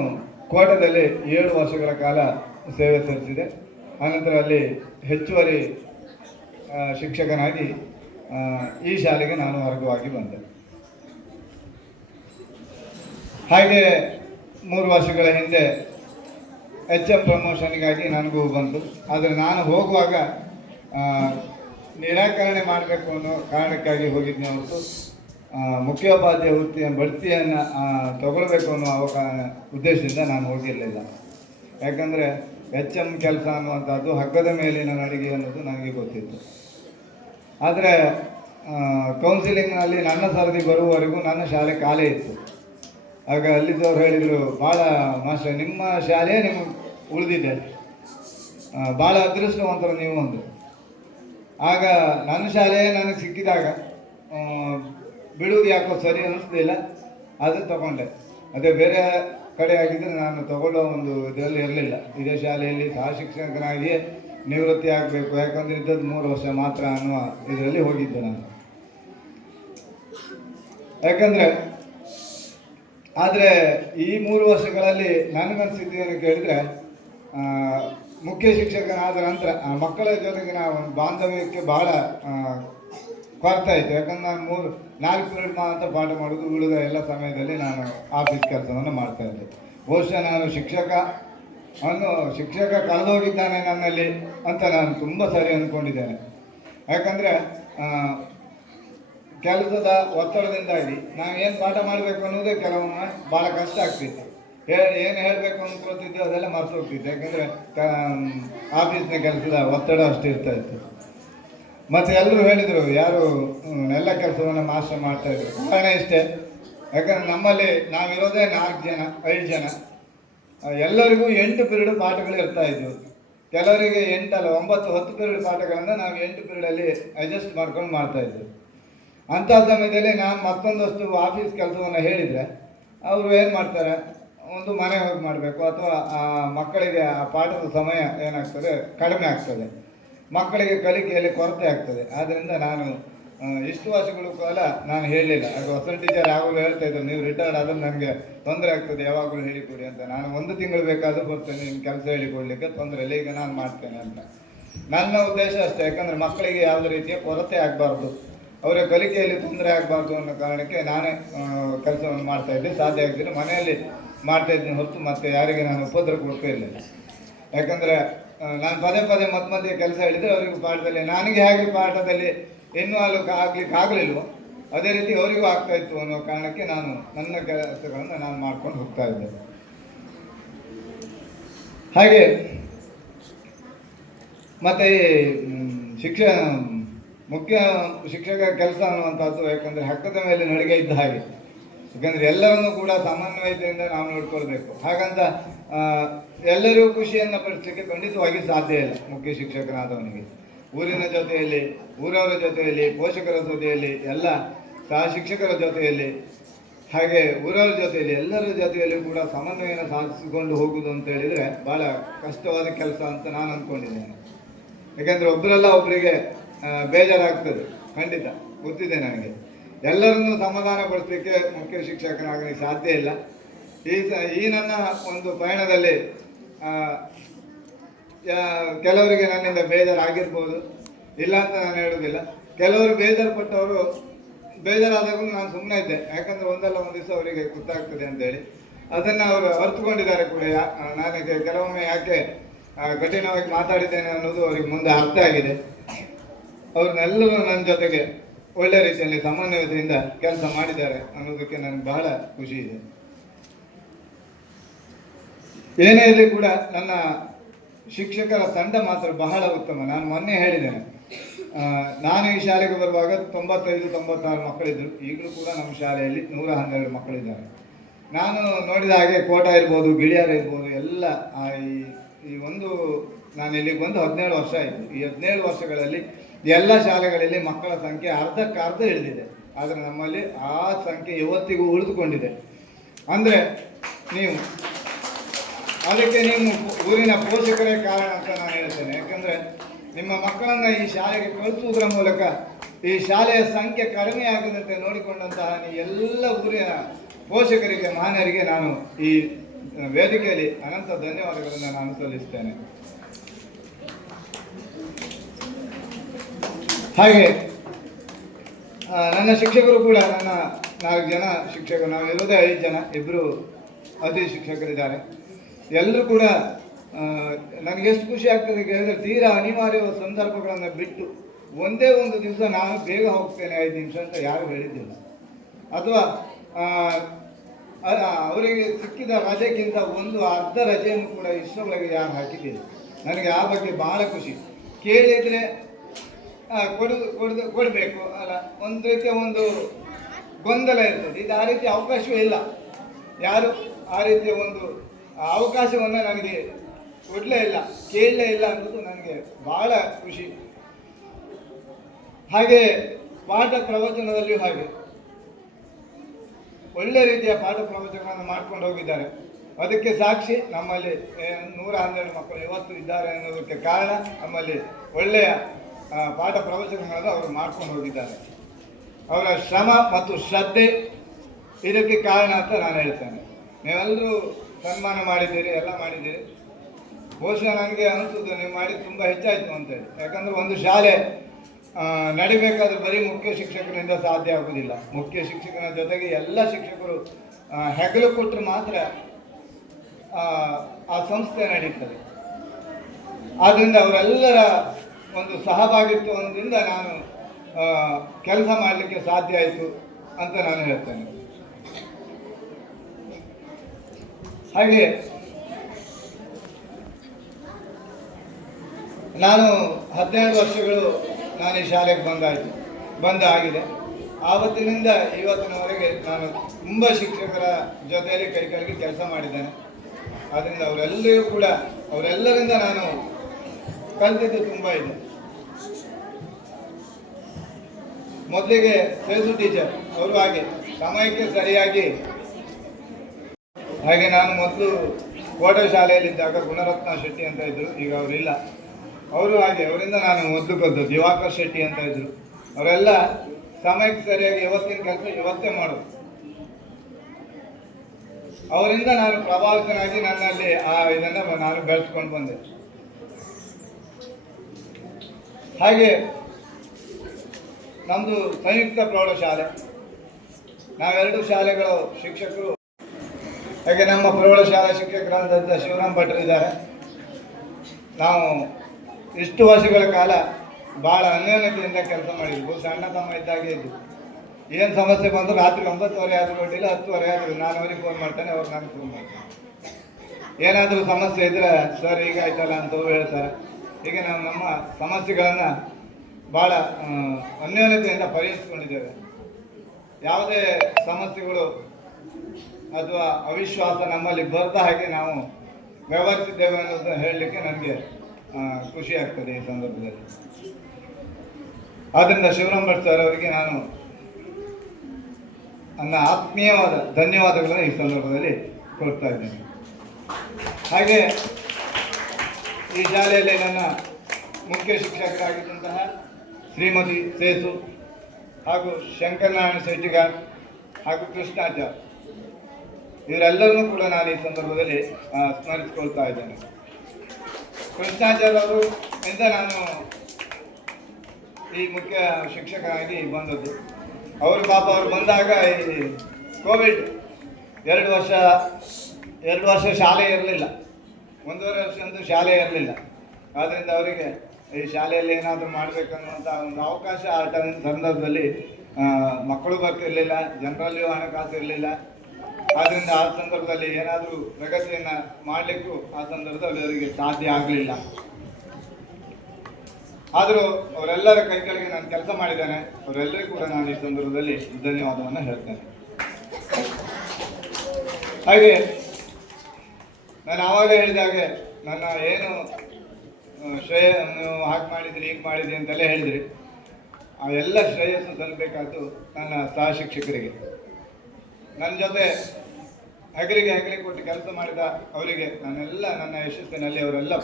ಕೋಟದಲ್ಲಿ 7 ವರ್ಷಗಳ ಕಾಲ ಸೇವೆ ಸಲ್ಲಿಸಿದೆ. ಆನಂತರ ಅಲ್ಲಿ ಹೆಚ್ಚುವರಿ ಶಿಕ್ಷಕನಾಗಿ ಈ ಶಾಲೆಗೆ ನಾನು ವರ್ಗವಾಗಿ ಬಂದೆ. ಹಾಗೆ 3 ವರ್ಷಗಳ ಹಿಂದೆ HM ಪ್ರಮೋಷನ್ಗಾಗಿ ನನಗೂ ಬಂತು. ಆದರೆ ನಾನು ಹೋಗುವಾಗ ನಿರಾಕರಣೆ ಮಾಡಬೇಕು ಅನ್ನೋ ಕಾರಣಕ್ಕಾಗಿ ಹೋಗಿದ್ದೆ ಹೊರತು ಮುಖ್ಯೋಪಾಧ್ಯಾಯ ವೃತ್ತಿಯ ಬಡ್ತಿಯನ್ನು ತಗೊಳ್ಬೇಕು ಅನ್ನೋ ಉದ್ದೇಶದಿಂದ ನಾನು ಹೋಗಿರಲಿಲ್ಲ. ಯಾಕಂದರೆ HM ಕೆಲಸ ಅನ್ನುವಂಥದ್ದು ಹಗ್ಗದ ಮೇಲಿನ ನಡಿಗೆ ಅನ್ನೋದು ನನಗೆ ಗೊತ್ತಿತ್ತು. ಆದರೆ ಕೌನ್ಸಿಲಿಂಗ್ನಲ್ಲಿ ನನ್ನ ಸರದಿ ಬರುವವರೆಗೂ ನನ್ನ ಶಾಲೆ ಖಾಲಿ ಇತ್ತು. ಆಗ ಅಲ್ಲಿದ್ದವ್ರು ಹೇಳಿದರು, ಭಾಳ ಮಾಸ್ಟರ್ ನಿಮ್ಮ ಶಾಲೆ ನಿಮಗೆ ಉಳಿದಿದೆ, ಭಾಳ ಅದೃಷ್ಟವಂತರು ನೀವು ಒಂದು. ಆಗ ನನ್ನ ಶಾಲೆ ನನಗೆ ಸಿಕ್ಕಿದಾಗ ಬಿಡುವುದು ಯಾಕೋ ಸರಿ ಅನ್ನಿಸ್ಲಿಲ್ಲ, ಅದು ತಗೊಂಡೆ. ಅದೇ ಬೇರೆ ಕಡೆ ಆಗಿದ್ದರೆ ನಾನು ತಗೊಳ್ಳೋ ಒಂದು ಇದರಲ್ಲಿ ಇರಲಿಲ್ಲ. ಇದೇ ಶಾಲೆಯಲ್ಲಿ ಸಹ ಶಿಕ್ಷಕನಾಗಿಯೇ ನಿವೃತ್ತಿ ಆಗಬೇಕು, ಯಾಕಂದರೆ ಇದ್ದದ್ದು 3 ವರ್ಷ ಮಾತ್ರ ಅನ್ನುವ ಇದರಲ್ಲಿ ಹೋಗಿದ್ದೆ ನಾನು. ಯಾಕಂದರೆ ಆದರೆ ಈ 3 ವರ್ಷಗಳಲ್ಲಿ ನನಗನ್ಸಿದ್ದು ಏನು ಕೇಳಿದರೆ, ಮುಖ್ಯ ಶಿಕ್ಷಕನಾದ ನಂತರ ಮಕ್ಕಳ ಜೊತೆಗಿನ ಒಂದು ಬಾಂಧವ್ಯಕ್ಕೆ ಭಾಳ ಕೊರತೆ ಆಯಿತು. ಯಾಕಂದ್ರೆ ನಾನು 4 ಪೀರಿಯಡ್ ಮಾತ್ರ ಪಾಠ ಮಾಡೋದು, ಉಳಿದ ಎಲ್ಲ ಸಮಯದಲ್ಲಿ ನಾನು ಆಫೀಸ್ ಕೆಲಸವನ್ನು ಮಾಡ್ತಾಯಿದ್ದೆ. ಬಹುಶಃ ನಾನು ಶಿಕ್ಷಕ ಕಳೆದೋಗಿದ್ದಾನೆ ನನ್ನಲ್ಲಿ ಅಂತ ನಾನು ತುಂಬ ಸರಿ ಅಂದ್ಕೊಂಡಿದ್ದೇನೆ. ಯಾಕಂದರೆ ಕೆಲಸದ ಒತ್ತಡದಿಂದಾಗಿ ನಾವು ಏನು ಪಾಠ ಮಾಡಬೇಕು ಅನ್ನೋದೇ ಕೆಲವೊಮ್ಮೆ ಭಾಳ ಕಷ್ಟ ಆಗ್ತಿತ್ತು. ಏನು ಹೇಳಬೇಕು ಅಂದ್ಕೊಳ್ತಿದ್ದೆ ಅದೆಲ್ಲ ಮರ್ತು ಹೋಗ್ತಿತ್ತು. ಯಾಕಂದರೆ ಆಫೀಸ್ನ ಕೆಲಸದ ಒತ್ತಡ ಅಷ್ಟು ಇರ್ತಾಯಿತ್ತು. ಮತ್ತು ಎಲ್ಲರೂ ಹೇಳಿದರು, ಯಾರು ಎಲ್ಲ ಕೆಲಸವನ್ನು ಮಾಸ್ಟರ್ ಮಾಡ್ತಾಯಿದ್ರು. ಕಾರಣ ಇಷ್ಟೇ, ಯಾಕಂದರೆ ನಮ್ಮಲ್ಲಿ ನಾವಿರೋದೇ 4 ಜನ 5 ಜನ, ಎಲ್ಲರಿಗೂ 8 ಪೀರಿಯಡ್ ಪಾಠಗಳು ಇರ್ತಾಯಿದ್ವು. ಕೆಲವರಿಗೆ 8 ಅಲ್ಲ 9 10 ಪೀರಿಯಡ್ ಪಾಠಗಳನ್ನು ನಾವು 8 ಪೀರಿಯಡಲ್ಲಿ ಅಡ್ಜಸ್ಟ್ ಮಾಡ್ಕೊಂಡು ಮಾಡ್ತಾಯಿದ್ವಿ. ಅಂಥ ಸಮಯದಲ್ಲಿ ನಾನು ಮತ್ತೊಂದಷ್ಟು ಆಫೀಸ್ ಕೆಲಸವನ್ನು ಹೇಳಿದರೆ ಅವರು ಏನು ಮಾಡ್ತಾರೆ, ಒಂದು ಮನೆ ಹೋಗಿ ಮಾಡಬೇಕು, ಅಥವಾ ಮಕ್ಕಳಿಗೆ ಆ ಪಾಠದ ಸಮಯ ಏನಾಗ್ತದೆ ಕಡಿಮೆ ಆಗ್ತದೆ, ಮಕ್ಕಳಿಗೆ ಕಲಿಕೆಯಲ್ಲಿ ಕೊರತೆ ಆಗ್ತದೆ. ಆದ್ದರಿಂದ ನಾನು ಇಷ್ಟು ವರ್ಷಗಳು ಕಾಲ ನಾನು ಹೇಳಲಿಲ್ಲ. ಆಗ ಹೊಸ ಟೀಚರ್ ಯಾವಾಗಲೂ ಹೇಳ್ತಾಯಿದ್ರು, ನೀವು ರಿಟೈರ್ಡ್ ಆದರೂ ನನಗೆ ತೊಂದರೆ ಆಗ್ತದೆ, ಯಾವಾಗಲೂ ಹೇಳಿಕೊಡಿ ಅಂತ. ನಾನು 1 ತಿಂಗಳು ಬೇಕಾದರೂ ಬರ್ತೇನೆ, ನಿಮ್ಮ ಕೆಲಸ ಹೇಳಿಕೊಡ್ಲಿಕ್ಕೆ ತೊಂದರೆ ಇಲ್ಲ, ಈಗ ನಾನು ಮಾಡ್ತೇನೆ ಅಂತ ನನ್ನ ಉದ್ದೇಶ ಅಷ್ಟೇ. ಯಾಕಂದರೆ ಮಕ್ಕಳಿಗೆ ಯಾವುದೇ ರೀತಿಯ ಕೊರತೆ ಆಗಬಾರ್ದು, ಅವರ ಕಲಿಕೆಯಲ್ಲಿ ತೊಂದರೆ ಆಗಬಾರ್ದು ಅನ್ನೋ ಕಾರಣಕ್ಕೆ ನಾನೇ ಕೆಲಸವನ್ನು ಮಾಡ್ತಾಯಿದ್ದೆ. ಸಾಧ್ಯ ಆಗ್ತಿಲ್ಲ ಮನೆಯಲ್ಲಿ ಮಾಡ್ತಾಯಿದ್ದೀನಿ ಹೊರತು ಮತ್ತೆ ಯಾರಿಗೆ ನಾನು ಉಪದ್ರ ಕೊಡ್ತಾ ಇರಲಿಲ್ಲ. ಯಾಕಂದರೆ ನಾನು ಪದೇ ಮಧ್ಯೆ ಕೆಲಸ ಹೇಳಿದರೆ ಅವರಿಗೆ ಪಾಠದಲ್ಲಿ ನನಗೆ ಹೇಗೆ ಪಾಠದಲ್ಲಿ ಇನ್ವಾಲ್ವ್ ಆಗ್ಲಿಕ್ಕೆ ಆಗಲಿಲ್ವೋ ಅದೇ ರೀತಿ ಅವರಿಗೂ ಆಗ್ತಾ ಇತ್ತು ಅನ್ನೋ ಕಾರಣಕ್ಕೆ ನಾನು ನನ್ನ ಕೆಲಸಗಳನ್ನು ನಾನು ಮಾಡ್ಕೊಂಡು ಹೋಗ್ತಾ ಇದ್ದೆ. ಹಾಗೆ ಮತ್ತು ಮುಖ್ಯ ಶಿಕ್ಷಕ ಕೆಲಸ ಅನ್ನುವಂಥದ್ದು ಯಾಕಂದರೆ ಹಕ್ಕದ ಮೇಲೆ ನಡಿಗೆ ಇದ್ದ ಹಾಗೆ. ಯಾಕಂದರೆ ಎಲ್ಲರನ್ನೂ ಕೂಡ ಸಮನ್ವಯತೆಯಿಂದ ನಾವು ನೋಡ್ಕೊಳ್ಬೇಕು. ಹಾಗಂತ ಎಲ್ಲರಿಗೂ ಖುಷಿಯನ್ನು ಪಡಿಸಲಿಕ್ಕೆ ಖಂಡಿತವಾಗಿ ಸಾಧ್ಯ ಇಲ್ಲ. ಮುಖ್ಯ ಶಿಕ್ಷಕನಾದವನಿಗೆ ಊರಿನ ಜೊತೆಯಲ್ಲಿ, ಊರವರ ಜೊತೆಯಲ್ಲಿ, ಪೋಷಕರ ಜೊತೆಯಲ್ಲಿ, ಎಲ್ಲ ಸಹ ಶಿಕ್ಷಕರ ಜೊತೆಯಲ್ಲಿ, ಹಾಗೆ ಊರವರ ಜೊತೆಯಲ್ಲಿ, ಎಲ್ಲರ ಜೊತೆಯಲ್ಲಿ ಕೂಡ ಸಮನ್ವಯನ ಸಾಧಿಸಿಕೊಂಡು ಹೋಗುವುದು ಅಂತ ಹೇಳಿದರೆ ಭಾಳ ಕಷ್ಟವಾದ ಕೆಲಸ ಅಂತ ನಾನು ಅಂದ್ಕೊಂಡಿದ್ದೇನೆ. ಯಾಕೆಂದರೆ ಒಬ್ಬರಲ್ಲ ಒಬ್ಬರಿಗೆ ಬೇಜಾರಾಗ್ತದೆ, ಖಂಡಿತ ಗೊತ್ತಿದೆ ನನಗೆ. ಎಲ್ಲರನ್ನೂ ಸಮಾಧಾನಪಡಿಸಲಿಕ್ಕೆ ಮುಖ್ಯ ಶಿಕ್ಷಕನಾಗಲಿಕ್ಕೆ ಸಾಧ್ಯ ಇಲ್ಲ. ಈ ನನ್ನ ಒಂದು ಪಯಣದಲ್ಲಿ ಕೆಲವರಿಗೆ ನನ್ನಿಂದ ಬೇಜಾರಾಗಿರ್ಬೋದು, ಇಲ್ಲ ಅಂತ ನಾನು ಹೇಳೋದಿಲ್ಲ. ಕೆಲವರು ಬೇಜಾರಾದಾಗೂ ನಾನು ಸುಮ್ಮನೆ ಇದ್ದೆ, ಯಾಕಂದರೆ ಒಂದಲ್ಲ ಒಂದು ದಿವಸ ಅವರಿಗೆ ಗೊತ್ತಾಗ್ತದೆ ಅಂತೇಳಿ. ಅದನ್ನು ಅವರು ಅರ್ಥಕೊಂಡಿದ್ದಾರೆ ಕೂಡ. ನನಗೆ ಕೆಲವೊಮ್ಮೆ ಯಾಕೆ ಕಠಿಣವಾಗಿ ಮಾತಾಡಿದ್ದೇನೆ ಅನ್ನೋದು ಅವರಿಗೆ ಮುಂದೆ ಅರ್ಥ ಆಗಿದೆ. ಅವ್ರನ್ನೆಲ್ಲರೂ ನನ್ನ ಜೊತೆಗೆ ಒಳ್ಳೆ ರೀತಿಯಲ್ಲಿ ಸಮನ್ವಯತೆಯಿಂದ ಕೆಲಸ ಮಾಡಿದ್ದಾರೆ ಅನ್ನೋದಕ್ಕೆ ನನಗೆ ಬಹಳ ಖುಷಿ ಇದೆ. ಏನೇ ಇರಲಿ ಕೂಡ ನನ್ನ ಶಿಕ್ಷಕರ ತಂಡ ಮಾತ್ರ ಬಹಳ ಉತ್ತಮ. ನಾನು ಮೊನ್ನೆ ಹೇಳಿದ್ದೇನೆ, ನಾನು ಈ ಶಾಲೆಗೆ ಬರುವಾಗ 95-96 ಮಕ್ಕಳಿದ್ದರು. ಈಗಲೂ ಕೂಡ ನಮ್ಮ ಶಾಲೆಯಲ್ಲಿ 112 ಮಕ್ಕಳಿದ್ದಾರೆ. ನಾನು ನೋಡಿದ ಹಾಗೆ ಕೋಟ ಇರ್ಬೋದು, ಗಿಳಿಯಾರ ಇರ್ಬೋದು, ಎಲ್ಲ ಈ ಒಂದು ನಾನು ಇಲ್ಲಿಗೆ ಬಂದು 17 ವರ್ಷ ಆಯಿತು. ಈ 17 ವರ್ಷಗಳಲ್ಲಿ ಎಲ್ಲ ಶಾಲೆಗಳಲ್ಲಿ ಮಕ್ಕಳ ಸಂಖ್ಯೆ ಅರ್ಧಕ್ಕರ್ಧ ಇಳಿದಿದೆ. ಆದರೆ ನಮ್ಮಲ್ಲಿ ಆ ಸಂಖ್ಯೆ ಇವತ್ತಿಗೂ ಉಳಿದುಕೊಂಡಿದೆ. ಅಂದರೆ ಅದಕ್ಕೆ ನೀವು ಊರಿನ ಪೋಷಕರೇ ಕಾರಣ ಅಂತ ನಾನು ಹೇಳ್ತೇನೆ. ಯಾಕಂದರೆ ನಿಮ್ಮ ಮಕ್ಕಳನ್ನು ಈ ಶಾಲೆಗೆ ಕಳಿಸುವುದರ ಮೂಲಕ ಈ ಶಾಲೆಯ ಸಂಖ್ಯೆ ಕಡಿಮೆ ಆಗದಂತೆ ನೋಡಿಕೊಂಡಂತಹ ಎಲ್ಲ ಊರಿನ ಪೋಷಕರಿಗೆ, ಮಾನ್ಯರಿಗೆ ನಾನು ಈ ವೇದಿಕೆಯಲ್ಲಿ ಅನಂತ ಧನ್ಯವಾದಗಳನ್ನು ನಾನು ಸಲ್ಲಿಸ್ತೇನೆ. ಹಾಗೆ ನನ್ನ ಶಿಕ್ಷಕರು ಕೂಡ, ನನ್ನ 4 ಜನ ಶಿಕ್ಷಕರು, ನಾವು ಇರೋದೇ 5 ಜನ, 2 ಅತಿಥಿ ಶಿಕ್ಷಕರಿದ್ದಾರೆ. ಎಲ್ಲರೂ ಕೂಡ ನನಗೆ ಎಷ್ಟು ಖುಷಿ ಆಗ್ತದೆ ಕೇಳಿದರೆ, ತೀರಾ ಅನಿವಾರ್ಯವಾದ ಸಂದರ್ಭಗಳನ್ನು ಬಿಟ್ಟು ಒಂದೇ ಒಂದು ದಿವಸ ನಾನು ಬೇಗ ಹೋಗ್ತೇನೆ 5 ನಿಮಿಷ ಅಂತ ಯಾರು ಹೇಳಿದ್ದಿಲ್ಲ. ಅಥವಾ ಅವರಿಗೆ ಸಿಕ್ಕಿದ ರಜೆಗಿಂತ ಒಂದು ಅರ್ಧ ರಜೆಯನ್ನು ಕೂಡ ಇಷ್ಟರೊಳಗೆ ಯಾರು ಹಾಕಿದ್ದಿಲ್ಲ. ನನಗೆ ಆ ಬಗ್ಗೆ ಭಾಳ ಖುಷಿ. ಕೇಳಿದರೆ ಕೊಡಬೇಕು ಅಲ್ಲ, ಒಂದು ರೀತಿಯ ಒಂದು ಗೊಂದಲ ಇರ್ತದೆ. ಇದು ಆ ರೀತಿಯ ಅವಕಾಶವೇ ಇಲ್ಲ. ಯಾರು ಆ ರೀತಿಯ ಒಂದು ಅವಕಾಶವನ್ನು ನನಗೆ ಕೊಡಲೇ ಇಲ್ಲ, ಕೇಳಲೇ ಇಲ್ಲ ಅನ್ನೋದು ನನಗೆ ಭಾಳ ಖುಷಿ. ಹಾಗೆ ಪಾಠ ಪ್ರವಚನದಲ್ಲಿಯೂ ಹಾಗೆ ಒಳ್ಳೆ ರೀತಿಯ ಪಾಠ ಪ್ರವಚನಗಳನ್ನು ಮಾಡ್ಕೊಂಡು ಹೋಗಿದ್ದಾರೆ. ಅದಕ್ಕೆ ಸಾಕ್ಷಿ ನಮ್ಮಲ್ಲಿ 112 ಮಕ್ಕಳು ಇವತ್ತು ಇದ್ದಾರೆ ಅನ್ನೋದಕ್ಕೆ ಕಾರಣ ನಮ್ಮಲ್ಲಿ ಒಳ್ಳೆಯ ಪಾಠ ಪ್ರವಚನಗಳನ್ನು ಅವರು ಮಾಡ್ಕೊಂಡು ಹೋಗಿದ್ದಾರೆ. ಅವರ ಶ್ರಮ ಮತ್ತು ಶ್ರದ್ಧೆ ಇದಕ್ಕೆ ಕಾರಣ ಅಂತ ನಾನು ಹೇಳ್ತೇನೆ. ನೀವೆಲ್ಲರೂ ಸನ್ಮಾನ ಮಾಡಿದ್ದೀರಿ, ಎಲ್ಲ ಮಾಡಿದ್ದೀರಿ. ಬಹುಶಃ ನನಗೆ ಅನಿಸೋದು ನೀವು ಮಾಡಿದ್ದು ತುಂಬ ಹೆಚ್ಚಾಯಿತು ಅಂತೇಳಿ. ಯಾಕಂದರೆ ಒಂದು ಶಾಲೆ ನಡಿಬೇಕಾದ್ರೆ ಬರೀ ಮುಖ್ಯ ಶಿಕ್ಷಕರಿಂದ ಸಾಧ್ಯ ಆಗೋದಿಲ್ಲ. ಮುಖ್ಯ ಶಿಕ್ಷಕನ ಜೊತೆಗೆ ಎಲ್ಲ ಶಿಕ್ಷಕರು ಹೆಗಲು ಕೊಟ್ಟರೆ ಮಾತ್ರ ಆ ಸಂಸ್ಥೆ ನಡೀತದೆ. ಆದ್ದರಿಂದ ಅವರೆಲ್ಲರ ಒಂದು ಸಹಭಾಗಿತ್ವದಿಂದ ನಾನು ಕೆಲಸ ಮಾಡಲಿಕ್ಕೆ ಸಾಧ್ಯ ಆಯಿತು ಅಂತ ನಾನು ಹೇಳ್ತೇನೆ. ಹಾಗೆ ನಾನು 17 ವರ್ಷಗಳು ನಾನು ಈ ಶಾಲೆಗೆ ಬಂದಾಗಿದೆ. ಆವತ್ತಿನಿಂದ ಇವತ್ತಿನವರೆಗೆ ನಾನು ತುಂಬ ಶಿಕ್ಷಕರ ಜೊತೆಯಲ್ಲಿ ಕೈಗಳಿಗೆ ಕೆಲಸ ಮಾಡಿದ್ದೇನೆ. ಆದ್ದರಿಂದ ಅವರೆಲ್ಲರಿಂದ ನಾನು ಕಲಿತಿದ್ದು ತುಂಬ ಇದೆ. ಮೊದಲಿಗೆ ಸೇಸು ಟೀಚರ್ ಅವರು ಹಾಗೆ ಸಮಯಕ್ಕೆ ಸರಿಯಾಗಿ, ಹಾಗೆ ನಾನು ಮೊದಲು ಕೋಟ ಶಾಲೆಯಲ್ಲಿದ್ದಾಗ ಗುಣರತ್ನ ಶೆಟ್ಟಿ ಅಂತ ಇದ್ದರು, ಈಗ ಅವರಿಲ್ಲ. ಅವರು ಹಾಗೆ, ಅವರಿಂದ ನಾನು ಮೊದಲು ಕಲಿತು. ದಿವಾಕರ್ ಶೆಟ್ಟಿ ಅಂತ ಇದ್ದರು. ಅವರೆಲ್ಲ ಸಮಯಕ್ಕೆ ಸರಿಯಾಗಿ ಇವತ್ತಿನ ಕೆಲಸ ಇವತ್ತೇ ಮಾಡೋದು. ಅವರಿಂದ ನಾನು ಪ್ರಭಾವಿತನಾಗಿ ನನ್ನಲ್ಲಿ ಇದನ್ನು ನಾನು ಬೆಳೆಸ್ಕೊಂಡು ಬಂದೆ. ಹಾಗೆ ನಮ್ಮದು ಸಂಯುಕ್ತ ಪ್ರೌಢಶಾಲೆ, ನಾವೆರಡು ಶಾಲೆಗಳ ಶಿಕ್ಷಕರು. ಹಾಗೆ ನಮ್ಮ ಪ್ರೌಢಶಾಲಾ ಶಿಕ್ಷಕರಾದಂಥ ಶಿವರಾಮ್ ಭಟ್ರು ಇದ್ದಾರೆ. ನಾವು ಇಷ್ಟು ವರ್ಷಗಳ ಕಾಲ ಭಾಳ ಅನ್ಯೋನ್ಯತೆಯಿಂದ ಕೆಲಸ ಮಾಡಿದ್ವಿ. ಸಣ್ಣ ತಮ್ಮ ಇದ್ದಾಗೆ ಇದ್ದು ಏನು ಸಮಸ್ಯೆ ಬಂದರೂ ರಾತ್ರಿ 9:30 ಆದರೂ ಅಡ್ಡಿಲ್ಲ, 10:30 ಆದರೂ ನಾನು ಅವ್ರಿಗೆ ಫೋನ್ ಮಾಡ್ತೇನೆ, ಅವ್ರು ನನಗೆ ಫೋನ್ ಮಾಡ್ತಾರೆ. ಏನಾದರೂ ಸಮಸ್ಯೆ ಇದ್ದರೆ ಸರ್ ಈಗ ಆಯ್ತಲ್ಲ ಅಂತ ಹೇಳ್ತಾರೆ. ಹೀಗೆ ನಾವು ನಮ್ಮ ಸಮಸ್ಯೆಗಳನ್ನು ಭಾಳ ಅನ್ಯೋನ್ಯತೆಯಿಂದ ಪರಿಹರಿಸಿಕೊಂಡಿದ್ದೇವೆ. ಯಾವುದೇ ಸಮಸ್ಯೆಗಳು ಅಥವಾ ಅವಿಶ್ವಾಸ ನಮ್ಮಲ್ಲಿ ಬರದ ಹಾಗೆ ನಾವು ವ್ಯವಹರಿಸಿದ್ದೇವೆ ಅನ್ನೋದು ಹೇಳಲಿಕ್ಕೆ ನನಗೆ ಖುಷಿ ಆಗ್ತದೆ ಈ ಸಂದರ್ಭದಲ್ಲಿ. ಆದ್ದರಿಂದ ಶಿವರಾಮ್ ಭಟ್ ಸರ್ ಅವರಿಗೆ ನಾನು ನನ್ನ ಆತ್ಮೀಯವಾದ ಧನ್ಯವಾದಗಳನ್ನು ಈ ಸಂದರ್ಭದಲ್ಲಿ ಕೊಡ್ತಾ ಇದ್ದೇನೆ. ಹಾಗೆ ಈ ಶಾಲೆಯಲ್ಲಿ ನನ್ನ ಮುಖ್ಯ ಶಿಕ್ಷಕರಾಗಿದ್ದಂತಹ ಶ್ರೀಮತಿ ಸೇಸು ಹಾಗೂ ಶಂಕರನಾರಾಯಣ ಶೆಟ್ಟಿಗಾರ್ ಹಾಗೂ ಕೃಷ್ಣಾಚಾರ್ಯ ಇವರೆಲ್ಲರನ್ನೂ ಕೂಡ ನಾನು ಈ ಸಂದರ್ಭದಲ್ಲಿ ಸ್ಮರಿಸಿಕೊಳ್ತಾ ಇದ್ದೇನೆ. ಕೃಷ್ಣಾಚಾರ್ಯ ಅವರು ಇಂದ ನಾನು ಈ ಮುಖ್ಯ ಶಿಕ್ಷಕರಾಗಿ ಬಂದದ್ದು. ಅವರು ಪಾಪ ಅವ್ರು ಬಂದಾಗ ಈ ಕೋವಿಡ್ 2 ವರ್ಷ ಶಾಲೆ ಇರಲಿಲ್ಲ, 1.5 ವರ್ಷ ಅಂತೂ ಶಾಲೆ ಇರಲಿಲ್ಲ. ಆದ್ದರಿಂದ ಅವರಿಗೆ ಈ ಶಾಲೆಯಲ್ಲಿ ಏನಾದರೂ ಮಾಡಬೇಕನ್ನುವಂಥ ಒಂದು ಅವಕಾಶ ಆ ಸಂದರ್ಭದಲ್ಲಿ ಮಕ್ಕಳು ಬರ್ತಿರಲಿಲ್ಲ, ಜನರಲ್ಲಿಯೂ ಹಣಕಾಸು ಇರಲಿಲ್ಲ. ಆದ್ದರಿಂದ ಆ ಸಂದರ್ಭದಲ್ಲಿ ಏನಾದರೂ ಪ್ರಗತಿಯನ್ನು ಮಾಡಲಿಕ್ಕೂ ಆ ಸಂದರ್ಭದಲ್ಲಿ ಅವರಿಗೆ ಸಾಧ್ಯ ಆಗಲಿಲ್ಲ. ಆದರೂ ಅವರೆಲ್ಲರ ಕೈ ಕೆಳಗೆ ನಾನು ಕೆಲಸ ಮಾಡಿದ್ದೇನೆ. ಅವರೆಲ್ಲರಿಗೂ ಕೂಡ ನಾನು ಈ ಸಂದರ್ಭದಲ್ಲಿ ಧನ್ಯವಾದವನ್ನು ಹೇಳ್ತೇನೆ. ಹಾಗೆ ನಾನು ಆವಾಗಲೇ ಹೇಳಿದ ಹಾಗೆ ನನ್ನ ಏನು ಶ್ರೇಯ ನೀವು ಹಾಗೆ ಮಾಡಿದ್ರಿ ಹೀಗೆ ಮಾಡಿದ್ರಿ ಅಂತೆಲ್ಲ ಹೇಳಿದ್ರಿ, ಆ ಎಲ್ಲ ಶ್ರೇಯಸ್ಸು ಸಲ್ಲಬೇಕಾದ್ದು ನನ್ನ ಸಹ ಶಿಕ್ಷಕರಿಗೆ. ನನ್ನ ಜೊತೆ ಹೆಗಲಿಗೆ ಕೊಟ್ಟು ಕೆಲಸ ಮಾಡಿದ ಅವರಿಗೆ ನನ್ನ ಯಶಸ್ಸಿನಲ್ಲಿ ಅವರೆಲ್ಲ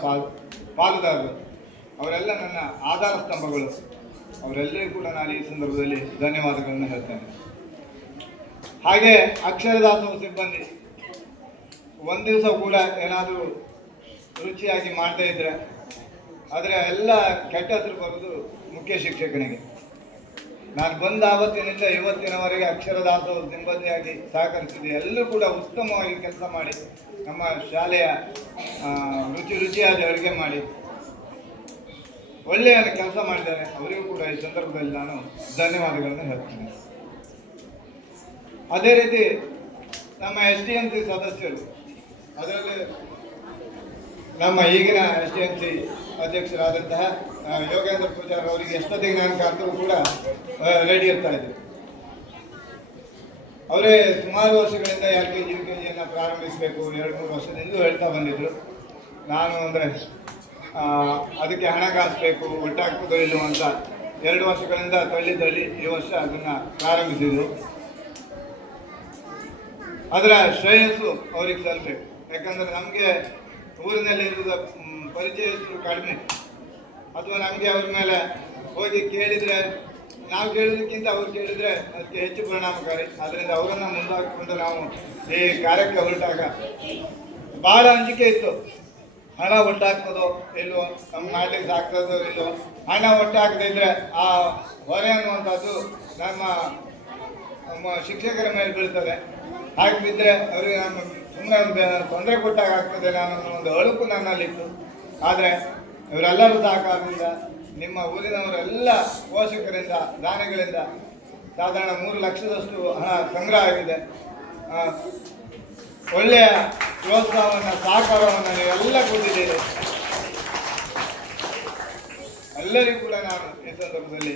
ಪಾಲುದಾರರು, ಅವರೆಲ್ಲ ನನ್ನ ಆಧಾರ ಸ್ತಂಭಗಳು. ಅವರೆಲ್ಲರಿಗೂ ಕೂಡ ನಾನು ಈ ಸಂದರ್ಭದಲ್ಲಿ ಧನ್ಯವಾದಗಳನ್ನು ಹೇಳ್ತೇನೆ. ಹಾಗೆ ಅಕ್ಷರದಾಸೋಹ ಸಿಬ್ಬಂದಿ ಒಂದು ದಿವಸ ಕೂಡ ಏನಾದರೂ ರುಚಿಯಾಗಿ ಮಾಡದೇ ಇದ್ದರೆ ಆದರೆ ಎಲ್ಲ ಕೆಟ್ಟ ಹೆಸರು ಬರೋದು ಮುಖ್ಯ ಶಿಕ್ಷಕನಿಗೆ. ನಾನು ಬಂದ ಆವತ್ತಿನಿಂದ ಇವತ್ತಿನವರೆಗೆ ಅಕ್ಷರದಾಸೋಹ ಸಿಬ್ಬಂದಿಯಾಗಿ ಸಹಕರಿಸಿದೆ. ಎಲ್ಲರೂ ಕೂಡ ಉತ್ತಮವಾಗಿ ಕೆಲಸ ಮಾಡಿ ನಮ್ಮ ಶಾಲೆಯ ರುಚಿಯಾದ ಅಡುಗೆ ಮಾಡಿ ಒಳ್ಳೆಯ ಕೆಲಸ ಮಾಡಿದ್ದಾರೆ. ಅವರಿಗೂ ಕೂಡ ಈ ಸಂದರ್ಭದಲ್ಲಿ ನಾನು ಧನ್ಯವಾದಗಳನ್ನು ಹೇಳ್ತೇನೆ. ಅದೇ ರೀತಿ ನಮ್ಮ SDMC ಸದಸ್ಯರು, ಅದರಲ್ಲಿ ನಮ್ಮ ಈಗಿನ SDMC ಅಧ್ಯಕ್ಷರಾದಂತಹ ಯೋಗೇಂದ್ರ ಪೂಜಾರ್ ಅವರಿಗೆ ಎಷ್ಟೊತ್ತಿಗೆ ನಾನು ಕರೆದರೂ ಕೂಡ ರೆಡಿ ಇರ್ತಾ ಇದ್ರು. ಅವರೇ ಸುಮಾರು ವರ್ಷಗಳಿಂದ LKG UKGಯನ್ನು ಪ್ರಾರಂಭಿಸಬೇಕು 2-3 ವರ್ಷದಿಂದಲೂ ಹೇಳ್ತಾ ಬಂದಿದ್ರು. ನಾನು ಅಂದರೆ ಅದಕ್ಕೆ ಹಣಕಾಸು ಬೇಕು, ಒಟ್ಟಾಗ್ತದೋ ಇಲ್ಲವೋ ಅಂತ 2 ವರ್ಷಗಳಿಂದ ತಳ್ಳಿ ಈ ವರ್ಷ ಅದನ್ನು ಪ್ರಾರಂಭಿಸಿದ್ರು. ಅದರ ಶ್ರೇಯಸ್ಸು ಅವ್ರಿಗೆ ಸಲ್ಲಬೇಕು. ಯಾಕಂದರೆ ನಮಗೆ ಊರಿನಲ್ಲಿರುವ ಪರಿಚಯಸ್ಥರು ಕಡಿಮೆ, ಅಥವಾ ನಮಗೆ ಅವ್ರ ಮೇಲೆ ಹೋಗಿ ಕೇಳಿದರೆ, ನಾವು ಕೇಳೋದಕ್ಕಿಂತ ಅವ್ರು ಕೇಳಿದರೆ ಅದಕ್ಕೆ ಹೆಚ್ಚು ಪರಿಣಾಮಕಾರಿ. ಆದ್ದರಿಂದ ಅವರನ್ನು ಮುಂದಾಕಿಕೊಂಡು ನಾವು ಈ ಕಾರ್ಯಕ್ಕೆ ಹೊರಟಾಗ ಭಾಳ ಅಂಜಿಕೆ ಇತ್ತು. ಹಣ ಒಟ್ಟಾಗ್ತದೋ ಇಲ್ವೋ, ನಮ್ಗೆ ಮಾಡ್ಲಿಕ್ಕೆ ಆಗ್ತದೋ ಇಲ್ವೋ. ಹಣ ಒಟ್ಟಾಗದೇ ಇದ್ದರೆ ಆ ಹೊರೆ ಅನ್ನುವಂಥದ್ದು ನಮ್ಮ ಶಿಕ್ಷಕರ ಮೇಲೆ ಬೀಳ್ತದೆ. ಹಾಗೆ ಬಿದ್ದರೆ ಅವರಿಗೆ ನಾನು ಸುಮ್ಮನೆ ತೊಂದರೆ ಕೊಟ್ಟಾಗ ಆಗ್ತದೆ ನಾನು ಒಂದು ಅಳುಕು ನನ್ನಲ್ಲಿತ್ತು. ಆದರೆ ಇವರೆಲ್ಲರೂ ಸಹಕಾರದಿಂದ, ನಿಮ್ಮ ಊರಿನವರೆಲ್ಲ ಪೋಷಕರಿಂದ, ದಾನಿಗಳಿಂದ ಸಾಧಾರಣ 3 ಲಕ್ಷದಷ್ಟು ಹಣ ಸಂಗ್ರಹ ಆಗಿದೆ. ಒಳ್ಳೆಯ ಪ್ರೋತ್ಸಾಹವನ್ನು, ಸಹಕಾರವನ್ನು ನೀವೆಲ್ಲ ಕೊಟ್ಟಿದ್ದೀರಿ. ಎಲ್ಲರಿಗೂ ಕೂಡ ನಾನು ಈ ಸಂದರ್ಭದಲ್ಲಿ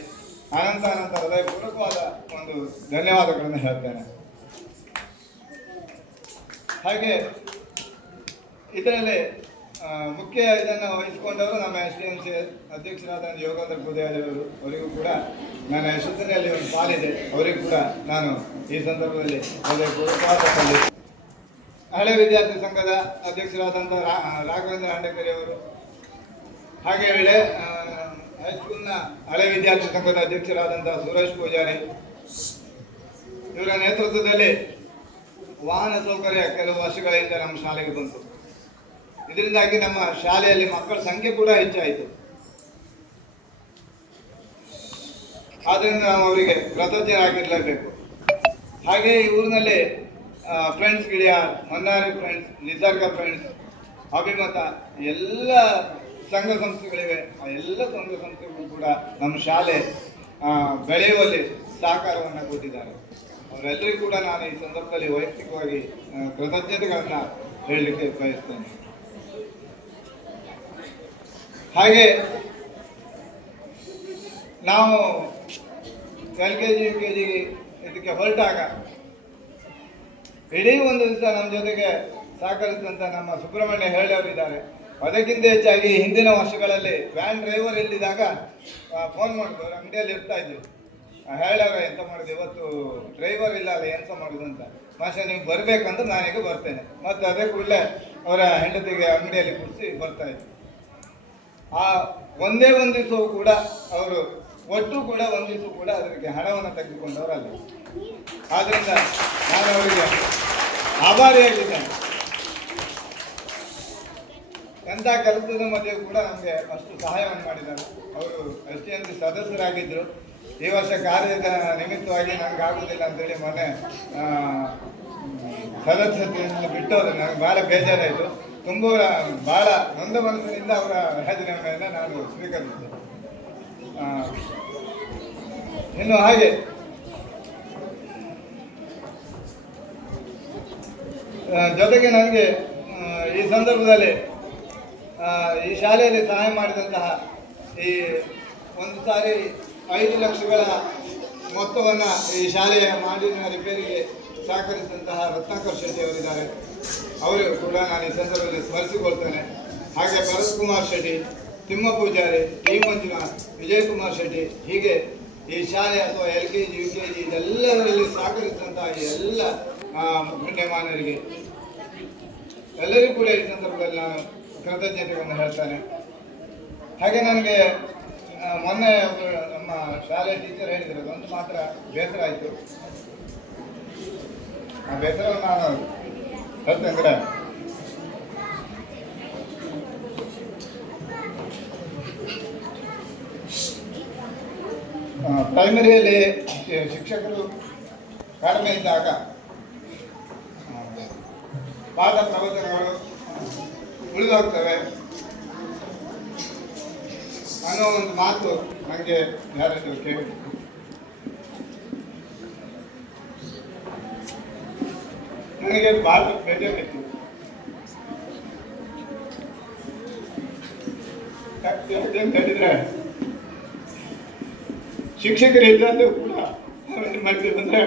ಅನಂತ ಹೃದಯಪೂರ್ವಕವಾದ ಒಂದು ಧನ್ಯವಾದಗಳನ್ನು ಹೇಳ್ತೇನೆ. ಹಾಗೆ ಇದರಲ್ಲಿ ಮುಖ್ಯ ಇದನ್ನು ವಹಿಸಿಕೊಂಡವರು ನಮ್ಮ SDMC ಅಧ್ಯಕ್ಷರಾದ ಯೋಗೇಂದ್ರ ಪೂಜಾರಿಯವರು. ಅವರಿಗೂ ಕೂಡ ನನ್ನ ಯಶಸ್ಸಿನಲ್ಲಿ ಒಂದು ಪಾಲಿದೆ. ಅವರಿಗೂ ಕೂಡ ನಾನು ಈ ಸಂದರ್ಭದಲ್ಲಿ ಹೃದಯಪೂರ್ವಕವಾದ ಹಳೆ ವಿದ್ಯಾರ್ಥಿ ಸಂಘದ ಅಧ್ಯಕ್ಷರಾದಂಥ ರಾಘವೇಂದ್ರ ಹಂಡೇಕರಿ ಅವರು, ಹಾಗೆ ವೇಳೆ ಹೈಸ್ಕೂಲ್ನ ಹಳೆ ವಿದ್ಯಾರ್ಥಿ ಸಂಘದ ಅಧ್ಯಕ್ಷರಾದಂಥ ಸುರೇಶ್ ಪೂಜಾರಿ, ಇವರ ನೇತೃತ್ವದಲ್ಲಿ ವಾಹನ ಸೌಕರ್ಯ ಕೆಲವು ವರ್ಷಗಳಿಂದ ನಮ್ಮ ಶಾಲೆಗೆ ಬಂತು. ಇದರಿಂದಾಗಿ ನಮ್ಮ ಶಾಲೆಯಲ್ಲಿ ಮಕ್ಕಳ ಸಂಖ್ಯೆ ಕೂಡ ಹೆಚ್ಚಾಯಿತು. ಆದ್ದರಿಂದ ನಾವು ಅವರಿಗೆ ಕೃತಜ್ಞರಾಗಿರಲೇಬೇಕು. ಹಾಗೆ ಈ ಊರಿನಲ್ಲಿ ಫ್ರೆಂಡ್ಸ್ ಗಿಳಿಯ, ಮನ್ನಾರಿ ಫ್ರೆಂಡ್ಸ್, ನಿಸರ್ಗ ಫ್ರೆಂಡ್ಸ್, ಅಭಿಮತ ಎಲ್ಲ ಸಂಘ ಸಂಸ್ಥೆಗಳಿವೆ. ಆ ಎಲ್ಲ ಸಂಘ ಸಂಸ್ಥೆಗಳು ಕೂಡ ನಮ್ಮ ಶಾಲೆ ಬೆಳೆಯುವಲ್ಲಿ ಸಹಕಾರವನ್ನು ಕೊಟ್ಟಿದ್ದಾರೆ. ಅವರೆಲ್ಲರಿಗೂ ಕೂಡ ನಾನು ಈ ಸಂದರ್ಭದಲ್ಲಿ ವೈಯಕ್ತಿಕವಾಗಿ ಕೃತಜ್ಞತೆಗಳನ್ನು ಹೇಳಲಿಕ್ಕೆ ಬಯಸ್ತೇನೆ. ಹಾಗೆ ನಾವು LKG UKG ಇದಕ್ಕೆ ಹೊರಟಾಗ ಇಡೀ ಒಂದು ದಿವಸ ನಮ್ಮ ಜೊತೆಗೆ ಸಹಕರಿಸಿದಂಥ ನಮ್ಮ ಸುಬ್ರಹ್ಮಣ್ಯ ಹೇಳೋರಿದ್ದಾರೆ. ಅದಕ್ಕಿಂತ ಹೆಚ್ಚಾಗಿ ಹಿಂದಿನ ವರ್ಷಗಳಲ್ಲಿ ವ್ಯಾನ್ ಡ್ರೈವರ್ ಇಲ್ಲಿದ್ದಾಗ ಫೋನ್ ಮಾಡಿದ್ರು, ಅಂಗಡಿಯಲ್ಲಿ ಇರ್ತಾ ಇದ್ರು, ಹೇಳವ್ರೆ ಎಂತ ಮಾಡೋದು ಇವತ್ತು ಡ್ರೈವರ್ ಇಲ್ಲ ಅಲ್ಲ ಎಂತ ಮಾಡೋದು ಅಂತ. ಮಾಸ್ಟರ್ ನೀವು ಬರಬೇಕಂತ ನಾನೀಗ ಬರ್ತೇನೆ. ಮತ್ತು ಅದೇ ಕೂಡಲೇ ಅವರ ಹೆಂಡತಿಗೆ ಅಂಗಡಿಯಲ್ಲಿ ಕೂರಿಸಿ ಬರ್ತಾ ಇದ್ರು. ಆ ಒಂದೇ ಒಂದು ದಿವಸವೂ ಕೂಡ ಅವರು ಒಟ್ಟು ಕೂಡ ಒಂದು ದಿವಸ ಕೂಡ ಅದಕ್ಕೆ ಹಣವನ್ನು ತೆಗೆದುಕೊಂಡವರಲ್ಲ. ಆದ್ದರಿಂದ ನಾನು ಅವರಿಗೆ ಆಭಾರಿಯಾಗಿದ್ದೇನೆ. ಎಂಥ ಕೆಲಸದ ಮಧ್ಯೆ ಕೂಡ ನಮಗೆ ಅಷ್ಟು ಸಹಾಯವನ್ನು ಮಾಡಿದ್ದಾರೆ. ಅವರು STNC ಸದಸ್ಯರಾಗಿದ್ದರು. ಈ ವರ್ಷ ಕಾರ್ಯದ ನಿಮಿತ್ತವಾಗಿ ನನಗೆ ಆಗುವುದಿಲ್ಲ ಅಂತೇಳಿ ಮೊನ್ನೆ ಸದಸ್ಯತೆಯನ್ನು ಬಿಟ್ಟವರು ನನಗೆ ಭಾಳ ಬೇಜಾರಾಯಿತು. ತುಂಬ ಭಾಳ ನೊಂದ ಮನಸ್ಸಿನಿಂದ ಅವರ ರಾಜೀನಾಮೆಯನ್ನು ನಾನು ಸ್ವೀಕರಿಸಿದ್ದೆ. ಇನ್ನು ಹಾಗೆ ಜೊತೆಗೆ ನನಗೆ ಈ ಸಂದರ್ಭದಲ್ಲಿ ಈ ಶಾಲೆಯಲ್ಲಿ ಸಹಾಯ ಮಾಡಿದಂತಹ ಈ ಒಂದು ಸಾರಿ 5 ಲಕ್ಷಗಳ ಮೊತ್ತವನ್ನು ಈ ಶಾಲೆಯ ಮಾಡಿನ ರಿಪೇರಿಗೆ ಸಹಕರಿಸಿದಂತಹ ರತ್ನಾಕರ್ ಶೆಟ್ಟಿ ಅವರಿದ್ದಾರೆ. ಅವರು ಕೂಡ ನಾನು ಈ ಸಂದರ್ಭದಲ್ಲಿ ಸ್ಮರಿಸಿಕೊಳ್ತೇನೆ. ಹಾಗೆ ಭರತ್ ಕುಮಾರ್ ಶೆಟ್ಟಿ, ತಿಮ್ಮ ಪೂಜಾರಿ, ಟಿ ಮಂಜುನಾಥ್, ವಿಜಯ್ ಕುಮಾರ್ ಶೆಟ್ಟಿ, ಹೀಗೆ ಈ ಶಾಲೆ ಅಥವಾ LKG UKG ಇದೆಲ್ಲದರಲ್ಲಿ ಸಹಕರಿಸಿದಂತಹ ಎಲ್ಲ ಗಣ್ಯಮಾನರಿಗೆ ಎಲ್ಲರಿಗೂ ಕೂಡ ಈ ಸಂದರ್ಭದಲ್ಲಿ ನಾನು ಕೃತಜ್ಞತೆಗಳನ್ನು ಹೇಳ್ತಾನೆ. ಹಾಗೆ ನನಗೆ ಮೊನ್ನೆ ನಮ್ಮ ಶಾಲೆ ಟೀಚರ್ ಹೇಳಿದರು, ಅದೊಂದು ಮಾತ್ರ ಬೇಸರ ಆಯಿತು. ಆ ಬೇಸರವನ್ನು ನಾನು ಹೇಳ್ತೇನೆ. ಪ್ರೈಮರಿಯಲ್ಲಿ ಶಿಕ್ಷಕರು ಕಡಿಮೆ ಇದ್ದಾಗ ಪಾಠ ಪ್ರವಚನಗಳು ಉಳಿದೋಗ್ತವೆ ಅನ್ನೋ ಒಂದು ಮಾತು ನನಗೆ ಯಾರಾದರೂ ಕೇಳಿದ್ರು. ನನಗೆ ಭಾಳ ಬೇಜಾರಾಯಿತು. ಅಂತ ಹೇಳಿದ್ರೆ ಶಿಕ್ಷಕರು ಇಲ್ಲಂದ್ರೂ ಕೂಡ ನಾವೇನು ಮಾಡ್ತೀವಿ ಅಂದರೆ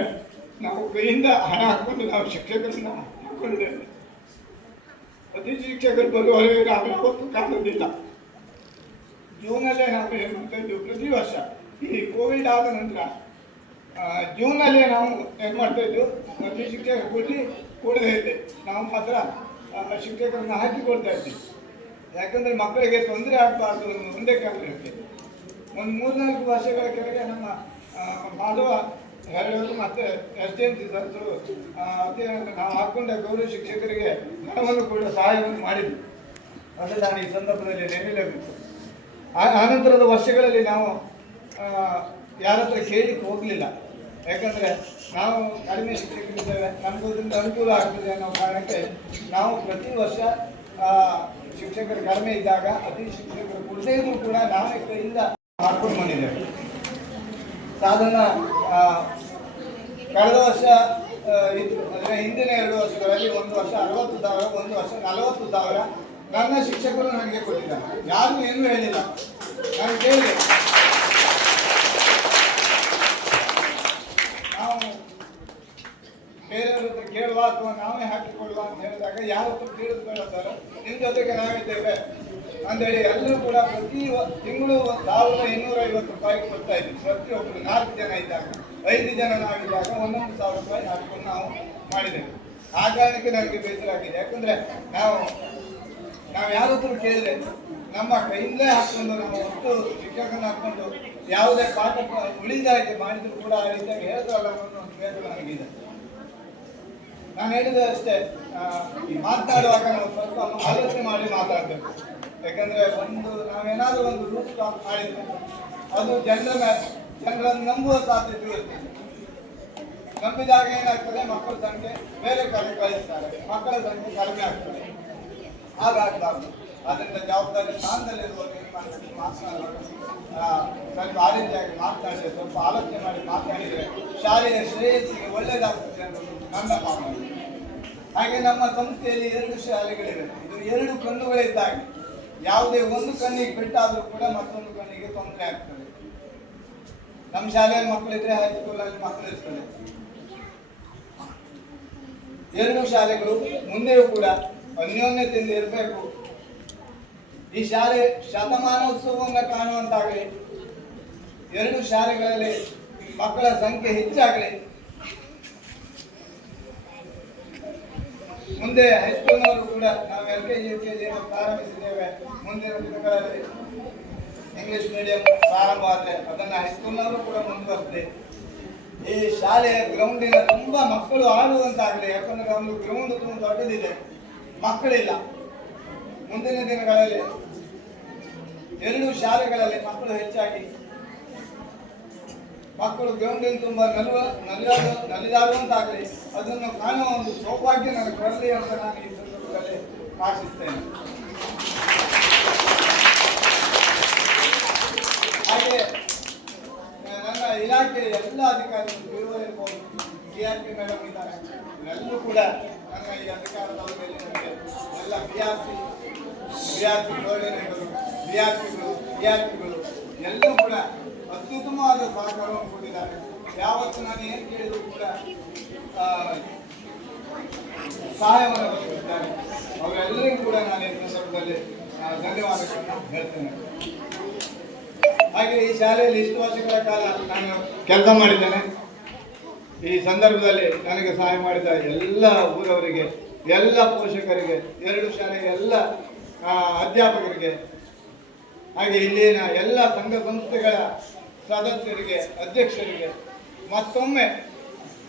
ನಾವು ಕೈಯಿಂದ ಹಣ ಹಾಕ್ಕೊಂಡು ನಾವು ಶಿಕ್ಷಕರನ್ನ ಹಾಕ್ಕೊಂಡಿದ್ದೇವೆ. ಪ್ರತಿ ಶಿಕ್ಷಕರು ಬರುವವರೆಗೆ ನಾವು ಯಾವತ್ತೂ ಕಾಣೋದಿಲ್ಲ. ಜೂನಲ್ಲೇ ನಾವು ಏನು ಮಾಡ್ತಾ ಇದ್ದೀವಿ, ಪ್ರತಿ ವರ್ಷ ಈ ಕೋವಿಡ್ ಆದ ನಂತರ ಜೂನಲ್ಲೇ ನಾವು ಏನು ಮಾಡ್ತಾ ಇದ್ದೀವಿ, ಪ್ರತಿ ಶಿಕ್ಷಕರು ಕೂಡಲೇ ಇದೆ ನಾವು ಮಾತ್ರ ಶಿಕ್ಷಕರನ್ನ ಹಾಕಿಕೊಳ್ತಾ ಇದ್ದೀವಿ. ಯಾಕಂದರೆ ಮಕ್ಕಳಿಗೆ ತೊಂದರೆ ಆಗಬಾರ್ದು ಅನ್ನೋ ಒಂದೇ ಕಾರಣಕ್ಕೆ ಒಂದು 3-4 ವರ್ಷಗಳ ಕೆಳಗೆ ನಮ್ಮ ಮಾಧವ ಹೇಳೋದು ಮತ್ತು STNC ಸದಸ್ಯರು ನಾವು ಹಾಕ್ಕೊಂಡ ಗೌರವ ಶಿಕ್ಷಕರಿಗೆ ಹಣವನ್ನು ಕೂಡ ಸಹಾಯವನ್ನು ಮಾಡಿದ್ವಿ. ಅದು ನಾನು ಈ ಸಂದರ್ಭದಲ್ಲಿ ನೆನಪಿಸಬೇಕು. ಆನಂತರದ ವರ್ಷಗಳಲ್ಲಿ ನಾವು ಯಾರ ಹತ್ರ ಕೇಳಲಿಕ್ಕೆ ಹೋಗಲಿಲ್ಲ. ಯಾಕಂದರೆ ನಾವು ಕಡಿಮೆ ಶಿಕ್ಷಕರಿದ್ದೇವೆ, ನಮಗೂ ಅದರಿಂದ ಅನುಕೂಲ ಆಗ್ತದೆ ಅನ್ನೋ ಕಾರಣಕ್ಕೆ ನಾವು ಪ್ರತಿ ವರ್ಷ ಶಿಕ್ಷಕರು ಕಡಿಮೆ ಇದ್ದಾಗ ಅತಿ ಶಿಕ್ಷಕರು ಕೊಡದೇ ಇದ್ರೂ ಕೂಡ ನಾವೇ ಕೈಯಿಂದ ಹಾಕ್ಕೊಂಡು ಬಂದಿದ್ದೇವೆ. ಸಾಧಾರಣ ಕಳೆದ ವರ್ಷ ಇತ್ತು ಅಂದರೆ ಹಿಂದಿನ 2 ವರ್ಷಗಳಲ್ಲಿ ಒಂದು ವರ್ಷ 60,000, ಒಂದು ವರ್ಷ 40,000 ನನ್ನ ಶಿಕ್ಷಕರು ನನಗೆ ಕೊಟ್ಟಿದ್ದಾರೆ. ಯಾರೂ ಏನೂ ಹೇಳಿಲ್ಲ. ನಾನು ಕೇಳಿದೆ, ನಾವು ಬೇರೆಯವ್ರ ಹತ್ರ ಕೇಳುವ ಅಥವಾ ನಾವೇ ಹಾಕಿಕೊಳ್ಳುವ ಅಂತ ಹೇಳಿದಾಗ ಯಾರ ಹತ್ರ ತಿಳಿದುಕೊಳ್ಳ ಸರ್, ನಿಮ್ಮ ಜೊತೆಗೆ ನಾವಿದ್ದೇವೆ ಅಂದೇಳಿ ಎಲ್ಲರೂ ಕೂಡ ಪ್ರತಿ ತಿಂಗಳು 1,250 ರೂಪಾಯಿ ಕೊಡ್ತಾ ಇದ್ವಿ. ಪ್ರತಿಯೊಬ್ಬರು 4 ಜನ ಇದ್ದಾಗ, 5 ಜನ ನಾವಿದ್ದಾಗ 1,1,000 ರೂಪಾಯಿ ಹಾಕಿಕೊಂಡು ನಾವು ಮಾಡಿದ್ದೇವೆ. ಆ ಕಾರಣಕ್ಕೆ ನನಗೆ ಬೇಸರ ಆಗಿದೆ. ಯಾಕಂದರೆ ನಾವು ಯಾರಾದರೂ ಕೇಳಿದ್ರೆ ನಮ್ಮ ಕೈಯಿಂದಲೇ ಹಾಕ್ಕೊಂಡು ನಾವು ಒಟ್ಟು ಶಿಕ್ಷಕನ ಹಾಕ್ಕೊಂಡು ಯಾವುದೇ ಪಾಠ ಉಳಿದಾಗಿ ಮಾಡಿದ್ರು ಕೂಡ ಆ ರೀತಿಯಾಗಿ ಹೇಳ್ತಾರಲ್ಲ ಅನ್ನೋ ಒಂದು ಬೇಸರ ನನಗಿದೆ. ನಾನು ಹೇಳಿದೆ ಅಷ್ಟೇ, ಈ ಮಾತನಾಡುವಾಗ ನಾವು ಸ್ವಲ್ಪ ಆಲೋಚನೆ ಮಾಡಿ ಮಾತಾಡಬೇಕು. ಯಾಕಂದರೆ ನಾವೇನಾದರೂ ಒಂದು ರೂಲ್ಸ್ ಸ್ಟಾಪ್ ಮಾಡಿದ್ರೆ ಅದು ಜನರನ್ನು ನಂಬುವ ಸಾಧ್ಯತೆ ಇರ್ತದೆ. ನಂಬಿದಾಗ ಏನಾಗ್ತದೆ, ಮಕ್ಕಳ ಸಂಖ್ಯೆ ಬೇರೆ ಕಡೆ ಕಳಿಸ್ತಾರೆ, ಮಕ್ಕಳ ಸಂಖ್ಯೆ ಕಡಿಮೆ ಆಗ್ತದೆ. ಹಾಗಾಗಬಾರ್ದು. ಅದರಿಂದ ಜವಾಬ್ದಾರಿ ಸ್ಥಾನದಲ್ಲಿರುವಾಗ ಏನು ಮಾಡ್ತಾರೆ ಮಾತನಾಡುವಾಗ ಸ್ವಲ್ಪ ಆ ರೀತಿಯಾಗಿ ಮಾತನಾಡಿದ್ರೆ ಸ್ವಲ್ಪ ಆಲೋಚನೆ ಮಾಡಿ ಮಾತನಾಡಿದರೆ ಶಾಲೆಯ ಶ್ರೇಯಸ್ಸಿಗೆ ಒಳ್ಳೆಯದಾಗ್ತದೆ ಅನ್ನೋದು ನನ್ನ ಭಾವನೆ. ಹಾಗೆ ನಮ್ಮ ಸಂಸ್ಥೆಯಲ್ಲಿ 2 ಶಾಲೆಗಳಿವೆ. ಇದು 2 ಕಣ್ಣುಗಳಿದ್ದಾಗೆ ಯಾವುದೇ ಒಂದು ಕಣ್ಣಿಗೆ ಪೆಟ್ಟಾದರೂ ಕೂಡ ಮತ್ತೊಂದು ಕಣ್ಣಿಗೆ ತೊಂದರೆ ಆಗ್ತದೆ. ನಮ್ಮ ಶಾಲೆಯಲ್ಲಿ ಮಕ್ಕಳಿದ್ರೆ ಹೈಸ್ಕೂಲಲ್ಲಿ ಮಕ್ಕಳು ಇರ್ತದೆ. 2 ಶಾಲೆಗಳು ಮುಂದೆಯೂ ಕೂಡ ಅನ್ಯೋನ್ಯತೆಯಿಂದ ಇರಬೇಕು. ಈ ಶಾಲೆ ಶತಮಾನೋತ್ಸವವನ್ನು ಕಾಣುವಂತಾಗಲಿ, 2 ಶಾಲೆಗಳಲ್ಲಿ ಮಕ್ಕಳ ಸಂಖ್ಯೆ ಹೆಚ್ಚಾಗಲಿ, ಮುಂದೆ ಹೈಸ್ಕೂಲ್ನವರು ಕೂಡ ನಾವು LKG UKG ಪ್ರಾರಂಭಿಸಿದ್ದೇವೆ. ಮುಂದಿನ ದಿನಗಳಲ್ಲಿ ಇಂಗ್ಲಿಷ್ ಮೀಡಿಯಂ ಪ್ರಾರಂಭ ಆದರೆ ಅದನ್ನು ಹೈಸ್ಕೂಲ್ನವರು ಕೂಡ ಮುಂದುವರಿಸಿದೆ. ಈ ಶಾಲೆಯ ಗ್ರೌಂಡಿನ ತುಂಬ ಮಕ್ಕಳು ಆಡುವಂತಾಗಲಿ. ಯಾಕಂದರೆ ಒಂದು ಗ್ರೌಂಡ್ ತುಂಬ ದೊಡ್ಡದಿದೆ, ಮಕ್ಕಳಿಲ್ಲ. ಮುಂದಿನ ದಿನಗಳಲ್ಲಿ 2 ಶಾಲೆಗಳಲ್ಲಿ ಮಕ್ಕಳು ಹೆಚ್ಚಾಗಿ ಮಕ್ಕಳು ಗ್ರೌಂಡಿನ ತುಂಬ ನಲಿದಾಡುವಂತಾಗಲಿ, ಅದನ್ನು ಕಾಣುವ ಒಂದು ಸೌಭಾಗ್ಯ ನನಗೆ ಬರಲಿ ಅಂತ ನಾನು ಈ ಸಂದರ್ಭದಲ್ಲಿ ಆಶಿಸ್ತೇನೆ. ಹಾಗೆ ನನ್ನ ಇಲಾಖೆಯ ಎಲ್ಲ ಅಧಿಕಾರಿಗಳು ಇರ್ಬೋದು, GRP ಮೇಡಮ್ ಇದ್ದಾರೆ, ಎಲ್ಲರೂ ಕೂಡ ನನ್ನ ಈ ಅಧಿಕಾರದ ಅವಧಿಯಲ್ಲಿ ನನಗೆ ಎಲ್ಲ BRP ಕೋಆರ್ಡಿನೇಟರು, BRPಗಳು ಎಲ್ಲರೂ ಕೂಡ ಅತ್ಯುತ್ತಮವಾದ ಸಹಕಾರವನ್ನು ಕೊಟ್ಟಿದ್ದಾರೆ. ಯಾವತ್ತು ನಾನು ಏನು ಕೇಳಿದ್ರು ಕೂಡ ಸಹಾಯವನ್ನು ಕೊಟ್ಟಿದ್ದಾರೆ. ಅವರೆಲ್ಲರಿಗೂ ಕೂಡ ನಾನು ಈ ಸಂದರ್ಭದಲ್ಲಿ ಧನ್ಯವಾದಗಳನ್ನು ಹೇಳ್ತೇನೆ. ಹಾಗೆ ಈ ಶಾಲೆಯಲ್ಲಿ ಇಷ್ಟು ವರ್ಷಗಳ ಕಾಲ ನಾನು ಕೆಲಸ ಮಾಡಿದ್ದೇನೆ. ಈ ಸಂದರ್ಭದಲ್ಲಿ ನನಗೆ ಸಹಾಯ ಮಾಡಿದ ಎಲ್ಲ ಊರವರಿಗೆ, ಎಲ್ಲ ಪೋಷಕರಿಗೆ, 2 ಶಾಲೆಯ ಎಲ್ಲ ಅಧ್ಯಾಪಕರಿಗೆ, ಹಾಗೆ ಇಲ್ಲಿನ ಎಲ್ಲ ಸಂಘ ಸಂಸ್ಥೆಗಳ ಸದಸ್ಯರಿಗೆ, ಅಧ್ಯಕ್ಷರಿಗೆ ಮತ್ತೊಮ್ಮೆ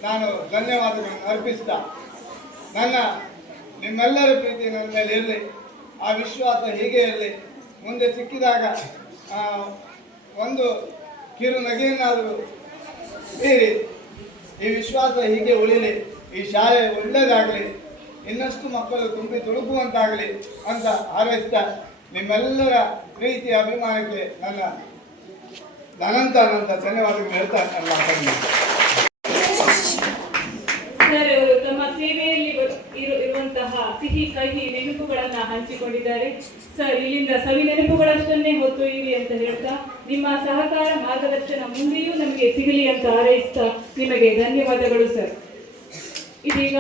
ನಾನು ಧನ್ಯವಾದಗಳನ್ನು ಅರ್ಪಿಸ್ತಾ, ನಿಮ್ಮೆಲ್ಲರ ಪ್ರೀತಿ ನನ್ನ ಮೇಲೆ ಇರಲಿ, ಆ ವಿಶ್ವಾಸ ಹೀಗೆ ಇರಲಿ. ಮುಂದೆ ಸಿಕ್ಕಿದಾಗ ಒಂದು ಕಿರು ನಗೆಯನ್ನಾದರೂ ಬೀರಿ ಈ ವಿಶ್ವಾಸ ಹೀಗೆ ಉಳಿಲಿ, ಈ ಶಾಲೆ ಒಳ್ಳೆಯದಾಗಲಿ, ಇನ್ನಷ್ಟು ಮಕ್ಕಳು ತುಂಬಿ ತುಳುಕುವಂತಾಗಲಿ ಅಂತ ಹಾರೈಸ್ತಾ, ನಿಮ್ಮೆಲ್ಲರ ಪ್ರೀತಿ ಅಭಿಮಾನಕ್ಕೆ ನನ್ನ ಅನಂತ ಧನ್ಯವಾದಗಳು ಹೇಳ್ತಾ ನನ್ನ ಮಾತನ್ನು ಸರ್ ಅವರು ತಮ್ಮ ಸೇವೆಯಲ್ಲಿ ಇರುವಂತಹ ಸಿಹಿ ಕಹಿ ನೆನಪುಗಳನ್ನ ಹಂಚಿಕೊಂಡಿದ್ದಾರೆ. ಸರ್, ಇಲ್ಲಿಂದ ಸವಿ ನೆನಪುಗಳಷ್ಟನ್ನೇ ಹೊತ್ತೊಯ್ಯಿರಿ ಅಂತ ಹೇಳ್ತಾ, ನಿಮ್ಮ ಸಹಕಾರ ಮಾರ್ಗದರ್ಶನ ಮುಂದೆಯೂ ನಮಗೆ ಸಿಗಲಿ ಅಂತ ಹಾರೈಸ್ತಾ ನಿಮಗೆ ಧನ್ಯವಾದಗಳು ಸರ್. ಇದೀಗ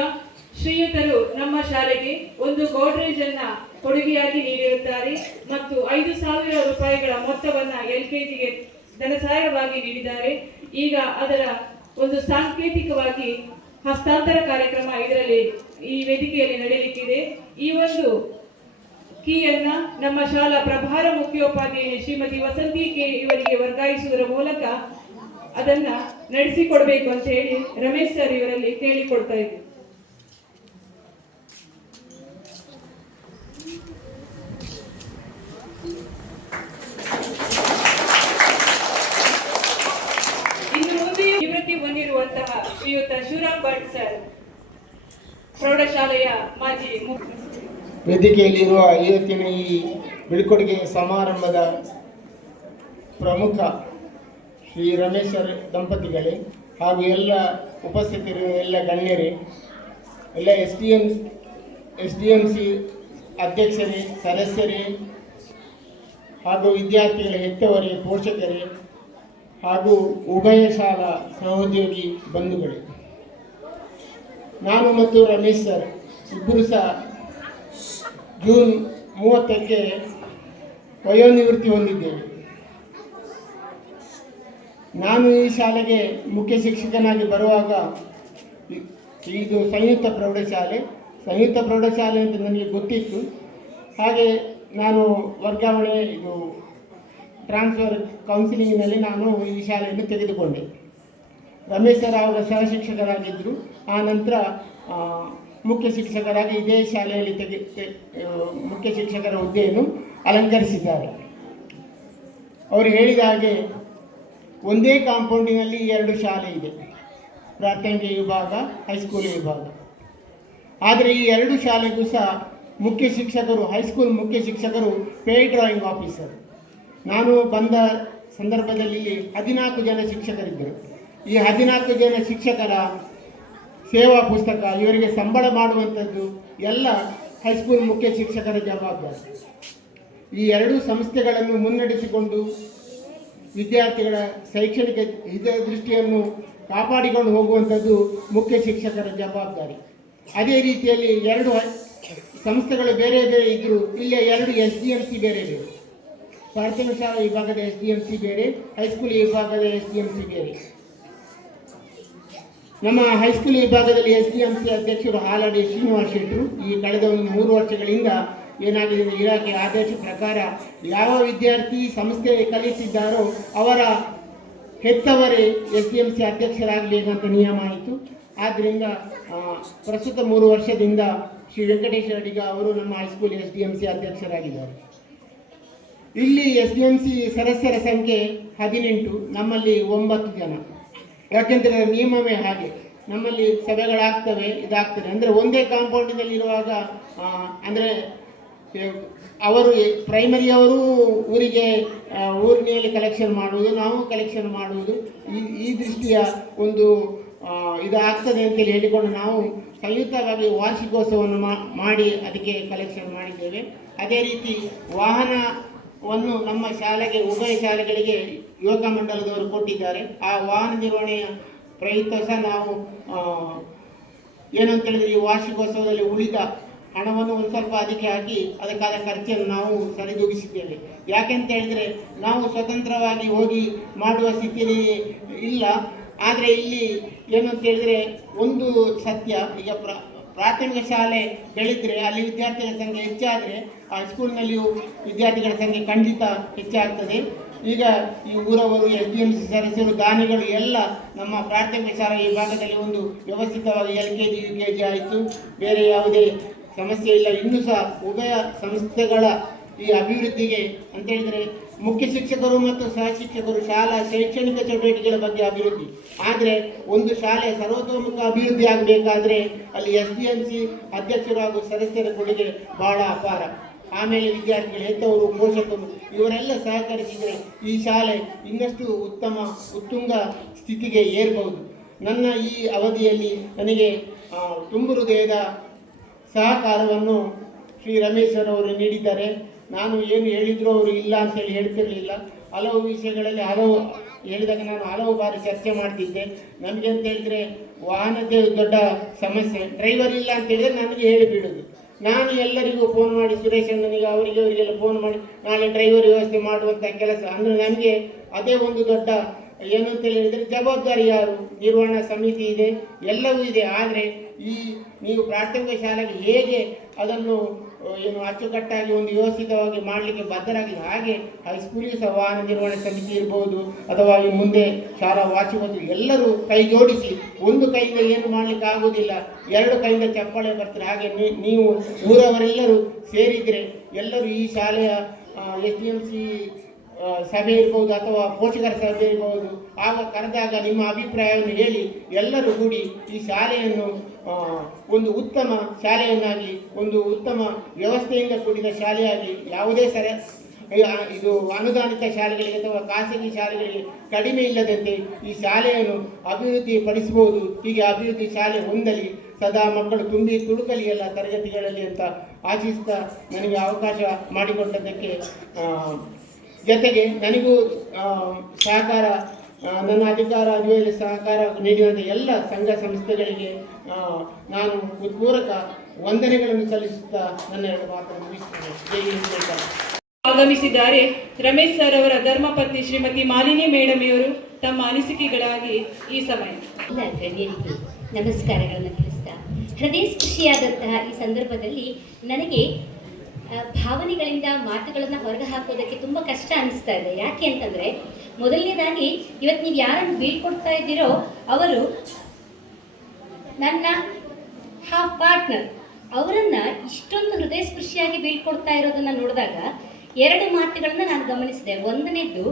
ಶ್ರೀಯುತರು ನಮ್ಮ ಶಾಲೆಗೆ ಒಂದು ಗೋಡ್ರೇಜ್ ಅನ್ನ ಕೊಡುಗೆಯಾಗಿ ನೀಡಿರುತ್ತಾರೆ ಮತ್ತು 5,000 ರೂಪಾಯಿಗಳ ಮೊತ್ತವನ್ನ LKGಗೆ ಧನಸಹಾಯವಾಗಿ ನೀಡಿದ್ದಾರೆ. ಈಗ ಅದರ ಒಂದು ಸಾಂಕೇತಿಕವಾಗಿ ಹಸ್ತಾಂತರ ಕಾರ್ಯಕ್ರಮ ಈ ವೇದಿಕೆಯಲ್ಲಿ ನಡೆಯಲಿಕ್ಕಿದೆ. ಈ ಒಂದು ಕೀಯನ್ನ ನಮ್ಮ ಶಾಲಾ ಪ್ರಭಾರ ಮುಖ್ಯೋಪಾಧ್ಯಾಯ ಶ್ರೀಮತಿ ವಸಂತಿ ಕೆ ಇವರಿಗೆ ವರ್ಗಾಯಿಸುವುದರ ಮೂಲಕ ಅದನ್ನ ನಡೆಸಿಕೊಡ್ಬೇಕು ಅಂತ ಹೇಳಿ ರಮೇಶ್ ಸರ್ ಇವರಲ್ಲಿ ಕೇಳಿಕೊಡ್ತಾ ಇದ್ದೀವಿ. ನಿವೃತ್ತಿ ಹೊಂದಿರುವಂತಹ ಶ್ರೀಯುತ ಶಿವರಾಮ್ ಭಟ್ ಸರ್, ಪ್ರೌಢಶಾಲೆಯ ಮಾಜಿ ವೇದಿಕೆಯಲ್ಲಿರುವ ಇವತ್ತಿನ ಈ ಬೀಳ್ಕೊಡುಗೆ ಸಮಾರಂಭದ ಪ್ರಮುಖ ಶ್ರೀ ರಮೇಶ್ ದಂಪತಿಗಳೇ ಹಾಗೂ ಎಲ್ಲ ಉಪಸ್ಥಿತರಿರುವ ಎಲ್ಲ ಗಣ್ಯರೇ, ಎಲ್ಲ SDMC ಅಧ್ಯಕ್ಷರೇ, ಸದಸ್ಯರೇ ಹಾಗೂ ವಿದ್ಯಾರ್ಥಿಗಳ ಹೆತ್ತವರೇ, ಪೋಷಕರೇ ಹಾಗೂ ಉಭಯ ಶಾಲಾ ಸಹೋದ್ಯೋಗಿ ಬಂಧುಗಳೇ, ನಾನು ಮತ್ತು ರಮೇಶ್ ಸರ್ ಇಬ್ಬರು ಸಹ ಜೂನ್ 30ಕ್ಕೆ ವಯೋನಿವೃತ್ತಿ ಹೊಂದಿದ್ದೇವೆ. ನಾನು ಈ ಶಾಲೆಗೆ ಮುಖ್ಯ ಶಿಕ್ಷಕನಾಗಿ ಬರುವಾಗ ಇದು ಸಂಯುಕ್ತ ಪ್ರೌಢಶಾಲೆ ಅಂತ ನನಗೆ ಗೊತ್ತಿತ್ತು. ಹಾಗೆ ನಾನು ವರ್ಗಾವಣೆ ಟ್ರಾನ್ಸ್ಫರ್ ಕೌನ್ಸಿಲಿಂಗ್ನಲ್ಲಿ ನಾನು ಈ ಶಾಲೆಯನ್ನು ತೆಗೆದುಕೊಂಡೆ. ರಮೇಶ್ ಸರ್ ಅವರ ಸಹ ಶಿಕ್ಷಕರಾಗಿದ್ದರು. ಆ ನಂತರ ಮುಖ್ಯ ಶಿಕ್ಷಕರಾಗಿ ಇದೇ ಶಾಲೆಯಲ್ಲಿ ಮುಖ್ಯ ಶಿಕ್ಷಕರ ಹುದ್ದೆಯನ್ನು ಅಲಂಕರಿಸಿದ್ದಾರೆ. ಅವರು ಹೇಳಿದ ಹಾಗೆ ಒಂದೇ ಕಾಂಪೌಂಡಿನಲ್ಲಿ 2 ಶಾಲೆ ಇದೆ, ಪ್ರಾಥಮಿಕ ವಿಭಾಗ, ಹೈಸ್ಕೂಲ್ ವಿಭಾಗ. ಆದರೆ ಈ 2 ಶಾಲೆಗೂ ಸಹ ಮುಖ್ಯ ಶಿಕ್ಷಕರು, ಹೈಸ್ಕೂಲ್ ಮುಖ್ಯ ಶಿಕ್ಷಕರು ಪೇ ಡ್ರಾಯಿಂಗ್ ಆಫೀಸರ್. ನಾನು ಬಂದ ಸಂದರ್ಭದಲ್ಲಿ 14 ಜನ ಶಿಕ್ಷಕರಿದ್ದರು. ಈ 14 ಜನ ಶಿಕ್ಷಕರ ಸೇವಾ ಪುಸ್ತಕ, ಇವರಿಗೆ ಸಂಬಳ ಮಾಡುವಂಥದ್ದು ಎಲ್ಲ ಹೈಸ್ಕೂಲ್ ಮುಖ್ಯ ಶಿಕ್ಷಕರ ಜವಾಬ್ದಾರಿ. ಈ ಎರಡೂ ಸಂಸ್ಥೆಗಳನ್ನು ಮುನ್ನಡೆಸಿಕೊಂಡು ವಿದ್ಯಾರ್ಥಿಗಳ ಶೈಕ್ಷಣಿಕ ಹಿತದೃಷ್ಟಿಯನ್ನು ಕಾಪಾಡಿಕೊಂಡು ಹೋಗುವಂಥದ್ದು ಮುಖ್ಯ ಶಿಕ್ಷಕರ ಜವಾಬ್ದಾರಿ. ಅದೇ ರೀತಿಯಲ್ಲಿ ಎರಡು ಸಂಸ್ಥೆಗಳು ಬೇರೆ ಬೇರೆ ಇದ್ದರೂ ಇಲ್ಲಿ 2 SDMC ಬೇರೆ ಬೇರೆ. ಪ್ರಾಥಮಿಕ ಶಾಲಾ ವಿಭಾಗದ SDMC ಬೇರೆ, ಹೈಸ್ಕೂಲ್ ವಿಭಾಗದ SDMC ಬೇರೆ. ನಮ್ಮ ಹೈಸ್ಕೂಲ್ ವಿಭಾಗದಲ್ಲಿ SDMC ಅಧ್ಯಕ್ಷರು ಹಾಲಡಿ ಶ್ರೀನಿವಾಸ್ ಶೆಟ್ಟರು. ಈ ಕಳೆದ ಒಂದು 3 ವರ್ಷಗಳಿಂದ ಏನಾಗಿದೆ, ಇಲಾಖೆ ಆದೇಶ ಪ್ರಕಾರ ಯಾವ ವಿದ್ಯಾರ್ಥಿ ಸಂಸ್ಥೆ ಕಲಿತಿದ್ದಾರೋ ಅವರ ಹೆತ್ತವರೇ SDMC ಅಧ್ಯಕ್ಷರಾಗಬೇಕಂತ ನಿಯಮ ಆಯಿತು. ಆದ್ದರಿಂದ ಪ್ರಸ್ತುತ 3 ವರ್ಷದಿಂದ ಶ್ರೀ ವೆಂಕಟೇಶ ಅಡಿಗ ಅವರು ನಮ್ಮ ಹೈಸ್ಕೂಲ್ SDMC ಅಧ್ಯಕ್ಷರಾಗಿದ್ದಾರೆ. ಇಲ್ಲಿ SDMC ಸದಸ್ಯರ ಸಂಖ್ಯೆ 18, ನಮ್ಮಲ್ಲಿ 9 ಜನ. ಯಾಕೆಂದರೆ ನಿಯಮವೇ ಹಾಗೆ, ನಮ್ಮಲ್ಲಿ ಸಭೆಗಳಾಗ್ತವೆ, ಇದಾಗ್ತದೆ. ಅಂದರೆ ಒಂದೇ ಕಾಂಪೌಂಡಿನಲ್ಲಿರುವಾಗ ಅಂದರೆ ಅವರು ಪ್ರೈಮರಿಯವರು ಊರಿಗೆ ಊರಿನಲ್ಲಿ ಕಲೆಕ್ಷನ್ ಮಾಡುವುದು, ನಾವು ಕಲೆಕ್ಷನ್ ಮಾಡುವುದು, ಈ ದೃಷ್ಟಿಯ ಒಂದು ಇದಾಗ್ತದೆ ಅಂತೇಳಿ ಹೇಳಿಕೊಂಡು ನಾವು ಸಂಯುಕ್ತವಾಗಿ ವಾರ್ಷಿಕೋತ್ಸವವನ್ನು ಮಾಡಿ ಅದಕ್ಕೆ ಕಲೆಕ್ಷನ್ ಮಾಡಿದ್ದೇವೆ. ಅದೇ ರೀತಿ ವಾಹನವನ್ನು ನಮ್ಮ ಶಾಲೆಗೆ, ಉಭಯ ಶಾಲೆಗಳಿಗೆ ಯುವಕ ಮಂಡಲದವರು ಕೊಟ್ಟಿದ್ದಾರೆ. ಆ ವಾಹನ ನಿರ್ವಹಣೆಯ ಪ್ರಯುಕ್ತ ಸಹ ನಾವು ಏನಂತ ಹೇಳಿದರೆ ಈ ವಾರ್ಷಿಕೋತ್ಸವದಲ್ಲಿ ಉಳಿದ ಹಣವನ್ನು ಒಂದು ಸ್ವಲ್ಪ ಅದಕ್ಕೆ ಹಾಕಿ ಅದಕ್ಕಾದ ಖರ್ಚನ್ನು ನಾವು ಸರಿದೂಗಿಸಿದ್ದೇವೆ. ಯಾಕೆಂತ ಹೇಳಿದರೆ ನಾವು ಸ್ವತಂತ್ರವಾಗಿ ಹೋಗಿ ಮಾಡುವ ಸ್ಥಿತಿಯಲ್ಲಿ ಇಲ್ಲ. ಆದರೆ ಇಲ್ಲಿ ಏನು ಅಂತ ಹೇಳಿದರೆ ಒಂದು ಸತ್ಯ, ಈಗ ಪ್ರಾಥಮಿಕ ಶಾಲೆ ಬೆಳೆದರೆ ಅಲ್ಲಿ ವಿದ್ಯಾರ್ಥಿಗಳ ಸಂಖ್ಯೆ ಹೆಚ್ಚಾದರೆ ಸ್ಕೂಲ್ನಲ್ಲಿಯೂ ವಿದ್ಯಾರ್ಥಿಗಳ ಸಂಖ್ಯೆ ಖಂಡಿತ ಹೆಚ್ಚಾಗ್ತದೆ. ಈಗ ಈ ಊರವರು SDMC ಸದಸ್ಯರು, ದಾನಿಗಳು ಎಲ್ಲ ನಮ್ಮ ಪ್ರಾಥಮಿಕ ಶಾಲಾ ವಿಭಾಗದಲ್ಲಿ ಒಂದು ವ್ಯವಸ್ಥಿತವಾಗಿ LKG UKG ಆಯಿತು, ಬೇರೆ ಯಾವುದೇ ಸಮಸ್ಯೆ ಇಲ್ಲ. ಇನ್ನೂ ಸಹ ಉಭಯ ಸಂಸ್ಥೆಗಳ ಈ ಅಭಿವೃದ್ಧಿಗೆ ಅಂತ ಹೇಳಿದರೆ ಮುಖ್ಯ ಶಿಕ್ಷಕರು ಮತ್ತು ಸಹ ಶಿಕ್ಷಕರು ಶಾಲಾ ಶೈಕ್ಷಣಿಕ ಚಟುವಟಿಕೆಗಳ ಬಗ್ಗೆ ಅಭಿವೃದ್ಧಿ. ಆದರೆ ಒಂದು ಶಾಲೆ ಸರ್ವತೋಮುಖ ಅಭಿವೃದ್ಧಿ ಆಗಬೇಕಾದ್ರೆ ಅಲ್ಲಿ SDMC ಅಧ್ಯಕ್ಷರು ಹಾಗೂ ಸದಸ್ಯರ ಕೊಡುಗೆ ಬಹಳ ಅಪಾರ. ಆಮೇಲೆ ವಿದ್ಯಾರ್ಥಿಗಳು, ಹೆತ್ತವರು, ಪೋಷಕರು ಇವರೆಲ್ಲ ಸಹಕರಿಸಿದರೆ ಈ ಶಾಲೆ ಇನ್ನಷ್ಟು ಉತ್ತುಂಗ ಸ್ಥಿತಿಗೆ ಏರಬಹುದು. ನನ್ನ ಈ ಅವಧಿಯಲ್ಲಿ ನನಗೆ ತುಂಬು ಹೃದಯದ ಸಹಕಾರವನ್ನು ಶ್ರೀ ರಮೇಶ್ ಸರ್ ಅವರು ನೀಡಿದ್ದಾರೆ. ನಾನು ಏನು ಹೇಳಿದರೂ ಅವರು ಇಲ್ಲ ಅಂತೇಳಿ ಹೇಳ್ತಿರಲಿಲ್ಲ. ಹಲವು ವಿಷಯಗಳಲ್ಲಿ ಹೇಳಿದಾಗ ನಾನು ಹಲವು ಬಾರಿ ಚರ್ಚೆ ಮಾಡ್ತಿದ್ದೆ. ನಮಗೆ ಅಂತ ಹೇಳಿದರೆ ವಾಹನದೇ ದೊಡ್ಡ ಸಮಸ್ಯೆ, ಡ್ರೈವರ್ ಇಲ್ಲ ಅಂತ ಹೇಳಿದರೆ ನನಗೆ ಹೇಳಿಬಿಡೋದು. ನಾನು ಎಲ್ಲರಿಗೂ ಫೋನ್ ಮಾಡಿ, ಸುರೇಶ್ ಅಣ್ಣನಿಗೆ ಅವರಿಗೆಲ್ಲ ಫೋನ್ ಮಾಡಿ ನಾಳೆ ಡ್ರೈವರ್ ವ್ಯವಸ್ಥೆ ಮಾಡುವಂಥ ಕೆಲಸ. ಅಂದರೆ ನನಗೆ ಅದೇ ಒಂದು ದೊಡ್ಡ ಏನು ಅಂತ ಹೇಳಿದರೆ ಜವಾಬ್ದಾರಿ. ಯಾರು ನಿರ್ವಹಣಾ ಸಮಿತಿ ಇದೆ, ಎಲ್ಲವೂ ಇದೆ. ಆದರೆ ನೀವು ಪ್ರಾಥಮಿಕ ಶಾಲೆಗೆ ಹೇಗೆ ಅದನ್ನು ಏನು ಅಚ್ಚುಕಟ್ಟಾಗಿ ಒಂದು ವ್ಯವಸ್ಥಿತವಾಗಿ ಮಾಡಲಿಕ್ಕೆ ಬದ್ಧರಾಗಿದೆ, ಹಾಗೆ ಹೈಸ್ಕೂಲಿಗೆ ಸಹ ವಾಹನ ನಿರ್ವಹಣೆ ಸಮಿತಿ ಇರ್ಬೋದು ಅಥವಾ ಈ ಮುಂದೆ ಶಾಲಾ ವಾರ್ಷಿಕೋತ್ಸವ ಎಲ್ಲರೂ ಕೈ ಜೋಡಿಸಿ, ಒಂದು ಕೈಯಿಂದ ಏನು ಮಾಡಲಿಕ್ಕೆ ಆಗೋದಿಲ್ಲ, 2 ಕೈಯಿಂದ ಚಪ್ಪಾಳೆ ಬರ್ತಾರೆ. ಹಾಗೆ ನೀವು ಊರವರೆಲ್ಲರೂ ಸೇರಿದರೆ ಎಲ್ಲರೂ ಈ ಶಾಲೆಯ SDMC ಸಭೆ ಇರ್ಬೋದು ಅಥವಾ ಪೋಷಕರ ಸಭೆ ಇರ್ಬೋದು, ಆಗ ಕರೆದಾಗ ನಿಮ್ಮ ಅಭಿಪ್ರಾಯವನ್ನು ಹೇಳಿ ಎಲ್ಲರೂ ಕೂಡಿ ಈ ಶಾಲೆಯನ್ನು ಒಂದು ಉತ್ತಮ ಶಾಲೆಯನ್ನಾಗಿ, ಒಂದು ಉತ್ತಮ ವ್ಯವಸ್ಥೆಯಿಂದ ಕೂಡಿದ ಶಾಲೆಯಾಗಿ, ಯಾವುದೇ ಇದು ಅನುದಾನಿತ ಶಾಲೆಗಳಿಗೆ ಅಥವಾ ಖಾಸಗಿ ಶಾಲೆಗಳಿಗೆ ಕಡಿಮೆ ಇಲ್ಲದಂತೆ ಈ ಶಾಲೆಯನ್ನು ಅಭಿವೃದ್ಧಿ ಪಡಿಸಬಹುದು. ಹೀಗೆ ಅಭಿವೃದ್ಧಿ ಶಾಲೆ ಹೊಂದಲಿ, ಸದಾ ಮಕ್ಕಳು ತುಂಬಿ ತುಳುಕಲಿ ಎಲ್ಲ ತರಗತಿಗಳಲ್ಲಿ ಅಂತ ಆಶಿಸ್ತಾ ನನಗೆ ಅವಕಾಶ ಮಾಡಿಕೊಟ್ಟದ್ದಕ್ಕೆ, ಜೊತೆಗೆ ನನಗೂ ಸಹಕಾರ, ನನ್ನ ಅಧಿಕಾರ ಅವಧಿಯಲ್ಲಿ ಸಹಕಾರ ನೀಡಿದಂಥ ಎಲ್ಲ ಸಂಘ ಸಂಸ್ಥೆಗಳಿಗೆ ನಾನು ಹೃತ್ಪೂರ್ವಕ ವಂದನೆಗಳನ್ನು ಸಲ್ಲಿಸುತ್ತಾ ನನ್ನ 2 ಮಾತನ್ನು ಮುಗಿಸುತ್ತೇನೆ. ಆಗಮಿಸಿದ್ದಾರೆ ರಮೇಶ್ ಸರ್ ಅವರ ಧರ್ಮಪತ್ನಿ ಶ್ರೀಮತಿ ಮಾಲಿನಿ ಮೇಡಮಿಯವರು ತಮ್ಮ ಅನಿಸಿಕೆಗಳಾಗಿ ಈ ಸಮಯ. ಎಲ್ಲ ಗಣ್ಯರಿಗೆ ನಮಸ್ಕಾರಗಳನ್ನು ತಿಳಿಸ್ತಾ, ಹೃದಯ ಸ್ಪರ್ಶಿಯಾದಂತಹ ಈ ಸಂದರ್ಭದಲ್ಲಿ ನನಗೆ ಭಾವನೆಗಳಿಂದ ಮಾತುಗಳನ್ನು ಹೊರಗೆ ಹಾಕೋದಕ್ಕೆ ತುಂಬ ಕಷ್ಟ ಅನಿಸ್ತಾ ಇದೆ. ಯಾಕೆ ಅಂತಂದರೆ, ಮೊದಲನೇದಾಗಿ ಇವತ್ತು ನೀವು ಯಾರನ್ನು ಬೀಳ್ಕೊಡ್ತಾ ಇದ್ದೀರೋ ಅವರು ನನ್ನ ಹಾಫ್ ಪಾರ್ಟ್ನರ್. ಅವರನ್ನು ಇಷ್ಟೊಂದು ಹೃದಯ ಸ್ಪರ್ಶಿಯಾಗಿ ಬೀಳ್ಕೊಡ್ತಾ ಇರೋದನ್ನು ನೋಡಿದಾಗ 2 ಮಾತುಗಳನ್ನು ನಾನು ಗಮನಿಸಿದೆ. ಒಂದನೇದ್ದು,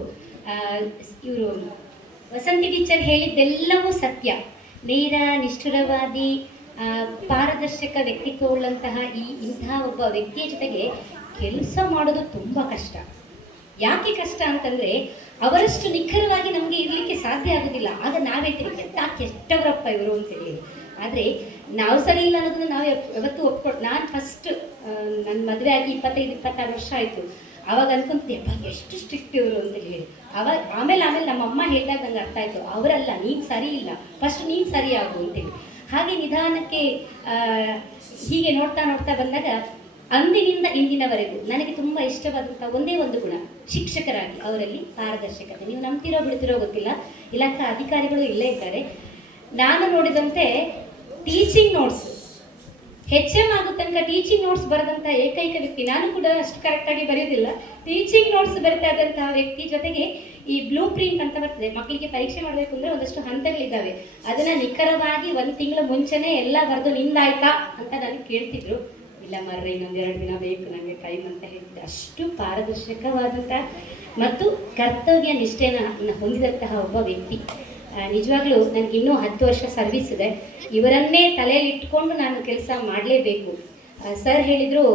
ಇವರು ವಸಂತಿ ಟೀಚರ್ ಹೇಳಿದ್ದೆಲ್ಲವೂ ಸತ್ಯ, ನೇರ ನಿಷ್ಠುರವಾದಿ ಪಾರದರ್ಶಕ ವ್ಯಕ್ತಿತ್ವವುಳ್ಳಂತಹ ಇಂತಹ ಒಬ್ಬ ವ್ಯಕ್ತಿಯ ಜೊತೆಗೆ ಕೆಲಸ ಮಾಡೋದು ತುಂಬ ಕಷ್ಟ. ಯಾಕೆ ಕಷ್ಟ ಅಂತಂದರೆ ಅವರಷ್ಟು ನಿಖರವಾಗಿ ನಮಗೆ ಇರಲಿಕ್ಕೆ ಸಾಧ್ಯ ಆಗೋದಿಲ್ಲ. ಆಗ ನಾವೇಳ್ತೀವಿ ಎಂಥ ಕೆಟ್ಟವರಪ್ಪ ಇವರು ಅಂತೇಳಿ. ಆದರೆ ನಾವು ಸರಿ ಇಲ್ಲ ಅನ್ನೋದನ್ನು ನಾವು ಯಾವತ್ತೂ ಒಪ್ಕೊಂಡು, ನಾನು ಫಸ್ಟ್ ನನ್ನ ಮದುವೆ ಆಗಿ 25-26 ವರ್ಷ ಆಯಿತು. ಅವಾಗ ಅನ್ಕೊಂತೀನಿ ಎಷ್ಟು ಸ್ಟ್ರಿಕ್ಟ್ ಇವರು ಅಂತೇಳಿ ಹೇಳಿ. ಆಮೇಲೆ ನಮ್ಮಮ್ಮ ಹೇಳಿದಾಗ ನಂಗೆ ಅರ್ಥ ಆಯಿತು, ಅವರಲ್ಲ, ನೀನು ಸರಿ ಇಲ್ಲ, ಫಸ್ಟ್ ನೀನು ಸರಿ ಆಗು ಅಂತೇಳಿ. ಹಾಗೆ ನಿಧಾನಕ್ಕೆ ಹೀಗೆ ನೋಡ್ತಾ ಬಂದಾಗ ಅಂದಿನಿಂದ ಇಂದಿನವರೆಗೂ ನನಗೆ ತುಂಬ ಇಷ್ಟವಾದಂಥ ಒಂದೇ ಒಂದು ಗುಣ, ಶಿಕ್ಷಕರಾಗಿ ಅವರಲ್ಲಿ ಪಾರದರ್ಶಕತೆ. ನೀವು ನಂಬ್ತಿರೋ ಬಿಡ್ತಿರೋ ಗೊತ್ತಿಲ್ಲ, ಇಲಾಖಾ ಅಧಿಕಾರಿಗಳು ಇಲ್ಲೇ ಇದ್ದಾರೆ. ನಾನು ನೋಡಿದಂತೆ ಟೀಚಿಂಗ್ ನೋಟ್ಸ್ HM ಆಗೋ ತನಕ ಟೀಚಿಂಗ್ ನೋಟ್ಸ್ ಬರೆದಂಥ ಏಕೈಕ ವ್ಯಕ್ತಿ. ನಾನು ಕೂಡ ಅಷ್ಟು ಕರೆಕ್ಟಾಗಿ ಬರೆಯೋದಿಲ್ಲ. ಟೀಚಿಂಗ್ ನೋಟ್ಸ್ ಬರಿತಾ ಇದ್ದಂತಹ ವ್ಯಕ್ತಿ ಜೊತೆಗೆ ಈ ಬ್ಲೂ ಪ್ರಿಂಟ್ ಅಂತ ಬರ್ತದೆ, ಮಕ್ಕಳಿಗೆ ಪರೀಕ್ಷೆ ಮಾಡಬೇಕು ಅಂದರೆ ಒಂದಷ್ಟು ಹಂತಗಳಿದ್ದಾವೆ, ಅದನ್ನು ನಿಖರವಾಗಿ 1 ತಿಂಗಳ ಮುಂಚೆನೇ ಎಲ್ಲ ಬರೆದು ನಿಂದಾಯ್ತಾ ಅಂತ ನನಗೆ ಕೇಳ್ತಿದ್ರು. ಇಲ್ಲ ಮರ್ರೆ, ಇನ್ನೊಂದೆರಡು ದಿನ ಬೇಕು ನನಗೆ ಟೈಮ್ ಅಂತ ಹೇಳ್ತಿದ್ದೆ. ಅಷ್ಟು ಪಾರದರ್ಶಕವಾದಂಥ ಮತ್ತು ಕರ್ತವ್ಯ ನಿಷ್ಠೆಯನ್ನು ಹೊಂದಿದಂತಹ ಒಬ್ಬ ವ್ಯಕ್ತಿ. ನಿಜವಾಗ್ಲೂ ನನಗೆ ಇನ್ನೂ 10 ವರ್ಷ ಸರ್ವಿಸ್ ಇದೆ. ಇವರನ್ನೇ ತಲೆಯಲ್ಲಿ ಇಟ್ಕೊಂಡು ನಾನು ಕೆಲಸ ಮಾಡಲೇಬೇಕು. ಸರ್ ಹೇಳಿದರು,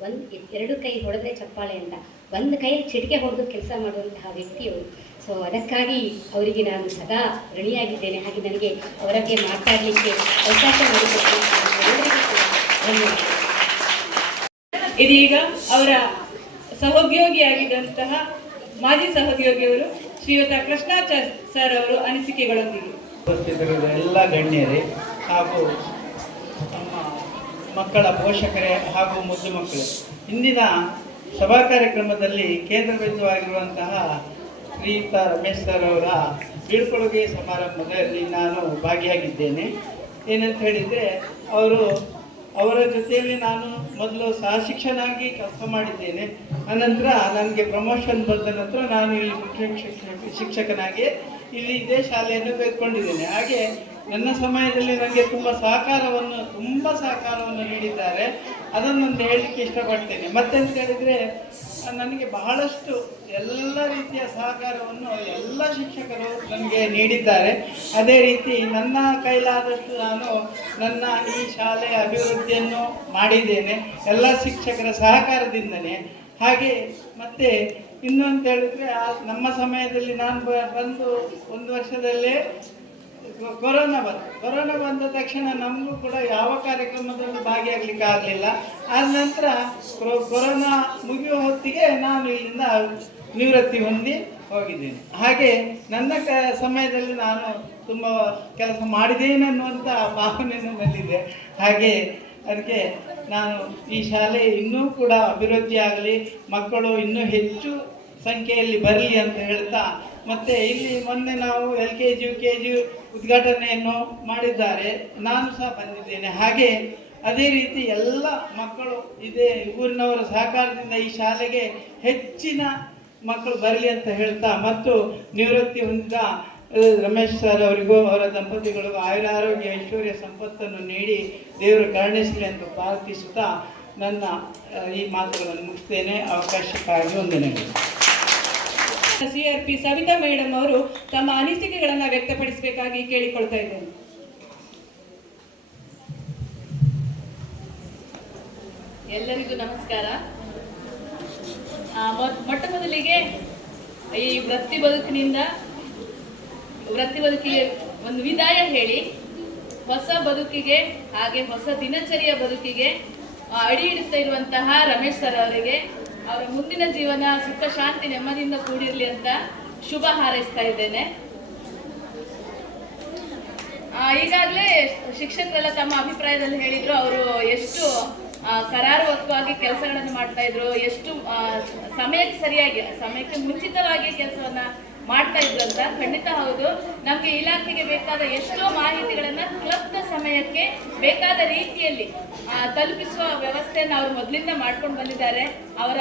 2 ಕೈ ಹೊಡೆದ್ರೆ ಚಪ್ಪಾಳೆ ಅಂತ, 1 ಕೈಯಲ್ಲಿ ಚಿಟಿಕೆ ಹೊಡೆದು ಕೆಲಸ ಮಾಡುವಂತಹ ವ್ಯಕ್ತಿಯವರು. ಸೊ ಅದಕ್ಕಾಗಿ ಅವರಿಗೆ ನಾನು ಸದಾ ಋಣಿಯಾಗಿದ್ದೇನೆ. ಹಾಗೆ ನನಗೆ ಅವರಿಗೆ ಮಾತಾಡಲಿಕ್ಕೆ ಅವಕಾಶ ಮಾಡಿಕೊಟ್ಟು ಇದೀಗ ಅವರ ಸಹೋದ್ಯೋಗಿಯಾಗಿದ್ದಂತಹ ಮಾಜಿ ಸಹೋದ್ಯೋಗಿಯವರು ಶ್ರೀಯುತ ಕೃಷ್ಣಾಚಾರ್ಯ ಸರ್ ಅವರು ಅನಿಸಿಕೆಗಳೊಂದಿಗೆ. ಉಪಸ್ಥಿತರಿರುವ ಎಲ್ಲ ಗಣ್ಯರೇ ಹಾಗೂ ನಮ್ಮ ಮಕ್ಕಳ ಪೋಷಕರೇ ಹಾಗೂ ಮುದ್ದು ಮಕ್ಕಳು, ಇಂದಿನ ಸಭಾ ಕಾರ್ಯಕ್ರಮದಲ್ಲಿ ಕೇಂದ್ರ ಬಿಂದುವಾಗಿರುವಂತಹ ಶ್ರೀಯುತ ರಮೇಶ್ ಸರ್ ಅವರ ಬೀಳ್ಕೊಡುಗೆ ಸಮಾರಂಭದಲ್ಲಿ ನಾನು ಭಾಗಿಯಾಗಿದ್ದೇನೆ. ಏನಂತ ಹೇಳಿದರೆ, ಅವರ ಜೊತೆಯಲ್ಲಿ ನಾನು ಮೊದಲು ಸಹ ಶಿಕ್ಷಕನಾಗಿ ಕೆಲಸ ಮಾಡಿದ್ದೇನೆ. ಅನಂತರ ನನಗೆ ಪ್ರಮೋಷನ್ ಬಂದ ನಂತರ ನಾನು ಇಲ್ಲಿ ಮುಖ್ಯ ಶಿಕ್ಷಕನಾಗಿ ಇಲ್ಲಿ ಇದೇ ಶಾಲೆಯನ್ನು ತೆಗೆದುಕೊಂಡಿದ್ದೇನೆ. ಹಾಗೆ ನನ್ನ ಸಮಯದಲ್ಲಿ ನನಗೆ ತುಂಬ ಸಹಕಾರವನ್ನು ನೀಡಿದ್ದಾರೆ. ಅದನ್ನೊಂದು ಹೇಳಲಿಕ್ಕೆ ಇಷ್ಟಪಡ್ತೇನೆ. ಮತ್ತೆಂತ ಹೇಳಿದರೆ, ನನಗೆ ಬಹಳಷ್ಟು ಎಲ್ಲ ರೀತಿಯ ಸಹಕಾರವನ್ನು ಎಲ್ಲ ಶಿಕ್ಷಕರು ನನಗೆ ನೀಡಿದ್ದಾರೆ. ಅದೇ ರೀತಿ ನನ್ನ ಕೈಲಾದಷ್ಟು ನಾನು ನನ್ನ ಈ ಶಾಲೆಯ ಅಭಿವೃದ್ಧಿಯನ್ನು ಮಾಡಿದ್ದೇನೆ, ಎಲ್ಲ ಶಿಕ್ಷಕರ ಸಹಕಾರದಿಂದನೇ. ಹಾಗೆ ಮತ್ತೆ ಇನ್ನು ಅಂತ ಹೇಳಿದ್ರೆ, ನಮ್ಮ ಸಮಯದಲ್ಲಿ ನಾನು ಬಂದು 1 ವರ್ಷದಲ್ಲೇ ಕೊರೋನಾ ಬಂದ ತಕ್ಷಣ ನಮಗೂ ಕೂಡ ಯಾವ ಕಾರ್ಯಕ್ರಮದಲ್ಲೂ ಭಾಗಿಯಾಗಲಿಕ್ಕೆ ಆಗಲಿಲ್ಲ. ಆದ ನಂತರ ಕೊರೋನಾ ಮುಗಿಯುವ ಹೊತ್ತಿಗೆ ನಾನು ಇಲ್ಲಿಂದ ನಿವೃತ್ತಿ ಹೊಂದಿ ಹೋಗಿದ್ದೇನೆ. ಹಾಗೆ ನನ್ನ ಸಮಯದಲ್ಲಿ ನಾನು ತುಂಬ ಕೆಲಸ ಮಾಡಿದ್ದೇನೆ ಅನ್ನುವಂಥ ಭಾವನೆ ನನ್ನಲ್ಲಿದೆ. ಹಾಗೆ ಅದಕ್ಕೆ ನಾನು ಈ ಶಾಲೆ ಇನ್ನೂ ಕೂಡ ಅಭಿವೃದ್ಧಿ ಆಗಲಿ, ಮಕ್ಕಳು ಇನ್ನೂ ಹೆಚ್ಚು ಸಂಖ್ಯೆಯಲ್ಲಿ ಬರಲಿ ಅಂತ ಹೇಳ್ತಾ, ಮತ್ತು ಇಲ್ಲಿ ಮೊನ್ನೆ ನಾವು LKG UKG ಉದ್ಘಾಟನೆಯನ್ನು ಮಾಡಿದ್ದಾರೆ, ನಾನು ಸಹ ಬಂದಿದ್ದೇನೆ. ಹಾಗೆ ಅದೇ ರೀತಿ ಎಲ್ಲ ಮಕ್ಕಳು ಇದೇ ಊರಿನವರ ಸಹಕಾರದಿಂದ ಈ ಶಾಲೆಗೆ ಹೆಚ್ಚಿನ ಮಕ್ಕಳು ಬರಲಿ ಅಂತ ಹೇಳ್ತಾ, ಮತ್ತು ನಿವೃತ್ತಿ ಹೊಂದಿದ ರಮೇಶ್ ಸರ್ ಅವರಿಗೂ ಅವರ ದಂಪತಿಗಳಿಗೂ ಆಯುರಾರೋಗ್ಯ ಐಶ್ವರ್ಯ ಸಂಪತ್ತನ್ನು ನೀಡಿ ದೇವರು ಕರುಣಿಸಲಿ ಅಂತ ಪ್ರಾರ್ಥಿಸುತ್ತಾ ನನ್ನ ಈ ಮಾತುಗಳನ್ನು ಮುಗಿಸ್ತೇನೆ. ಅವಕಾಶಕ್ಕಾಗಿ ವಂದನೆಗಳು. CRP ಸವಿತಾ ಮೇಡಮ್ ಅವರು ತಮ್ಮ ಅನಿಸಿಕೆಗಳನ್ನು ವ್ಯಕ್ತಪಡಿಸಬೇಕಾಗಿ ಕೇಳಿಕೊಳ್ತಾ ಇದ್ದೇನೆ. ಎಲ್ಲರಿಗೂ ನಮಸ್ಕಾರ. ಮೊಟ್ಟ ಮೊದಲಿಗೆ ಈ ವೃತ್ತಿ ಬದುಕಿಗೆ ಒಂದು ವಿದಾಯ ಹೇಳಿ, ಹೊಸ ಬದುಕಿಗೆ ಹಾಗೆ ಹೊಸ ದಿನಚರಿಯ ಬದುಕಿಗೆ ಅಡಿ ಇಡುತ್ತಾ ಇರುವಂತಹ ರಮೇಶ್ ಸರ್ ಅವರಿಗೆ ಅವರ ಮುಂದಿನ ಜೀವನ ಸುಖ ಶಾಂತಿ ನೆಮ್ಮದಿಯಿಂದ ಕೂಡಿರಲಿ ಅಂತ ಶುಭ ಹಾರೈಸ್ತಾ ಇದ್ದೇನೆ. ಈಗಾಗಲೇ ಶಿಕ್ಷಕರೆಲ್ಲ ತಮ್ಮ ಅಭಿಪ್ರಾಯದಲ್ಲಿ ಹೇಳಿದ್ರು, ಅವರು ಎಷ್ಟು ಕರಾರುವಕ್ವಾಗಿ ಕೆಲಸಗಳನ್ನು ಮಾಡ್ತಾ ಇದ್ರು, ಎಷ್ಟು ಸಮಯಕ್ಕೆ ಮುಂಚಿತವಾಗಿ ಕೆಲಸವನ್ನ ಮಾಡ್ತಾ ಇದ್ರು ಅಂತ. ಖಂಡಿತ ಹೌದು. ನಮಗೆ ಇಲಾಖೆಗೆ ಬೇಕಾದ ಎಷ್ಟೋ ಮಾಹಿತಿಗಳನ್ನ ಕ್ಲಬ್ನ ಸಮಯಕ್ಕೆ ಬೇಕಾದ ರೀತಿಯಲ್ಲಿ ತಲುಪಿಸುವ ವ್ಯವಸ್ಥೆಯನ್ನು ಅವರು ಮೊದಲಿಂದ ಮಾಡ್ಕೊಂಡು ಬಂದಿದ್ದಾರೆ. ಅವರ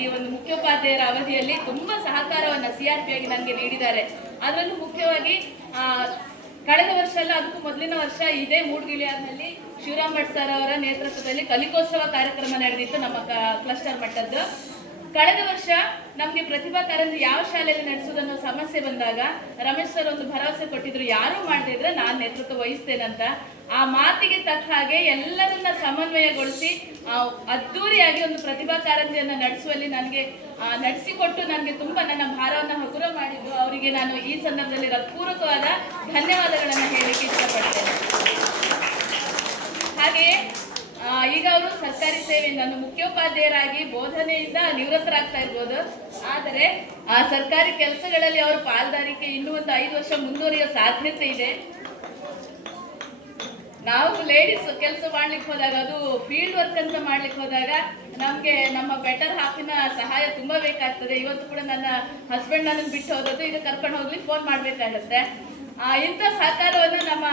ಈ ಒಂದು ಮುಖ್ಯೋಪಾಧ್ಯಾಯರ ಅವಧಿಯಲ್ಲಿ ತುಂಬಾ ಸಹಕಾರವನ್ನ CRP ಆಗಿ ನನಗೆ ನೀಡಿದ್ದಾರೆ. ಅದರಲ್ಲೂ ಮುಖ್ಯವಾಗಿ ಕಳೆದ ವರ್ಷ ಅಲ್ಲ, ಅದಕ್ಕೂ ಮೊದಲಿನ ವರ್ಷ ಇದೇ ಮೂಡಗಿಳಿಯಾರ್ನಲ್ಲಿ ಶಿವರಾಮ್ ಭಟ್ ಸರ್ ಅವರ ನೇತೃತ್ವದಲ್ಲಿ ಕಲಿಕೋತ್ಸವ ಕಾರ್ಯಕ್ರಮ ನಡೆದಿತ್ತು, ನಮ್ಮ ಕ್ಲಸ್ಟರ್ ಮಟ್ಟದ್ದು. ಕಳೆದ ವರ್ಷ ನಮಗೆ ಪ್ರತಿಭಾ ಕಾರಂಜಿ ಯಾವ ಶಾಲೆಯಲ್ಲಿ ನಡೆಸುವುದನ್ನು ಸಮಸ್ಯೆ ಬಂದಾಗ ರಮೇಶ್ ಸರ್ ಒಂದು ಭರವಸೆ ಕೊಟ್ಟಿದ್ರು, ಯಾರು ಮಾಡದೇ ಇದ್ರೆ ನಾನು ನೇತೃತ್ವ ವಹಿಸ್ತೇನಂತ. ಆ ಮಾತಿಗೆ ತಕ್ಕ ಹಾಗೆ ಎಲ್ಲರನ್ನ ಸಮನ್ವಯಗೊಳಿಸಿ ಅದ್ದೂರಿಯಾಗಿ ಒಂದು ಪ್ರತಿಭಾ ಕಾರಂಜಿಯನ್ನು ನಡೆಸುವಲ್ಲಿ ನನಗೆ ನಡೆಸಿಕೊಟ್ಟು ನನಗೆ ತುಂಬಾ ನನ್ನ ಭಾರವನ್ನು ಹಗುರ ಮಾಡಿದ್ದು ಅವರಿಗೆ ನಾನು ಈ ಸಂದರ್ಭದಲ್ಲಿ ಹೃತ್ಪೂರ್ವಕವಾದ ಧನ್ಯವಾದಗಳನ್ನು ಹೇಳಲಿಕ್ಕೆ ಇಷ್ಟಪಡ್ತೇನೆ. ಹಾಗೆಯೇ ಈಗ ಅವರು ಸರ್ಕಾರಿ ಸೇವೆಯಿಂದ ಮುಖ್ಯೋಪಾಧ್ಯಾಯರಾಗಿ ಬೋಧನೆಯಿಂದ ನಿವೃತ್ತರಾಗ್ತಾ ಇರ್ಬೋದು, ಆದರೆ ಆ ಸರ್ಕಾರಿ ಕೆಲಸಗಳಲ್ಲಿ ಅವರ ಪಾಲ್ದಾರಿಕೆ ಇನ್ನೂ ಒಂದು 5 ವರ್ಷ ಮುಂದುವರಿಯೋ ಸಾಧ್ಯತೆ ಇದೆ. ನಾವು ಲೇಡೀಸ್ ಕೆಲಸ ಮಾಡ್ಲಿಕ್ಕೆ ಹೋದಾಗ, ಅದು ಫೀಲ್ಡ್ ವರ್ಕ್ ಅಂತ ಮಾಡ್ಲಿಕ್ಕೆ ಹೋದಾಗ ನಮಗೆ ನಮ್ಮ ಬೆಟರ್ ಹಾಫಿನ ಸಹಾಯ ತುಂಬಾ ಬೇಕಾಗ್ತದೆ. ಇವತ್ತು ಕೂಡ ನನ್ನ ಹಸ್ಬೆಂಡ್ ನನ್ನನ್ನು ಬಿಟ್ಟು ಹೋದದ್ದು, ಈಗ ಕರ್ಕೊಂಡು ಹೋಗ್ಲಿಕ್ಕೆ ಫೋನ್ ಮಾಡ್ಬೇಕಾಗತ್ತೆ. ಇಂಥ ಸಹಕಾರವನ್ನು ನಮ್ಮ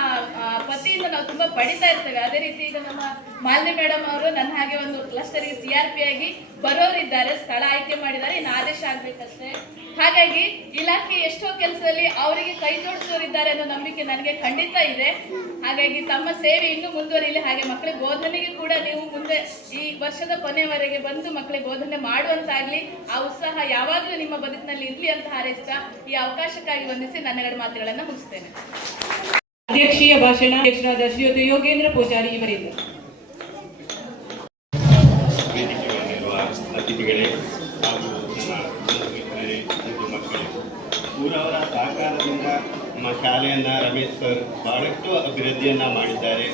ಪತಿಯಿಂದ ನಾವು ತುಂಬಾ ಪಡಿತಾ ಇರ್ತೇವೆ. ಅದೇ ರೀತಿ ಈಗ ನಮ್ಮ ಮಾಲಿನಿ ಮೇಡಮ್ ಅವರು ನನ್ನ ಹಾಗೆ ಒಂದು ಕ್ಲಸ್ಟರ್ಗೆ CRP ಆಗಿ ಬರೋರಿದ್ದಾರೆ, ಸ್ಥಳ ಆಯ್ಕೆ ಮಾಡಿದ್ದಾರೆ, ಇನ್ನು ಆದೇಶ ಆಗ್ಬೇಕಷ್ಟೇ. ಹಾಗಾಗಿ ಇಲಾಖೆ ಎಷ್ಟೋ ಕೆಲಸದಲ್ಲಿ ಅವರಿಗೆ ಕೈ ಜೋಡಿಸೋರಿದ್ದಾರೆ ಅನ್ನೋ ನಂಬಿಕೆ ನನಗೆ ಖಂಡಿತ ಇದೆ. ಹಾಗಾಗಿ ತಮ್ಮ ಸೇವೆ ಇನ್ನೂ ಮುಂದುವರಿಯಲಿ. ಹಾಗೆ ಮಕ್ಕಳಿಗೆ ಬೋಧನೆಗೆ ಕೂಡ ನೀವು ಮುಂದೆ ಈ ವರ್ಷದ ಕೊನೆಯವರೆಗೆ ಬಂದು ಮಕ್ಕಳಿಗೆ ಬೋಧನೆ ಮಾಡುವಂತಾಗ್ಲಿ, ಆ ಉತ್ಸಾಹ ಯಾವಾಗಲೂ ನಿಮ್ಮ ಬದುಕಿನಲ್ಲಿ ಇರ್ಲಿ ಅಂತ ಹಾರೈಸ್ತಾ ಈ ಅವಕಾಶಕ್ಕಾಗಿ ವಂದಿಸಿ ನನ್ನೆರಡು ಮಾತುಗಳನ್ನು ಮುಗಿಸ್ತೇನೆ. ಅಧ್ಯಕ್ಷೀಯ ಭಾಷಣ ಅಧ್ಯಕ್ಷರಾದ ಶ್ರೀಯುತ ಯೋಗೇಂದ್ರ ಪೂಜಾರಿ ಇವರಿಂದ. ಅತಿಥಿಗಳೇ ಹಾಗೂ ಮಕ್ಕಳೇ, ಊರವರ ಸಹಕಾರದಿಂದ ನಮ್ಮ ಶಾಲೆಯನ್ನು ರಮೇಶ್ ಸರ್ ಬಹಳಷ್ಟು ಅಭಿವೃದ್ಧಿಯನ್ನು ಮಾಡಿದ್ದಾರೆ.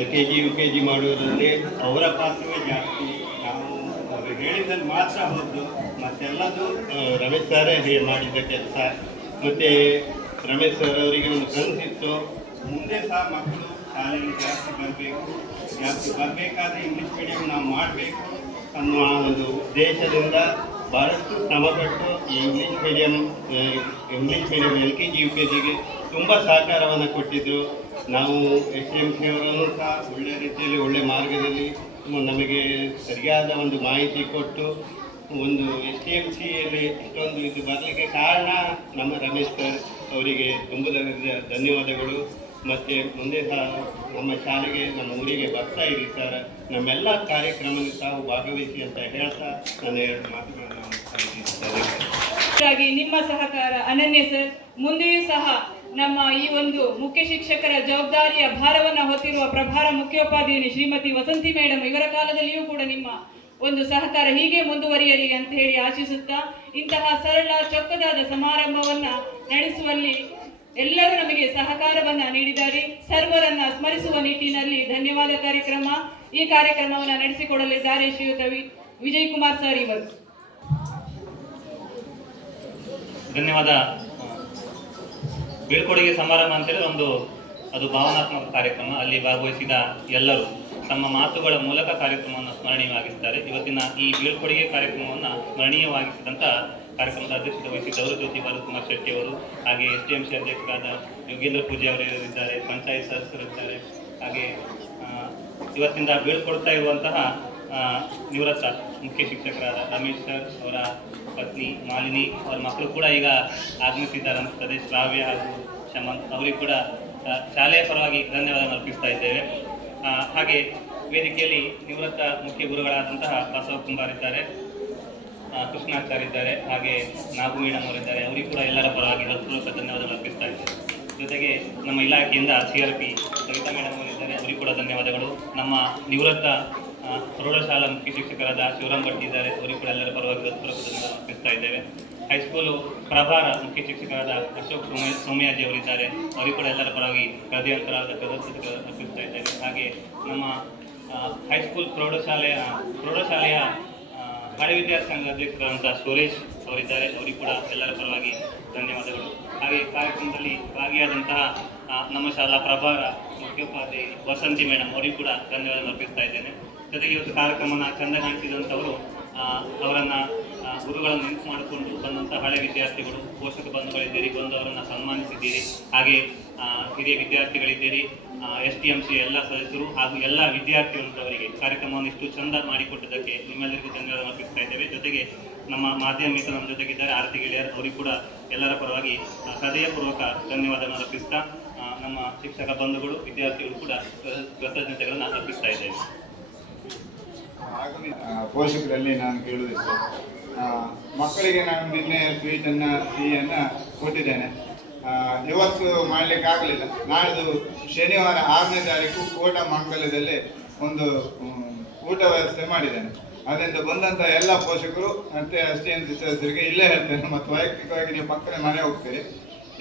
LKG UKG ಮಾಡುವುದರಲ್ಲಿ ಅವರ ಪಾತ್ರವೇ ಜಾಸ್ತಿ. ನಾವು ಅವರು ಹೇಳಿದಲ್ಲಿ ಮಾತ್ರ ಹೋದ್ದು, ಮತ್ತೆಲ್ಲದು ರಮೇಶ್ ಸರೇ ಮಾಡಿದ್ದ ಕೆಲಸ. ಮತ್ತು ರಮೇಶ್ ಸರ್ ಅವರಿಗೆ ಒಂದು ಕನಸಿತ್ತು, ಮುಂದೆ ಸಹ ಮಕ್ಕಳು ಶಾಲೆಗೆ ಜಾಸ್ತಿ ಬರಬೇಕಾದ್ರೆ ಇಂಗ್ಲೀಷ್ ಮೀಡಿಯಂ ನಾವು ಮಾಡಬೇಕು ಅನ್ನುವ ಒಂದು ಉದ್ದೇಶದಿಂದ ಭಾಳಷ್ಟು ಶ್ರಮಪಟ್ಟು ಈ ಇಂಗ್ಲೀಷ್ ಮೀಡಿಯಂ LKG UKGಗೆ ತುಂಬ ಸಹಕಾರವನ್ನು ಕೊಟ್ಟಿದ್ದರು. ನಾವು SMC ಅವರನ್ನು ಸಹ ಒಳ್ಳೆಯ ರೀತಿಯಲ್ಲಿ ಒಳ್ಳೆಯ ಮಾರ್ಗದಲ್ಲಿ ನಮಗೆ ಸರಿಯಾದ ಒಂದು ಮಾಹಿತಿ ಕೊಟ್ಟು ಒಂದು SMCಯಲ್ಲಿ ಇಷ್ಟೊಂದು ಇದು ಬರಲಿಕ್ಕೆ ಕಾರಣ ನಮ್ಮ ರಮೇಶ್ ಸರ್ ಅವರಿಗೆ ತುಂಬ ಧನ್ಯವಾದಗಳು. ಮತ್ತು ಮುಂದೆ ಸಹ ನಮ್ಮ ಶಾಲೆಗೆ, ನಮ್ಮ ಊರಿಗೆ ಬರ್ತಾ ಇರಿ ಸರ್, ನಮ್ಮೆಲ್ಲ ಕಾರ್ಯಕ್ರಮದಲ್ಲಿ ತಾವು ಭಾಗವಹಿಸಿ ಅಂತ ಹೇಳ್ತಾ ನಾನು 2 ಮಾತುಗಳನ್ನು ನಿಮ್ಮ ಸಹಕಾರ ಅನನ್ಯ ಸರ್. ಮುಂದೆಯೂ ಸಹ ನಮ್ಮ ಈ ಒಂದು ಮುಖ್ಯ ಶಿಕ್ಷಕರ ಜವಾಬ್ದಾರಿಯ ಭಾರವನ್ನು ಹೊತ್ತಿರುವ ಪ್ರಭಾರ ಮುಖ್ಯೋಪಾಧ್ಯಾಯನಿ ಶ್ರೀಮತಿ ವಸಂತಿ ಮೇಡಮ್ ಇವರ ಕಾಲದಲ್ಲಿಯೂ ಕೂಡ ನಿಮ್ಮ ಒಂದು ಸಹಕಾರ ಹೀಗೆ ಮುಂದುವರಿಯಲಿ ಅಂತ ಹೇಳಿ ಆಶಿಸುತ್ತಾ, ಇಂತಹ ಸರಳ ಚೊಕ್ಕದಾದ ಸಮಾರಂಭವನ್ನ ನಡೆಸುವಲ್ಲಿ ಎಲ್ಲರೂ ನಮಗೆ ಸಹಕಾರವನ್ನ ನೀಡಿದ್ದಾರೆ. ಸರ್ವರನ್ನ ಸ್ಮರಿಸುವ ನಿಟ್ಟಿನಲ್ಲಿ ಧನ್ಯವಾದ ಕಾರ್ಯಕ್ರಮ. ಈ ಕಾರ್ಯಕ್ರಮವನ್ನು ನಡೆಸಿಕೊಡಲಿದ್ದಾರೆ ಶ್ರೀಯುತ ವಿಜಯ್ ಕುಮಾರ್ ಸರ್ ಇವರು. ಧನ್ಯವಾದ. ಬೀಳ್ಕೊಡುಗೆ ಸಮಾರಂಭ ಅಂತೇಳಿ ಅದು ಭಾವನಾತ್ಮಕ ಕಾರ್ಯಕ್ರಮ. ಅಲ್ಲಿ ಭಾಗವಹಿಸಿದ ಎಲ್ಲರೂ ತಮ್ಮ ಮಾತುಗಳ ಮೂಲಕ ಕಾರ್ಯಕ್ರಮವನ್ನು ಸ್ಮರಣೀಯವಾಗಿಸಿದ್ದಾರೆ. ಇವತ್ತಿನ ಈ ಬೀಳ್ಕೊಡುಗೆ ಕಾರ್ಯಕ್ರಮವನ್ನು ಸ್ಮರಣೀಯವಾಗಿಸಿದಂಥ ಕಾರ್ಯಕ್ರಮದ ಅಧ್ಯಕ್ಷತೆ ವಹಿಸಿದ್ದವರು ಜ್ಯೋತಿ ಬಾಲಕುಮಾರ್ ಶೆಟ್ಟಿ ಅವರು, ಹಾಗೆ STMC ಅಧ್ಯಕ್ಷರಾದ ಯೋಗೇಂದ್ರ ಪೂಜೆ ಅವರು ಇದ್ದಾರೆ, ಪಂಚಾಯತ್ ಸದಸ್ಯರಿದ್ದಾರೆ. ಹಾಗೆ ಇವತ್ತಿಂದ ಬೀಳ್ಕೊಡ್ತಾ ಇರುವಂತಹ ನಿವೃತ್ತ ಮುಖ್ಯ ಶಿಕ್ಷಕರಾದ ರಮೇಶ್ ಸರ್ ಅವರ ಪತ್ನಿ ಮಾಲಿನಿ, ಅವರ ಮಕ್ಕಳು ಕೂಡ ಈಗ ಆಗಮಿಸಿದ್ದಾರೆ ಅನಿಸ್ತದೆ, ಶ್ರಾವ್ಯ ಹಾಗೂ ಶಮಂತ್. ಅವರಿಗೆ ಕೂಡ ಶಾಲೆಯ ಪರವಾಗಿ ಧನ್ಯವಾದ ಅರ್ಪಿಸ್ತಾ ಇದ್ದೇವೆ. ಹಾಗೆ ವೇದಿಕೆಯಲ್ಲಿ ನಿವೃತ್ತ ಮುಖ್ಯ ಗುರುಗಳಾದಂತಹ ಬಸವ ಕುಂಬಾರ್ ಇದ್ದಾರೆ, ಕೃಷ್ಣಾಚಾರ್ಯ ಇದ್ದಾರೆ, ಹಾಗೆ ನಾಗು ಮೇಡಮ್ ಅವರಿದ್ದಾರೆ. ಅವರಿಗೂ ಕೂಡ ಎಲ್ಲರ ಪರವಾಗಿ ಹೃತ್ಪೂರ್ವಕ ಧನ್ಯವಾದಗಳು ಅರ್ಪಿಸ್ತಾ ಇದ್ದಾರೆ. ಜೊತೆಗೆ ನಮ್ಮ ಇಲಾಖೆಯಿಂದ CRP ಸವಿತಾ ಮೇಡಮ್ ಅವರಿದ್ದಾರೆ, ಅವರಿಗೂ ಕೂಡ ಧನ್ಯವಾದಗಳು. ನಮ್ಮ ನಿವೃತ್ತ ಪ್ರೌಢಶಾಲಾ ಮುಖ್ಯ ಶಿಕ್ಷಕರಾದ ಶಿವರಾಮ್ ಭಟ್ ಇದ್ದಾರೆ, ಅವರಿಗೂ ಕೂಡ ಎಲ್ಲರ ಪರವಾಗಿ ಹೃತ್ಪೂರ್ವಕ ಧನ್ಯವಾದ ಅರ್ಪಿಸ್ತಾ ಇದ್ದೇವೆ. ಹೈಸ್ಕೂಲು ಪ್ರಭಾರ ಮುಖ್ಯ ಶಿಕ್ಷಕರಾದ ಅಶೋಕ್ ಸೋಮಯಾಜಿ ಅವರಿದ್ದಾರೆ, ಅವರಿಗೂ ಕೂಡ ಎಲ್ಲರ ಪರವಾಗಿ ಹೃದಯಂತರಾದ ಅರ್ಪಿಸ್ತಾ ಇದ್ದೇವೆ. ಹಾಗೆ ನಮ್ಮ ಹೈಸ್ಕೂಲ್ ಪ್ರೌಢಶಾಲೆಯ ಹಳೆ ವಿದ್ಯಾರ್ಥಿ ಸಂಘ ಅಧ್ಯಕ್ಷರಾದಂಥ ಸುರೇಶ್ ಅವರಿದ್ದಾರೆ, ಅವರಿಗೂ ಕೂಡ ಎಲ್ಲರ ಪರವಾಗಿ ಧನ್ಯವಾದಗಳು. ಹಾಗೆ ಕಾರ್ಯಕ್ರಮದಲ್ಲಿ ಭಾಗಿಯಾದಂತಹ ನಮ್ಮ ಶಾಲಾ ಪ್ರಭಾರ ಮುಖ್ಯೋಪಾಧ್ಯಾಯ ವಸಂತಿ ಮೇಡಮ್ ಅವರಿಗೂ ಕೂಡ ಧನ್ಯವಾದ ಅರ್ಪಿಸ್ತಾ ಇದ್ದೇನೆ. ಜೊತೆಗೆ ಇವತ್ತು ಕಾರ್ಯಕ್ರಮನ ಚೆಂದ ಕಾಣಿಸಿದಂಥವರು, ಅವರನ್ನು ಗುರುಗಳನ್ನು ನೆನಪು ಮಾಡಿಕೊಂಡು ಬಂದಂಥ ಹಳೆ ವಿದ್ಯಾರ್ಥಿಗಳು, ಪೋಷಕ ಬಂಧುಗಳಿದ್ದೀರಿ, ಬಂದವರನ್ನು ಸನ್ಮಾನಿಸಿದ್ದೀರಿ. ಹಾಗೆ ಹಿರಿಯ ವಿದ್ಯಾರ್ಥಿಗಳಿದ್ದೀರಿ, STMC ಎಲ್ಲ ಸದಸ್ಯರು ಹಾಗೂ ಎಲ್ಲ ವಿದ್ಯಾರ್ಥಿಗಳವರಿಗೆ ಕಾರ್ಯಕ್ರಮವನ್ನು ಇಷ್ಟು ಚೆಂದ ಮಾಡಿಕೊಟ್ಟಿದ್ದಕ್ಕೆ ನಿಮ್ಮೆಲ್ಲರಿಗೂ ಧನ್ಯವಾದ ಅರ್ಪಿಸ್ತಾ ಇದ್ದೇವೆ. ಜೊತೆಗೆ ನಮ್ಮ ಮಾಧ್ಯಮಿಕರು ನಮ್ಮ ಜೊತೆಗಿದ್ದಾರೆ, ಆರತಿ ಗೆಳೆಯರು, ಅವರಿಗೂ ಕೂಡ ಎಲ್ಲರ ಪರವಾಗಿ ಹೃದಯಪೂರ್ವಕ ಧನ್ಯವಾದವನ್ನು ಅರ್ಪಿಸ್ತಾ ನಮ್ಮ ಶಿಕ್ಷಕ ಬಂಧುಗಳು, ವಿದ್ಯಾರ್ಥಿಗಳು ಕೂಡ ಕೃತಜ್ಞತೆಗಳನ್ನು ಅರ್ಪಿಸ್ತಾ ಇದ್ದೇವೆ. ಪೋಷಕರಲ್ಲಿ ನಾನು ಕೇಳುವುದಿಲ್ಲ, ಮಕ್ಕಳಿಗೆ ನಾನು ನಿನ್ನೆ ಸ್ವೀಟನ್ನು ಸಿಹಿಯನ್ನು ಕೊಟ್ಟಿದ್ದೇನೆ. ಇವತ್ತು ಮಾಡಲಿಕ್ಕಾಗಲಿಲ್ಲ. ನಾಳ್ದು ಶನಿವಾರ 6ನೇ ತಾರೀಕು ಕೋಟಮಂಗಲದಲ್ಲಿ ಒಂದು ಊಟ ವ್ಯವಸ್ಥೆ ಮಾಡಿದ್ದೇನೆ. ಅದರಿಂದ ಬಂದಂಥ ಎಲ್ಲ ಪೋಷಕರು ಮತ್ತು STM ಸದಸ್ಯರಿಗೆ ಇಲ್ಲೇ ಹೇಳ್ತೇನೆ, ಮತ್ತು ವೈಯಕ್ತಿಕವಾಗಿ ನೀವು ಪಕ್ಕದ ಮನೆ ಹೋಗ್ತೀರಿ,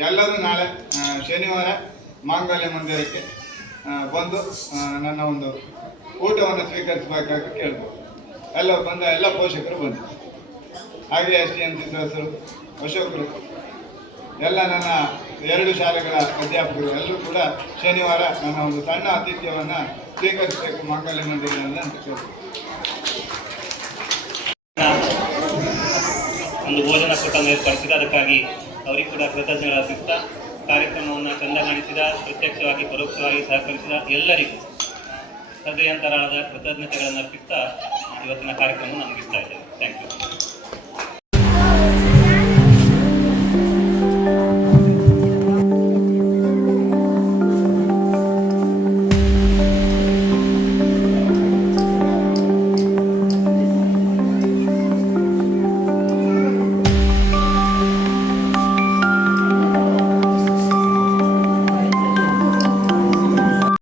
ಎಲ್ಲರೂ ನಾಳೆ ಶನಿವಾರ ಮಾಂಗಲ್ಯ ಮಂದಿರಕ್ಕೆ ಬಂದು ನನ್ನ ಒಂದು ಊಟವನ್ನು ಸ್ವೀಕರಿಸಬೇಕಾಗಿ ಕೇಳ್ಬೋದು. ಎಲ್ಲ ಪೋಷಕರು ಬಂದು, ಹಾಗೆ STM ಸದಸ್ಯರು, ಅಶೋಕರು, ಎಲ್ಲ ನನ್ನ 2 ಶಾಲೆಗಳ ಅಧ್ಯಾಪಕರು ಎಲ್ಲರೂ ಕೂಡ ಶನಿವಾರ ನನ್ನ ಒಂದು ಸಣ್ಣ ಆತಿಥ್ಯವನ್ನು ಸ್ವೀಕರಿಸಬೇಕು ಮಾಂಗಲ್ಯ ಮಂದಿರದಿಂದ ಅಂತ ಕೇಳ್ಬೋದು. ಒಂದು ಭೋಜನ ಕೂಟವನ್ನು ಏರ್ಪಡಿಸಿದ ಅದಕ್ಕಾಗಿ ಅವರಿಗೆ ಕೂಡ ಕೃತಜ್ಞತೆ ಅರ್ಪಿಸ್ತಾ ಕಾರ್ಯಕ್ರಮವನ್ನು ಚಂದ ಕಾಣಿಸಿದ, ಪ್ರತ್ಯಕ್ಷವಾಗಿ ಪರೋಕ್ಷವಾಗಿ ಸಹಕರಿಸಿದ ಎಲ್ಲರಿಗೂ ಹೃದಯಾಂತರಾಳದ ಕೃತಜ್ಞತೆಗಳನ್ನು ಅರ್ಪಿಸ್ತಾ ಇವತ್ತಿನ ಕಾರ್ಯಕ್ರಮ ಮುಗಿಸ್ತಾ ಇದ್ದೇವೆ. Thank you.